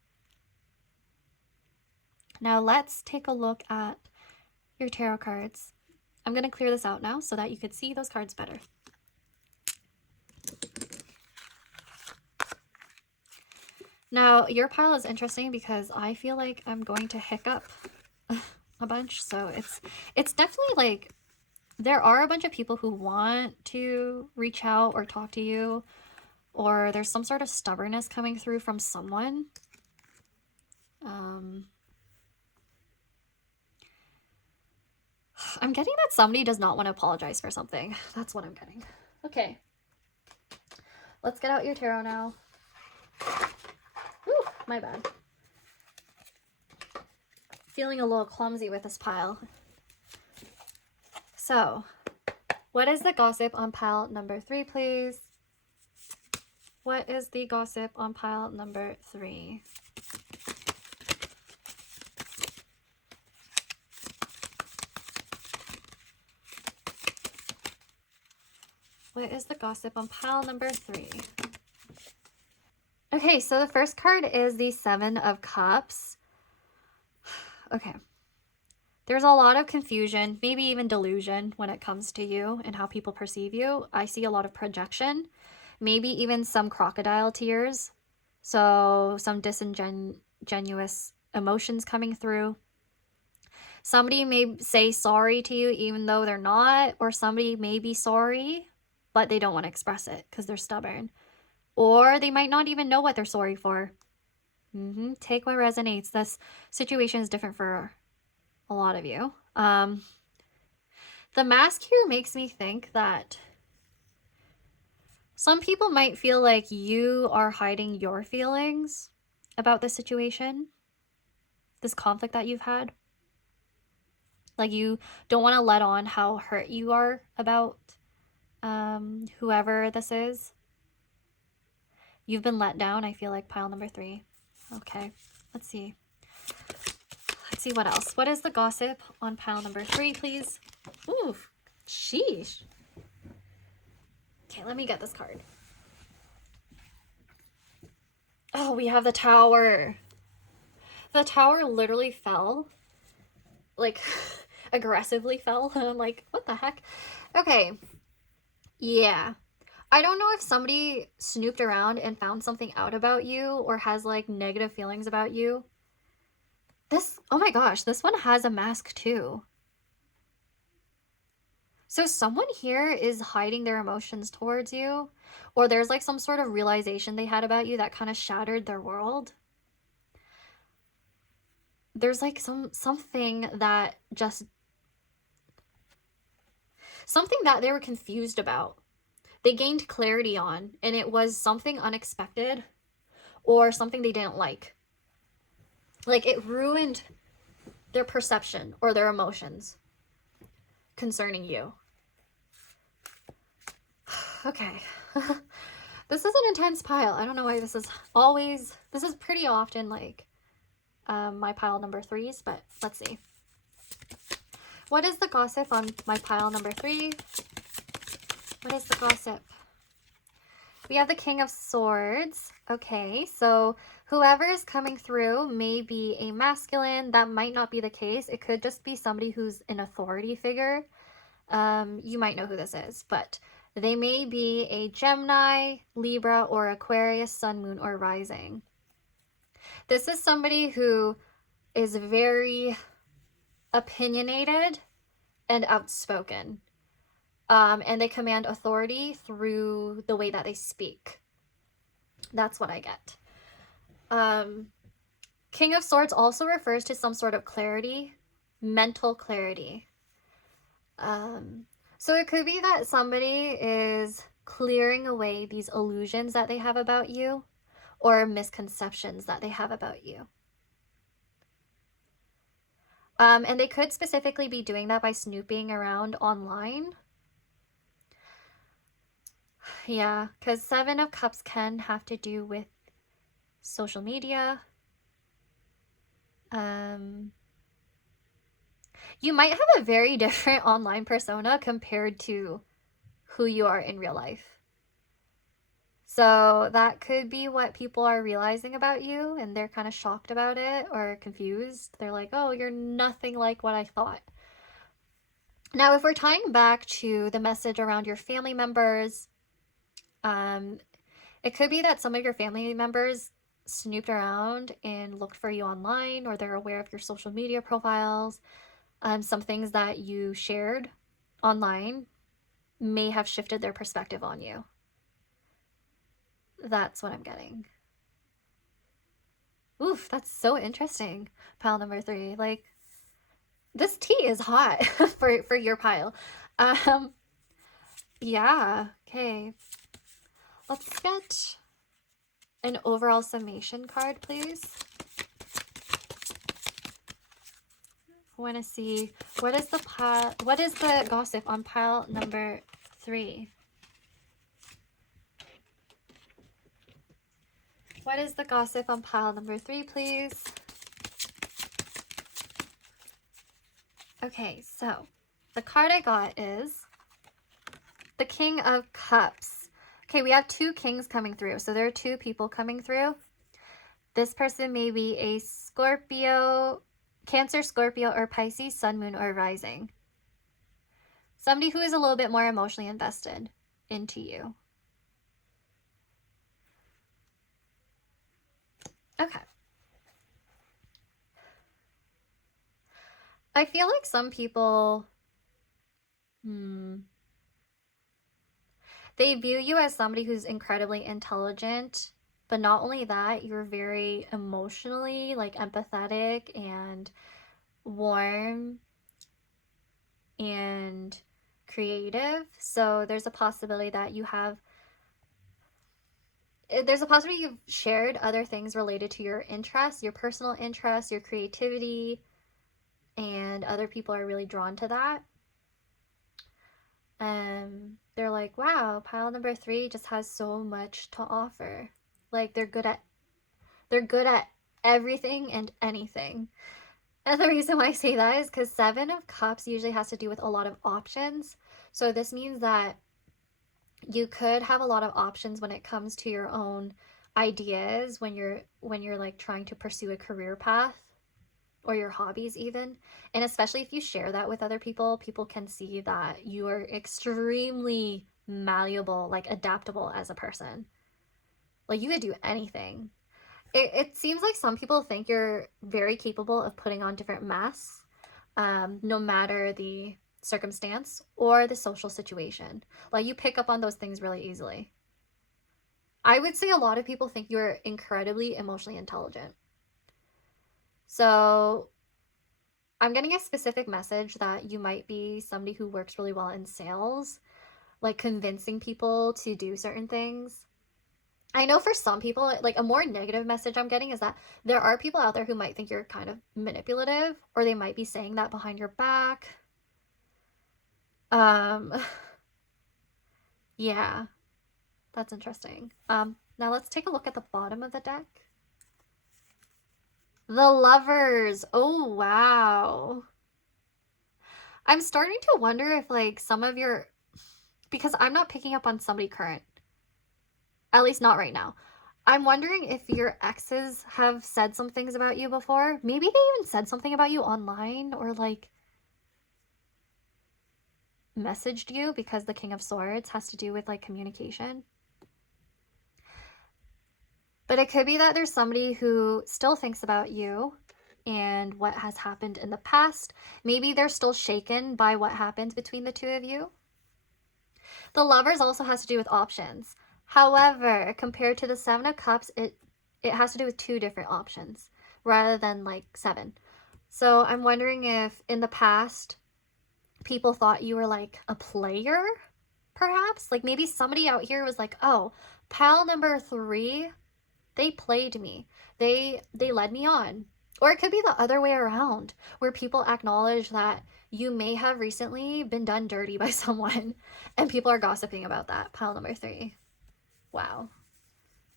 Now let's take a look at your tarot cards. I'm going to clear this out now so that you could see those cards better. Now, your pile is interesting because I feel like I'm going to hiccup a bunch. So it's definitely like there are a bunch of people who want to reach out or talk to you, or there's some sort of stubbornness coming through from someone. I'm getting that somebody does not want to apologize for something. That's what I'm getting. Okay. Let's get out your tarot now. Ooh, my bad. Feeling a little clumsy with this pile. So, what is the gossip on pile number 3, please? What is the gossip on pile number 3? What is the gossip on pile number 3? Okay, so the first card is the 7 of Cups. Okay. There's a lot of confusion, maybe even delusion when it comes to you and how people perceive you. I see a lot of projection, maybe even some crocodile tears. So some disingenuous emotions coming through. Somebody may say sorry to you even though they're not, or somebody may be sorry, but they don't want to express it because they're stubborn. Or they might not even know what they're sorry for. Take what resonates. This situation is different for a lot of you. The mask here makes me think that some people might feel like you are hiding your feelings about this situation, this conflict that you've had. Like you don't want to let on how hurt you are about whoever this is. You've been let down, I feel like, pile number 3. Okay, let's see. Let's see what else. What is the gossip on pile number 3, please? Ooh, sheesh. Okay, let me get this card. Oh, we have the Tower. The Tower literally fell. Like, aggressively fell. I'm like, what the heck? Okay. Yeah. I don't know if somebody snooped around and found something out about you or has like negative feelings about you. This, oh my gosh, this one has a mask too. So someone here is hiding their emotions towards you, or there's like some sort of realization they had about you that kind of shattered their world. There's like something that they were confused about. They gained clarity on, and it was something unexpected or something they didn't like. Like it ruined their perception or their emotions concerning you. Okay. This is an intense pile. I don't know why this is pretty often like my pile number 3s, but let's see. What is the gossip on my pile number 3? What is the gossip? We have the King of Swords. Okay, so whoever is coming through may be a masculine. That might not be the case. It could just be somebody who's an authority figure. You might know who this is, but they may be a Gemini, Libra, or Aquarius, Sun, Moon, or Rising. This is somebody who is very opinionated and outspoken. And they command authority through the way that they speak. That's what I get. King of Swords also refers to some sort of clarity, mental clarity. So it could be that somebody is clearing away these illusions that they have about you or misconceptions that they have about you. And they could specifically be doing that by snooping around online. Yeah, because 7 of Cups can have to do with social media. You might have a very different online persona compared to who you are in real life. So that could be what people are realizing about you, and they're kind of shocked about it or confused. They're like, oh, you're nothing like what I thought. Now, if we're tying back to the message around your family members, it could be that some of your family members snooped around and looked for you online, or they're aware of your social media profiles. Some things that you shared online may have shifted their perspective on you. That's what I'm getting. Oof, that's so interesting. Pile number 3. Like, this tea is hot for your pile. Yeah, okay. Let's get an overall summation card, please. I want to see what is the gossip on pile number 3. What is the gossip on pile number 3, please? Okay, so the card I got is the King of Cups. Okay, we have 2 kings coming through, so there are 2 people coming through. This person may be a Scorpio, Cancer, Scorpio, or Pisces, Sun, Moon, or Rising. Somebody who is a little bit more emotionally invested into you. Okay. I feel like some people, they view you as somebody who's incredibly intelligent, but not only that, you're very emotionally, like, empathetic and warm and creative. So there's a possibility that you've shared other things related to your interests, your personal interests, your creativity, and other people are really drawn to that. They're like, wow, pile number 3 just has so much to offer. Like, they're good at everything and anything. And the reason why I say that is because 7 of Cups usually has to do with a lot of options. So this means that you could have a lot of options when it comes to your own ideas when you're like trying to pursue a career path or your hobbies even. And especially if you share that with other people, people can see that you are extremely malleable, like adaptable as a person. Like, you could do anything. It seems like some people think you're very capable of putting on different masks, no matter the circumstance or the social situation. Like, you pick up on those things really easily. I would say a lot of people think you're incredibly emotionally intelligent. So I'm getting a specific message that you might be somebody who works really well in sales, like convincing people to do certain things. I know for some people, like, a more negative message I'm getting is that there are people out there who might think you're kind of manipulative, or they might be saying that behind your back. Yeah, that's interesting. Now let's take a look at the bottom of the deck. The Lovers. Oh, wow. I'm starting to wonder if, like, some of your, because I'm not picking up on somebody current. At least not right now. I'm wondering if your exes have said some things about you before. Maybe they even said something about you online, or like messaged you, because the King of Swords has to do with like communication. But it could be that there's somebody who still thinks about you and what has happened in the past. Maybe they're still shaken by what happened between the 2 of you. The Lovers also has to do with options. However, compared to the 7 of Cups, it has to do with 2 different options rather than like 7. So I'm wondering if in the past people thought you were like a player, perhaps? Like, maybe somebody out here was like, oh, pile number 3, they played me. They led me on. Or it could be the other way around, where people acknowledge that you may have recently been done dirty by someone, and people are gossiping about that. Pile number 3. Wow.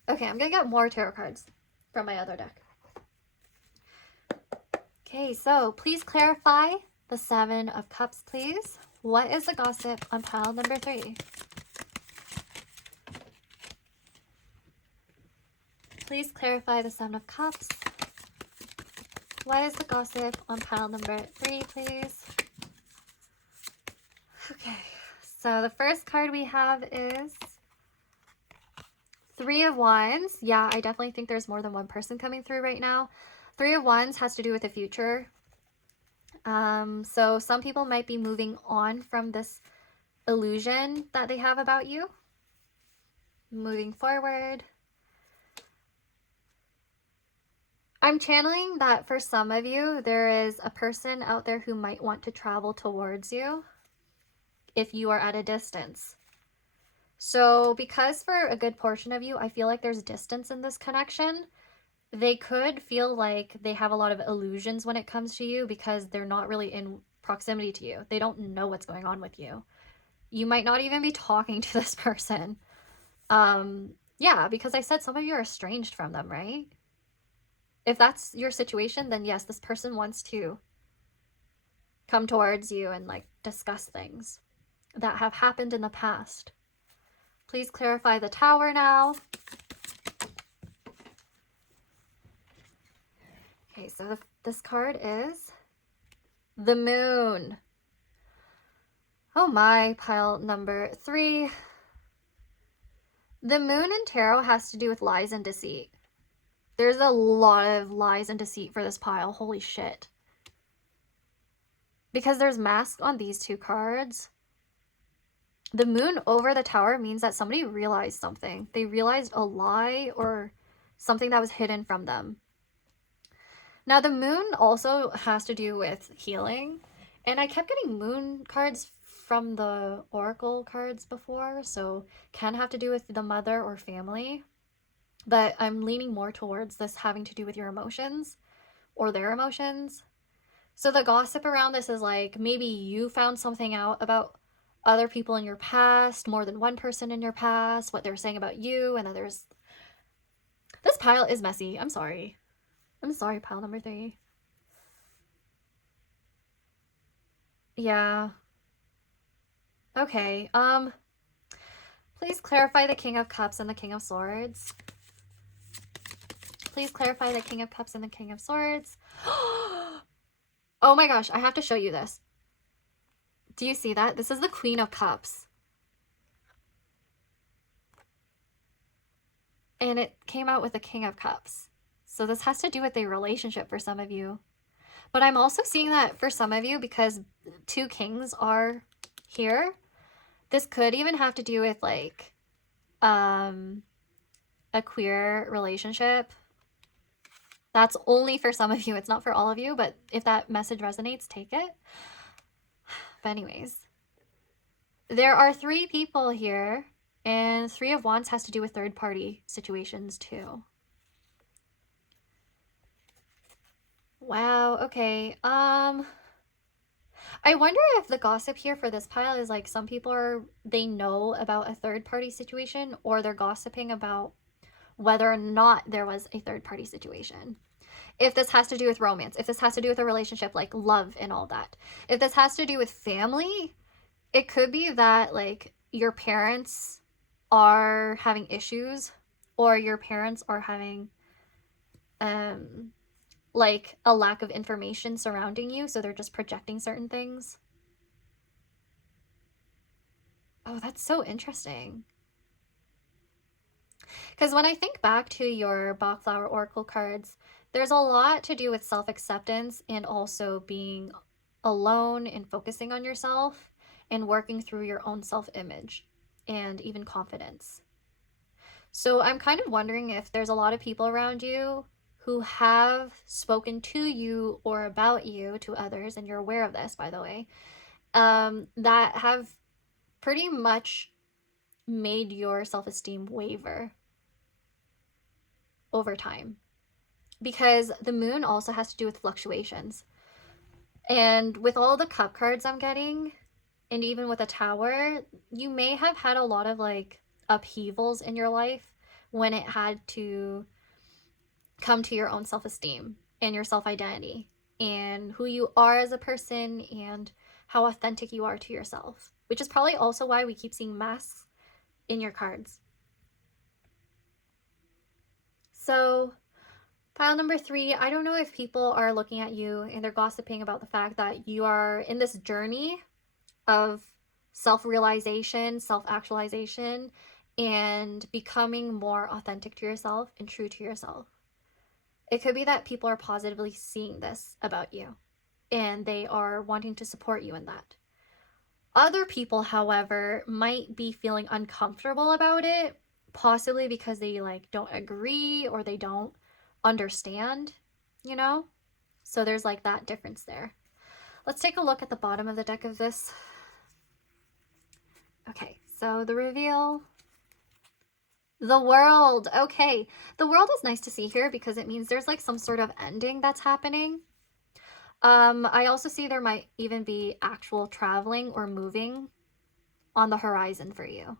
Okay, I'm gonna get more tarot cards from my other deck. Okay, so please clarify the 7 of Cups, please. What is the gossip on pile number 3? Please clarify the Seven of Cups. What is the gossip on pile number 3, please? Okay, so the first card we have is Three of Wands. Yeah, I definitely think there's more than one person coming through right now. Three of Wands has to do with the future. So some people might be moving on from this illusion that they have about you. Moving forward. I'm channeling that for some of you, there is a person out there who might want to travel towards you if you are at a distance. So because for a good portion of you, I feel like there's distance in this connection. They could feel like they have a lot of illusions when it comes to you because they're not really in proximity to you. They don't know what's going on with you. You might not even be talking to this person. Yeah, because I said some of you are estranged from them, right? If that's your situation, then yes, this person wants to come towards you and like discuss things that have happened in the past. Please clarify the Tower now. Okay, so this card is the Moon. Oh my, pile number 3. The Moon in tarot has to do with lies and deceit. There's a lot of lies and deceit for this pile. Holy shit. Because there's mask on these two cards. The Moon over the Tower means that somebody realized something. They realized a lie or something that was hidden from them. Now, the Moon also has to do with healing. And I kept getting Moon cards from the Oracle cards before. So can have to do with the mother or family. But I'm leaning more towards this having to do with your emotions or their emotions. So the gossip around this is like maybe you found something out about other people in your past, more than one person in your past, what they're saying about you, and then there's... This pile is messy. I'm sorry. I'm sorry, pile number 3. Yeah. Okay, please clarify the King of Cups and the King of Swords. Please clarify the King of Cups and the King of Swords. Oh my gosh, I have to show you this. Do you see that? This is the Queen of Cups. And it came out with the King of Cups. So this has to do with a relationship for some of you. But I'm also seeing that for some of you, because 2 kings are here, this could even have to do with like a queer relationship. That's only for some of you. It's not for all of you, but if that message resonates, take it. But anyways, there are 3 people here, and 3 of Wands has to do with third-party situations too. Wow, okay. I wonder if the gossip here for this pile is like some people they know about a third-party situation, or they're gossiping about whether or not there was a third-party situation. If this has to do with romance, if this has to do with a relationship, like love and all that. If this has to do with family, it could be that like your parents are having issues, or your parents are having like a lack of information surrounding you, so they're just projecting certain things. Oh, that's so interesting. Because when I think back to your Bachflower Oracle cards, there's a lot to do with self-acceptance and also being alone and focusing on yourself and working through your own self-image and even confidence. So I'm kind of wondering if there's a lot of people around you who have spoken to you or about you to others, and you're aware of this, by the way, that have pretty much made your self-esteem waver over time. Because the Moon also has to do with fluctuations. And with all the cup cards I'm getting, and even with a Tower, you may have had a lot of like upheavals in your life when it had to come to your own self-esteem and your self-identity and who you are as a person and how authentic you are to yourself, which is probably also why we keep seeing masks in your cards. So pile number 3, I don't know if people are looking at you and they're gossiping about the fact that you are in this journey of self-realization, self-actualization, and becoming more authentic to yourself and true to yourself. It could be that people are positively seeing this about you and they are wanting to support you in that. Other people, however, might be feeling uncomfortable about it, possibly because they like don't agree or they don't understand, you know? So there's like that difference there. Let's take a look at the bottom of the deck of this. Okay, so the reveal. The World. Okay, the World is nice to see here because it means there's like some sort of ending that's happening. I also see there might even be actual traveling or moving on the horizon for you.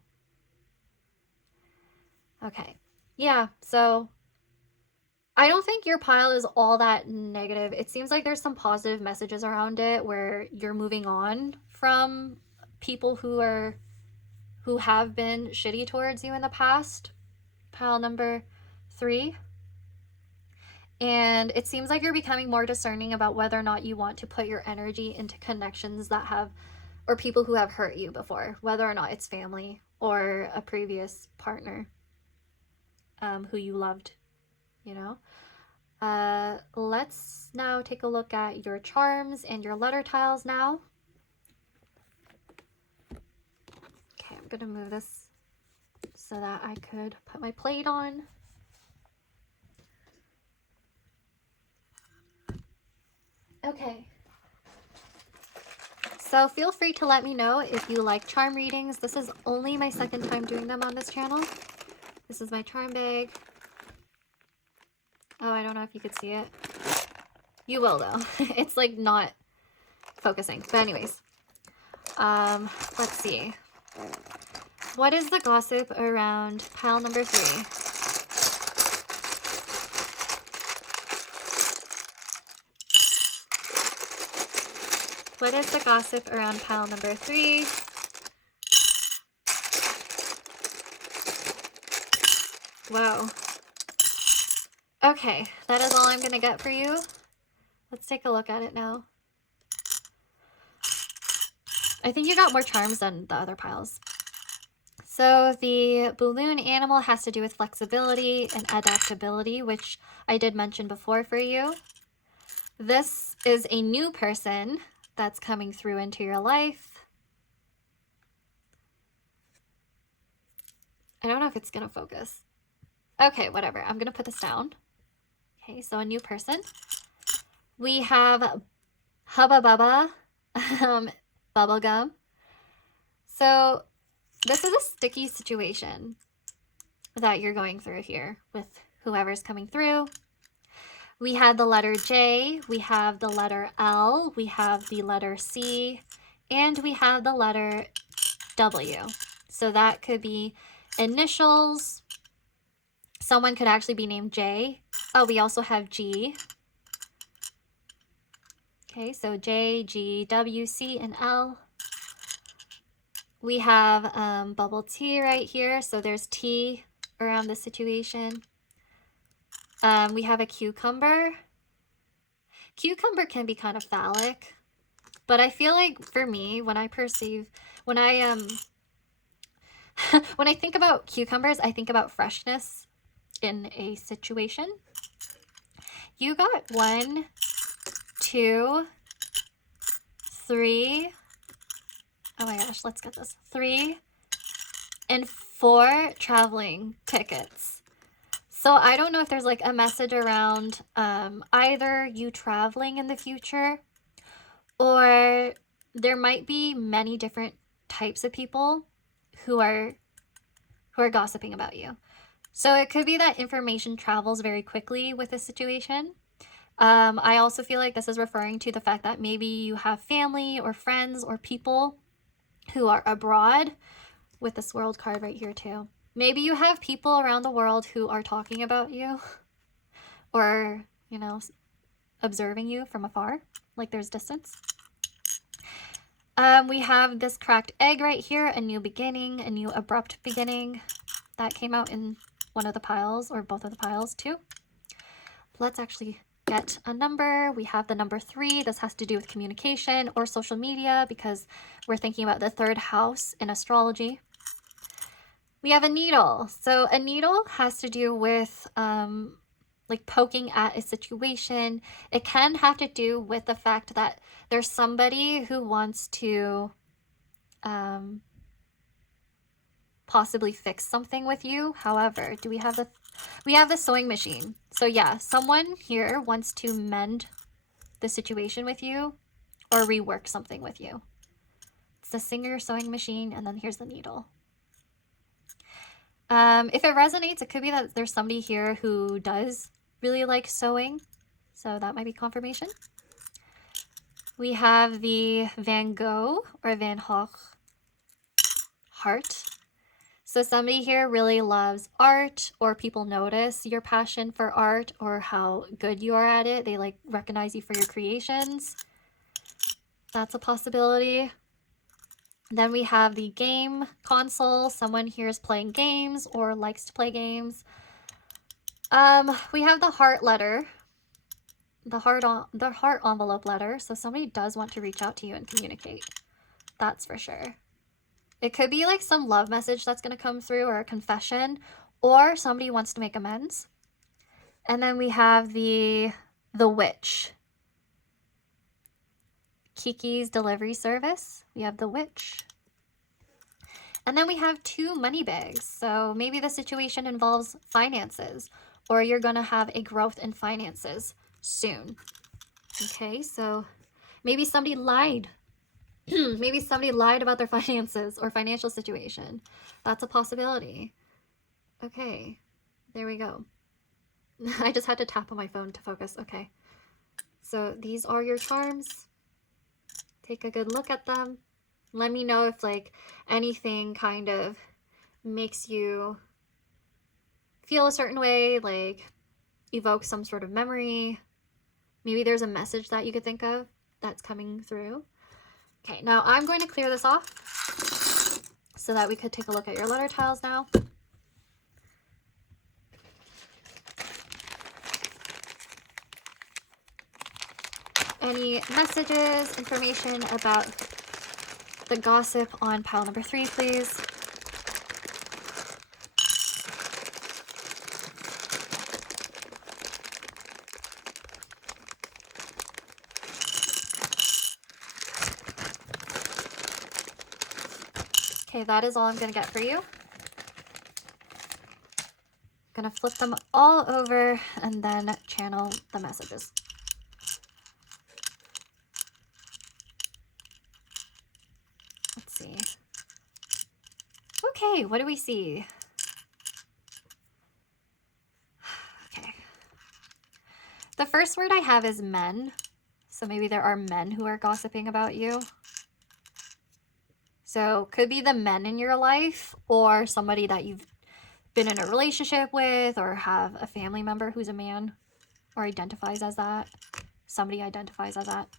Okay, yeah, so I don't think your pile is all that negative. It seems like there's some positive messages around it where you're moving on from people who have been shitty towards you in the past. Pile number 3. And it seems like you're becoming more discerning about whether or not you want to put your energy into connections that have, or people who have hurt you before, whether or not it's family or a previous partner who you loved, you know. Let's now take a look at your charms and your letter tiles now. Okay, I'm gonna move this so that I could put my plate on. Okay. So feel free to let me know if you like charm readings. This is only my second time doing them on this channel. This is my charm bag. Oh, I don't know if you could see it. You will though. It's like not focusing. But anyways, let's see. What is the gossip around pile number 3? What is the gossip around pile number 3? Whoa. Okay, that is all I'm gonna get for you. Let's take a look at it now. I think you got more charms than the other piles. So the balloon animal has to do with flexibility and adaptability, which I did mention before for you. This is a new person that's coming through into your life. I don't know if it's gonna focus. Okay, whatever. I'm gonna put this down. Okay, so a new person. We have Hubba Bubba, bubblegum. So this is a sticky situation that you're going through here with whoever's coming through. We had the letter J, we have the letter L, we have the letter C, and we have the letter W. So that could be initials. Someone could actually be named J. Oh, we also have G. Okay, so J, G, W, C, and L. We have bubble tea right here. So there's tea around the situation. We have a cucumber. Cucumber can be kind of phallic, but I feel like for me, when I when I think about cucumbers, I think about freshness in a situation. You got 1, 2, 3. Oh my gosh, let's get this. 3 and 4 traveling tickets. So I don't know if there's like a message around either you traveling in the future, or there might be many different types of people who are gossiping about you. So it could be that information travels very quickly with this situation. I also feel like this is referring to the fact that maybe you have family or friends or people who are abroad, with this World card right here too. Maybe you have people around the world who are talking about you or, you know, observing you from afar, like there's distance. We have this cracked egg right here, a new beginning, a new abrupt beginning. That came out in one of the piles or both of the piles too. Let's actually get a number. We have the number 3. This has to do with communication or social media because we're thinking about the 3rd house in astrology. We have a needle. So a needle has to do with like poking at a situation. It can have to do with the fact that there's somebody who wants to possibly fix something with you. However, do we have the sewing machine. So yeah, someone here wants to mend the situation with you or rework something with you. It's the Singer sewing machine, and then here's the needle. If it resonates, it could be that there's somebody here who does really like sewing. So that might be confirmation. We have the Van Gogh or Van Gogh heart. So somebody here really loves art, or people notice your passion for art or how good you are at it. They like recognize you for your creations. That's a possibility. Then we have the game console. Someone here is playing games or likes to play games. We have the heart letter, the heart envelope letter. So somebody does want to reach out to you and communicate. That's for sure. It could be like some love message that's going to come through, or a confession, or somebody wants to make amends. And then we have the witch. Kiki's delivery service. We have the witch. And then we have 2 money bags. So maybe the situation involves finances, or you're going to have a growth in finances soon. Okay, so maybe somebody lied. Maybe somebody lied about their finances or financial situation. That's a possibility. Okay, there we go. I just had to tap on my phone to focus. Okay, so these are your charms. Take a good look at them. Let me know if like anything kind of makes you feel a certain way, like evoke some sort of memory. Maybe there's a message that you could think of that's coming through. Okay, now I'm going to clear this off so that we could take a look at your letter tiles now. Any messages, information about the gossip on pile number 3, please. Okay, that is all I'm going to get for you. I'm going to flip them all over and then channel the messages. Let's see. Okay, what do we see? Okay. The first word I have is men. So maybe there are men who are gossiping about you. So could be the men in your life, or somebody that you've been in a relationship with, or have a family member who's a man or identifies as that. Somebody identifies as that.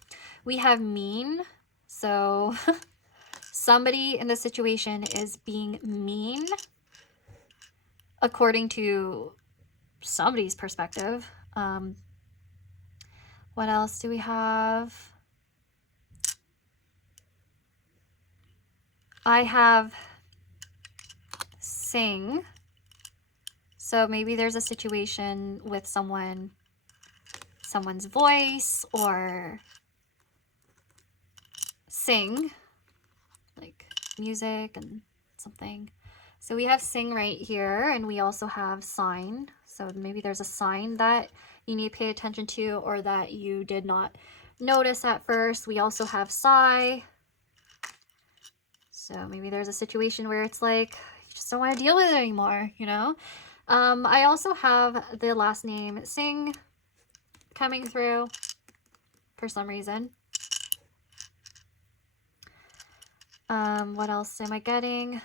We have mean. So somebody in the situation is being mean according to somebody's perspective. What else do we have? I have sing. So maybe there's a situation with someone's voice, or sing, like music and something. So we have sing right here, and we also have sign. So maybe there's a sign that you need to pay attention to, or that you did not notice at first. We also have sigh. So maybe there's a situation where it's like, you just don't want to deal with it anymore, you know? I also have the last name Singh coming through for some reason. What else am I getting?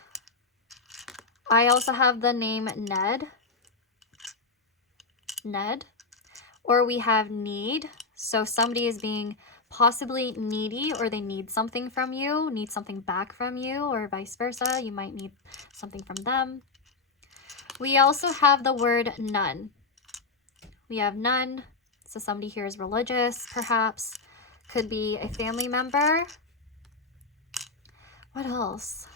I also have the name Ned. Ned. Or we have need. So somebody is being possibly needy, or they need something from you, need something back from you, or vice versa. You might need something from them. We also have the word none. We have none. So somebody here is religious, perhaps. Could be a family member. What else?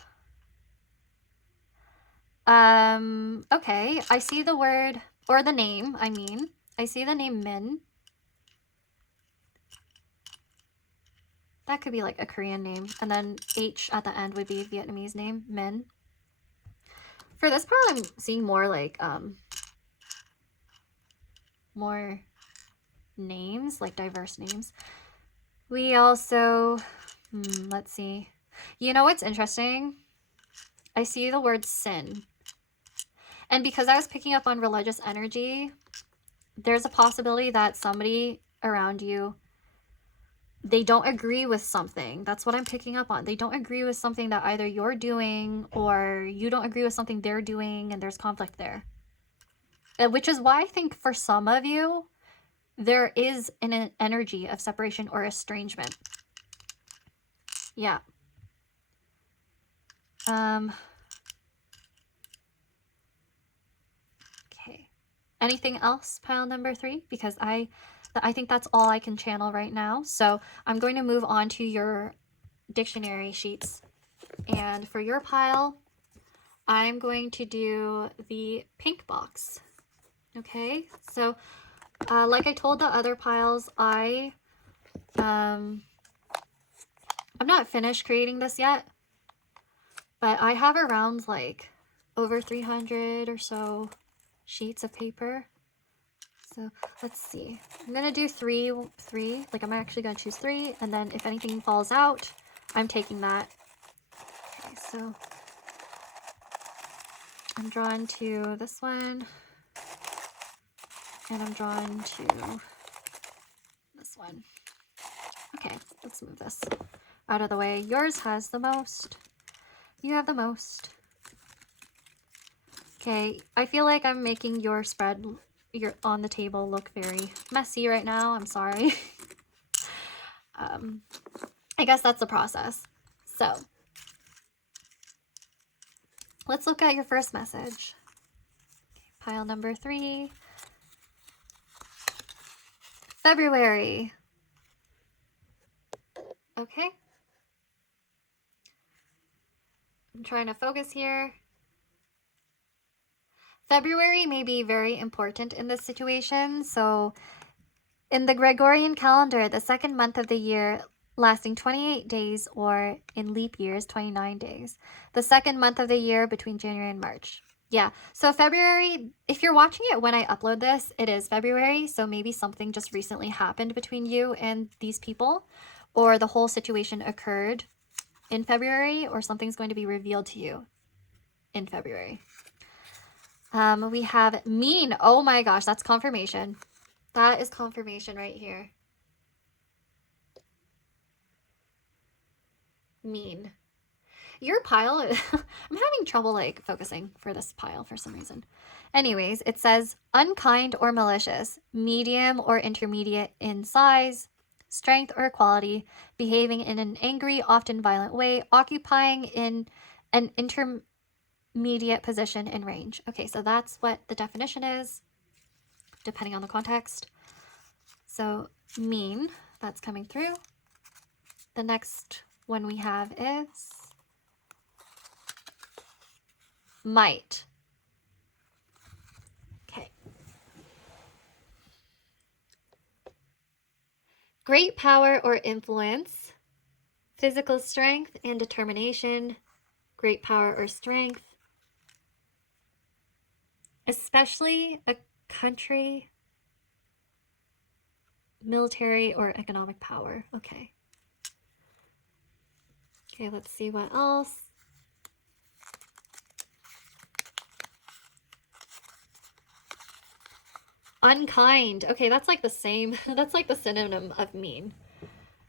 Okay, I see the word, or the name, I mean. I see the name Min. That could be like a Korean name. And then H at the end would be a Vietnamese name, Min. For this part, I'm seeing more like, more names, like diverse names. We also, let's see. You know what's interesting? I see the word sin. And because I was picking up on religious energy, there's a possibility that somebody around you, they don't agree with something. That's what I'm picking up on. They don't agree with something that either you're doing or you don't agree with something they're doing, and there's conflict there. Which is why I think for some of you, there is an energy of separation or estrangement. Yeah. Okay. Anything else, pile number 3? Because I think that's all I can channel right now. So I'm going to move on to your dictionary sheets. And for your pile, I'm going to do the pink box. Okay, so like I told the other piles, I'm not finished creating this yet, but I have around like over 300 or so sheets of paper. So let's see. I'm gonna do three. Like I'm actually gonna choose 3, and then if anything falls out, I'm taking that. Okay, so I'm drawn to this one, and I'm drawn to this one. Okay, let's move this out of the way. Yours has the most. You have the most. Okay, I feel like I'm making your spread on the table look very messy right now. I'm sorry. I guess that's the process. So let's look at your first message. Okay, pile number 3. February. Okay. I'm trying to focus here. February may be very important in this situation. So in the Gregorian calendar, the second month of the year lasting 28 days, or in leap years, 29 days. The second month of the year between January and March. Yeah, so February, if you're watching it when I upload this, it is February. So maybe something just recently happened between you and these people, or the whole situation occurred in February, or something's going to be revealed to you in February. We have mean. Oh my gosh, that's confirmation. That is confirmation right here. Mean. Your pile, I'm having trouble like focusing for this pile for some reason. Anyways, it says unkind or malicious, medium or intermediate in size, strength or quality, behaving in an angry, often violent way, occupying in an intermediate position in range. Okay, so that's what the definition is, depending on the context. So mean, that's coming through. The next one we have is might. Okay. Great power or influence, physical strength and determination, great power or strength, especially a country, military or economic power. Okay. Okay, let's see what else. Unkind. Okay, that's like the same. That's like the synonym of mean.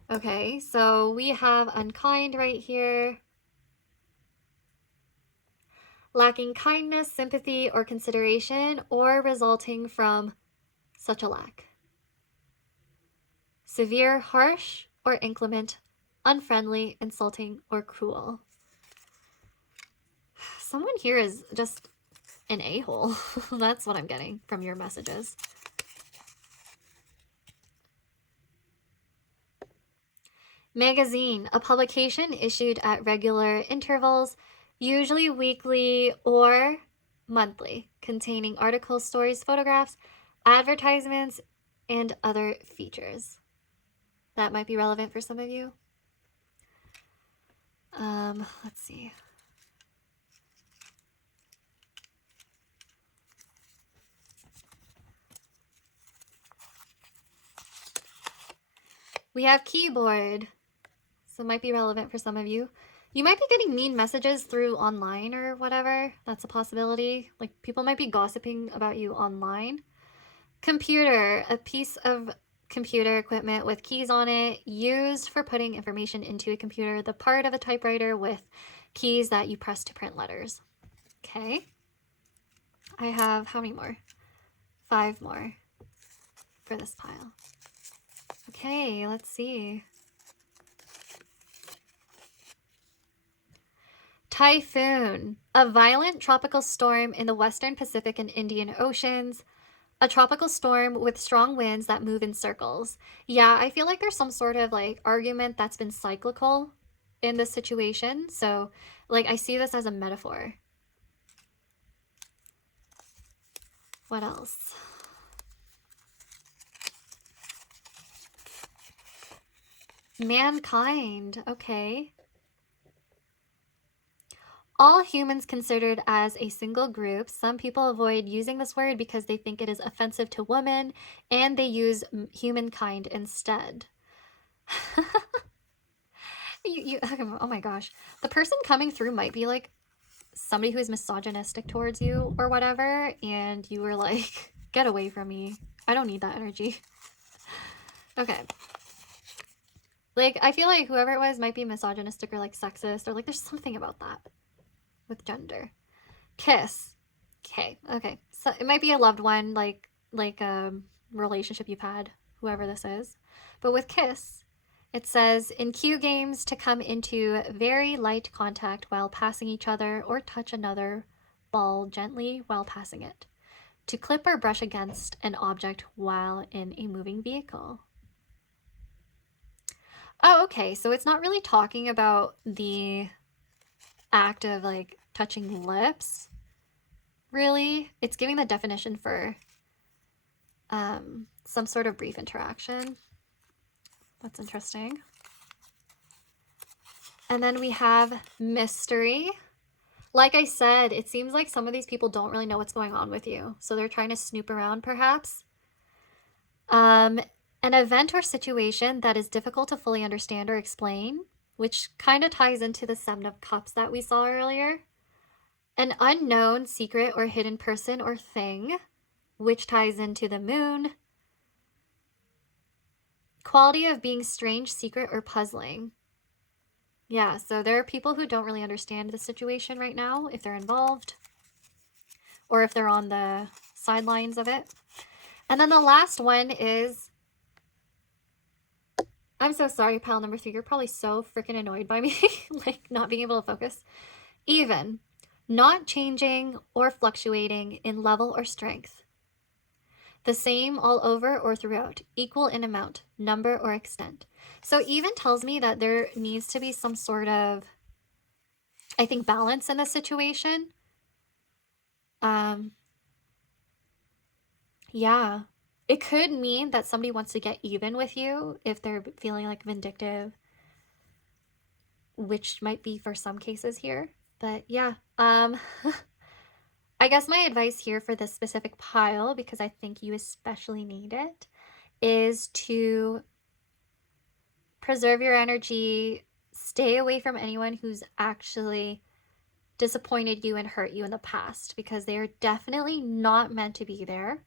Okay, so we have unkind right here. Lacking kindness, sympathy, or consideration, or resulting from such a lack. Severe, harsh, or inclement, unfriendly, insulting, or cruel. Someone here is just an a-hole. That's what I'm getting from your messages. Magazine, a publication issued at regular intervals, usually weekly or monthly, containing articles, stories, photographs, advertisements, and other features. That might be relevant for some of you. Let's see. We have keyboard, so it might be relevant for some of you. You might be getting mean messages through online or whatever. That's a possibility. Like, people might be gossiping about you online. Computer, a piece of computer equipment with keys on it, used for putting information into a computer, the part of a typewriter with keys that you press to print letters. Okay. I have how many more? 5 more for this pile. Okay, let's see. Typhoon, a violent tropical storm in the western Pacific and Indian Oceans. A tropical storm with strong winds that move in circles. Yeah, I feel like there's some sort of like argument that's been cyclical in this situation. So like I see this as a metaphor. What else? Mankind, okay. All humans considered as a single group. Some people avoid using this word because they think it is offensive to women, and they use humankind instead. Oh my gosh. The person coming through might be like somebody who is misogynistic towards you or whatever, and you were like, get away from me. I don't need that energy. Okay. Like, I feel like whoever it was might be misogynistic or like sexist, or like there's something about that with gender. Kiss. Okay. So it might be a loved one, like a relationship you've had, whoever this is. But with kiss, it says in cue games to come into very light contact while passing each other, or touch another ball gently while passing it. To clip or brush against an object while in a moving vehicle. Oh, okay. So it's not really talking about the act of like touching lips, really. It's giving the definition for some sort of brief interaction. That's interesting. And then we have mystery. Like I said, it seems like some of these people don't really know what's going on with you, so they're trying to snoop around perhaps. An event or situation that is difficult to fully understand or explain, which kind of ties into the 7 of Cups that we saw earlier. An unknown, secret, or hidden person or thing, which ties into the Moon. Quality of being strange, secret, or puzzling. Yeah, so there are people who don't really understand the situation right now, if they're involved, or if they're on the sidelines of it. And then the last one is, I'm so sorry, pile number 3. You're probably so freaking annoyed by me, like not being able to focus. Even, not changing or fluctuating in level or strength. The same all over or throughout, equal in amount, number, or extent. So even tells me that there needs to be some sort of, I think, balance in the situation. Yeah. It could mean that somebody wants to get even with you if they're feeling like vindictive, which might be for some cases here. But yeah, I guess my advice here for this specific pile, because I think you especially need it, is to preserve your energy, stay away from anyone who's actually disappointed you and hurt you in the past, because they are definitely not meant to be there.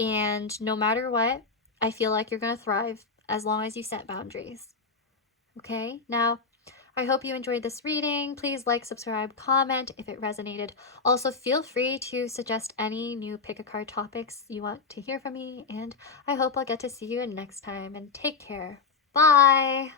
And no matter what, I feel like you're going to thrive as long as you set boundaries. Okay, now I hope you enjoyed this reading. Please like, subscribe, comment if it resonated. Also, feel free to suggest any new Pickacard topics you want to hear from me. And I hope I'll get to see you next time. And take care. Bye!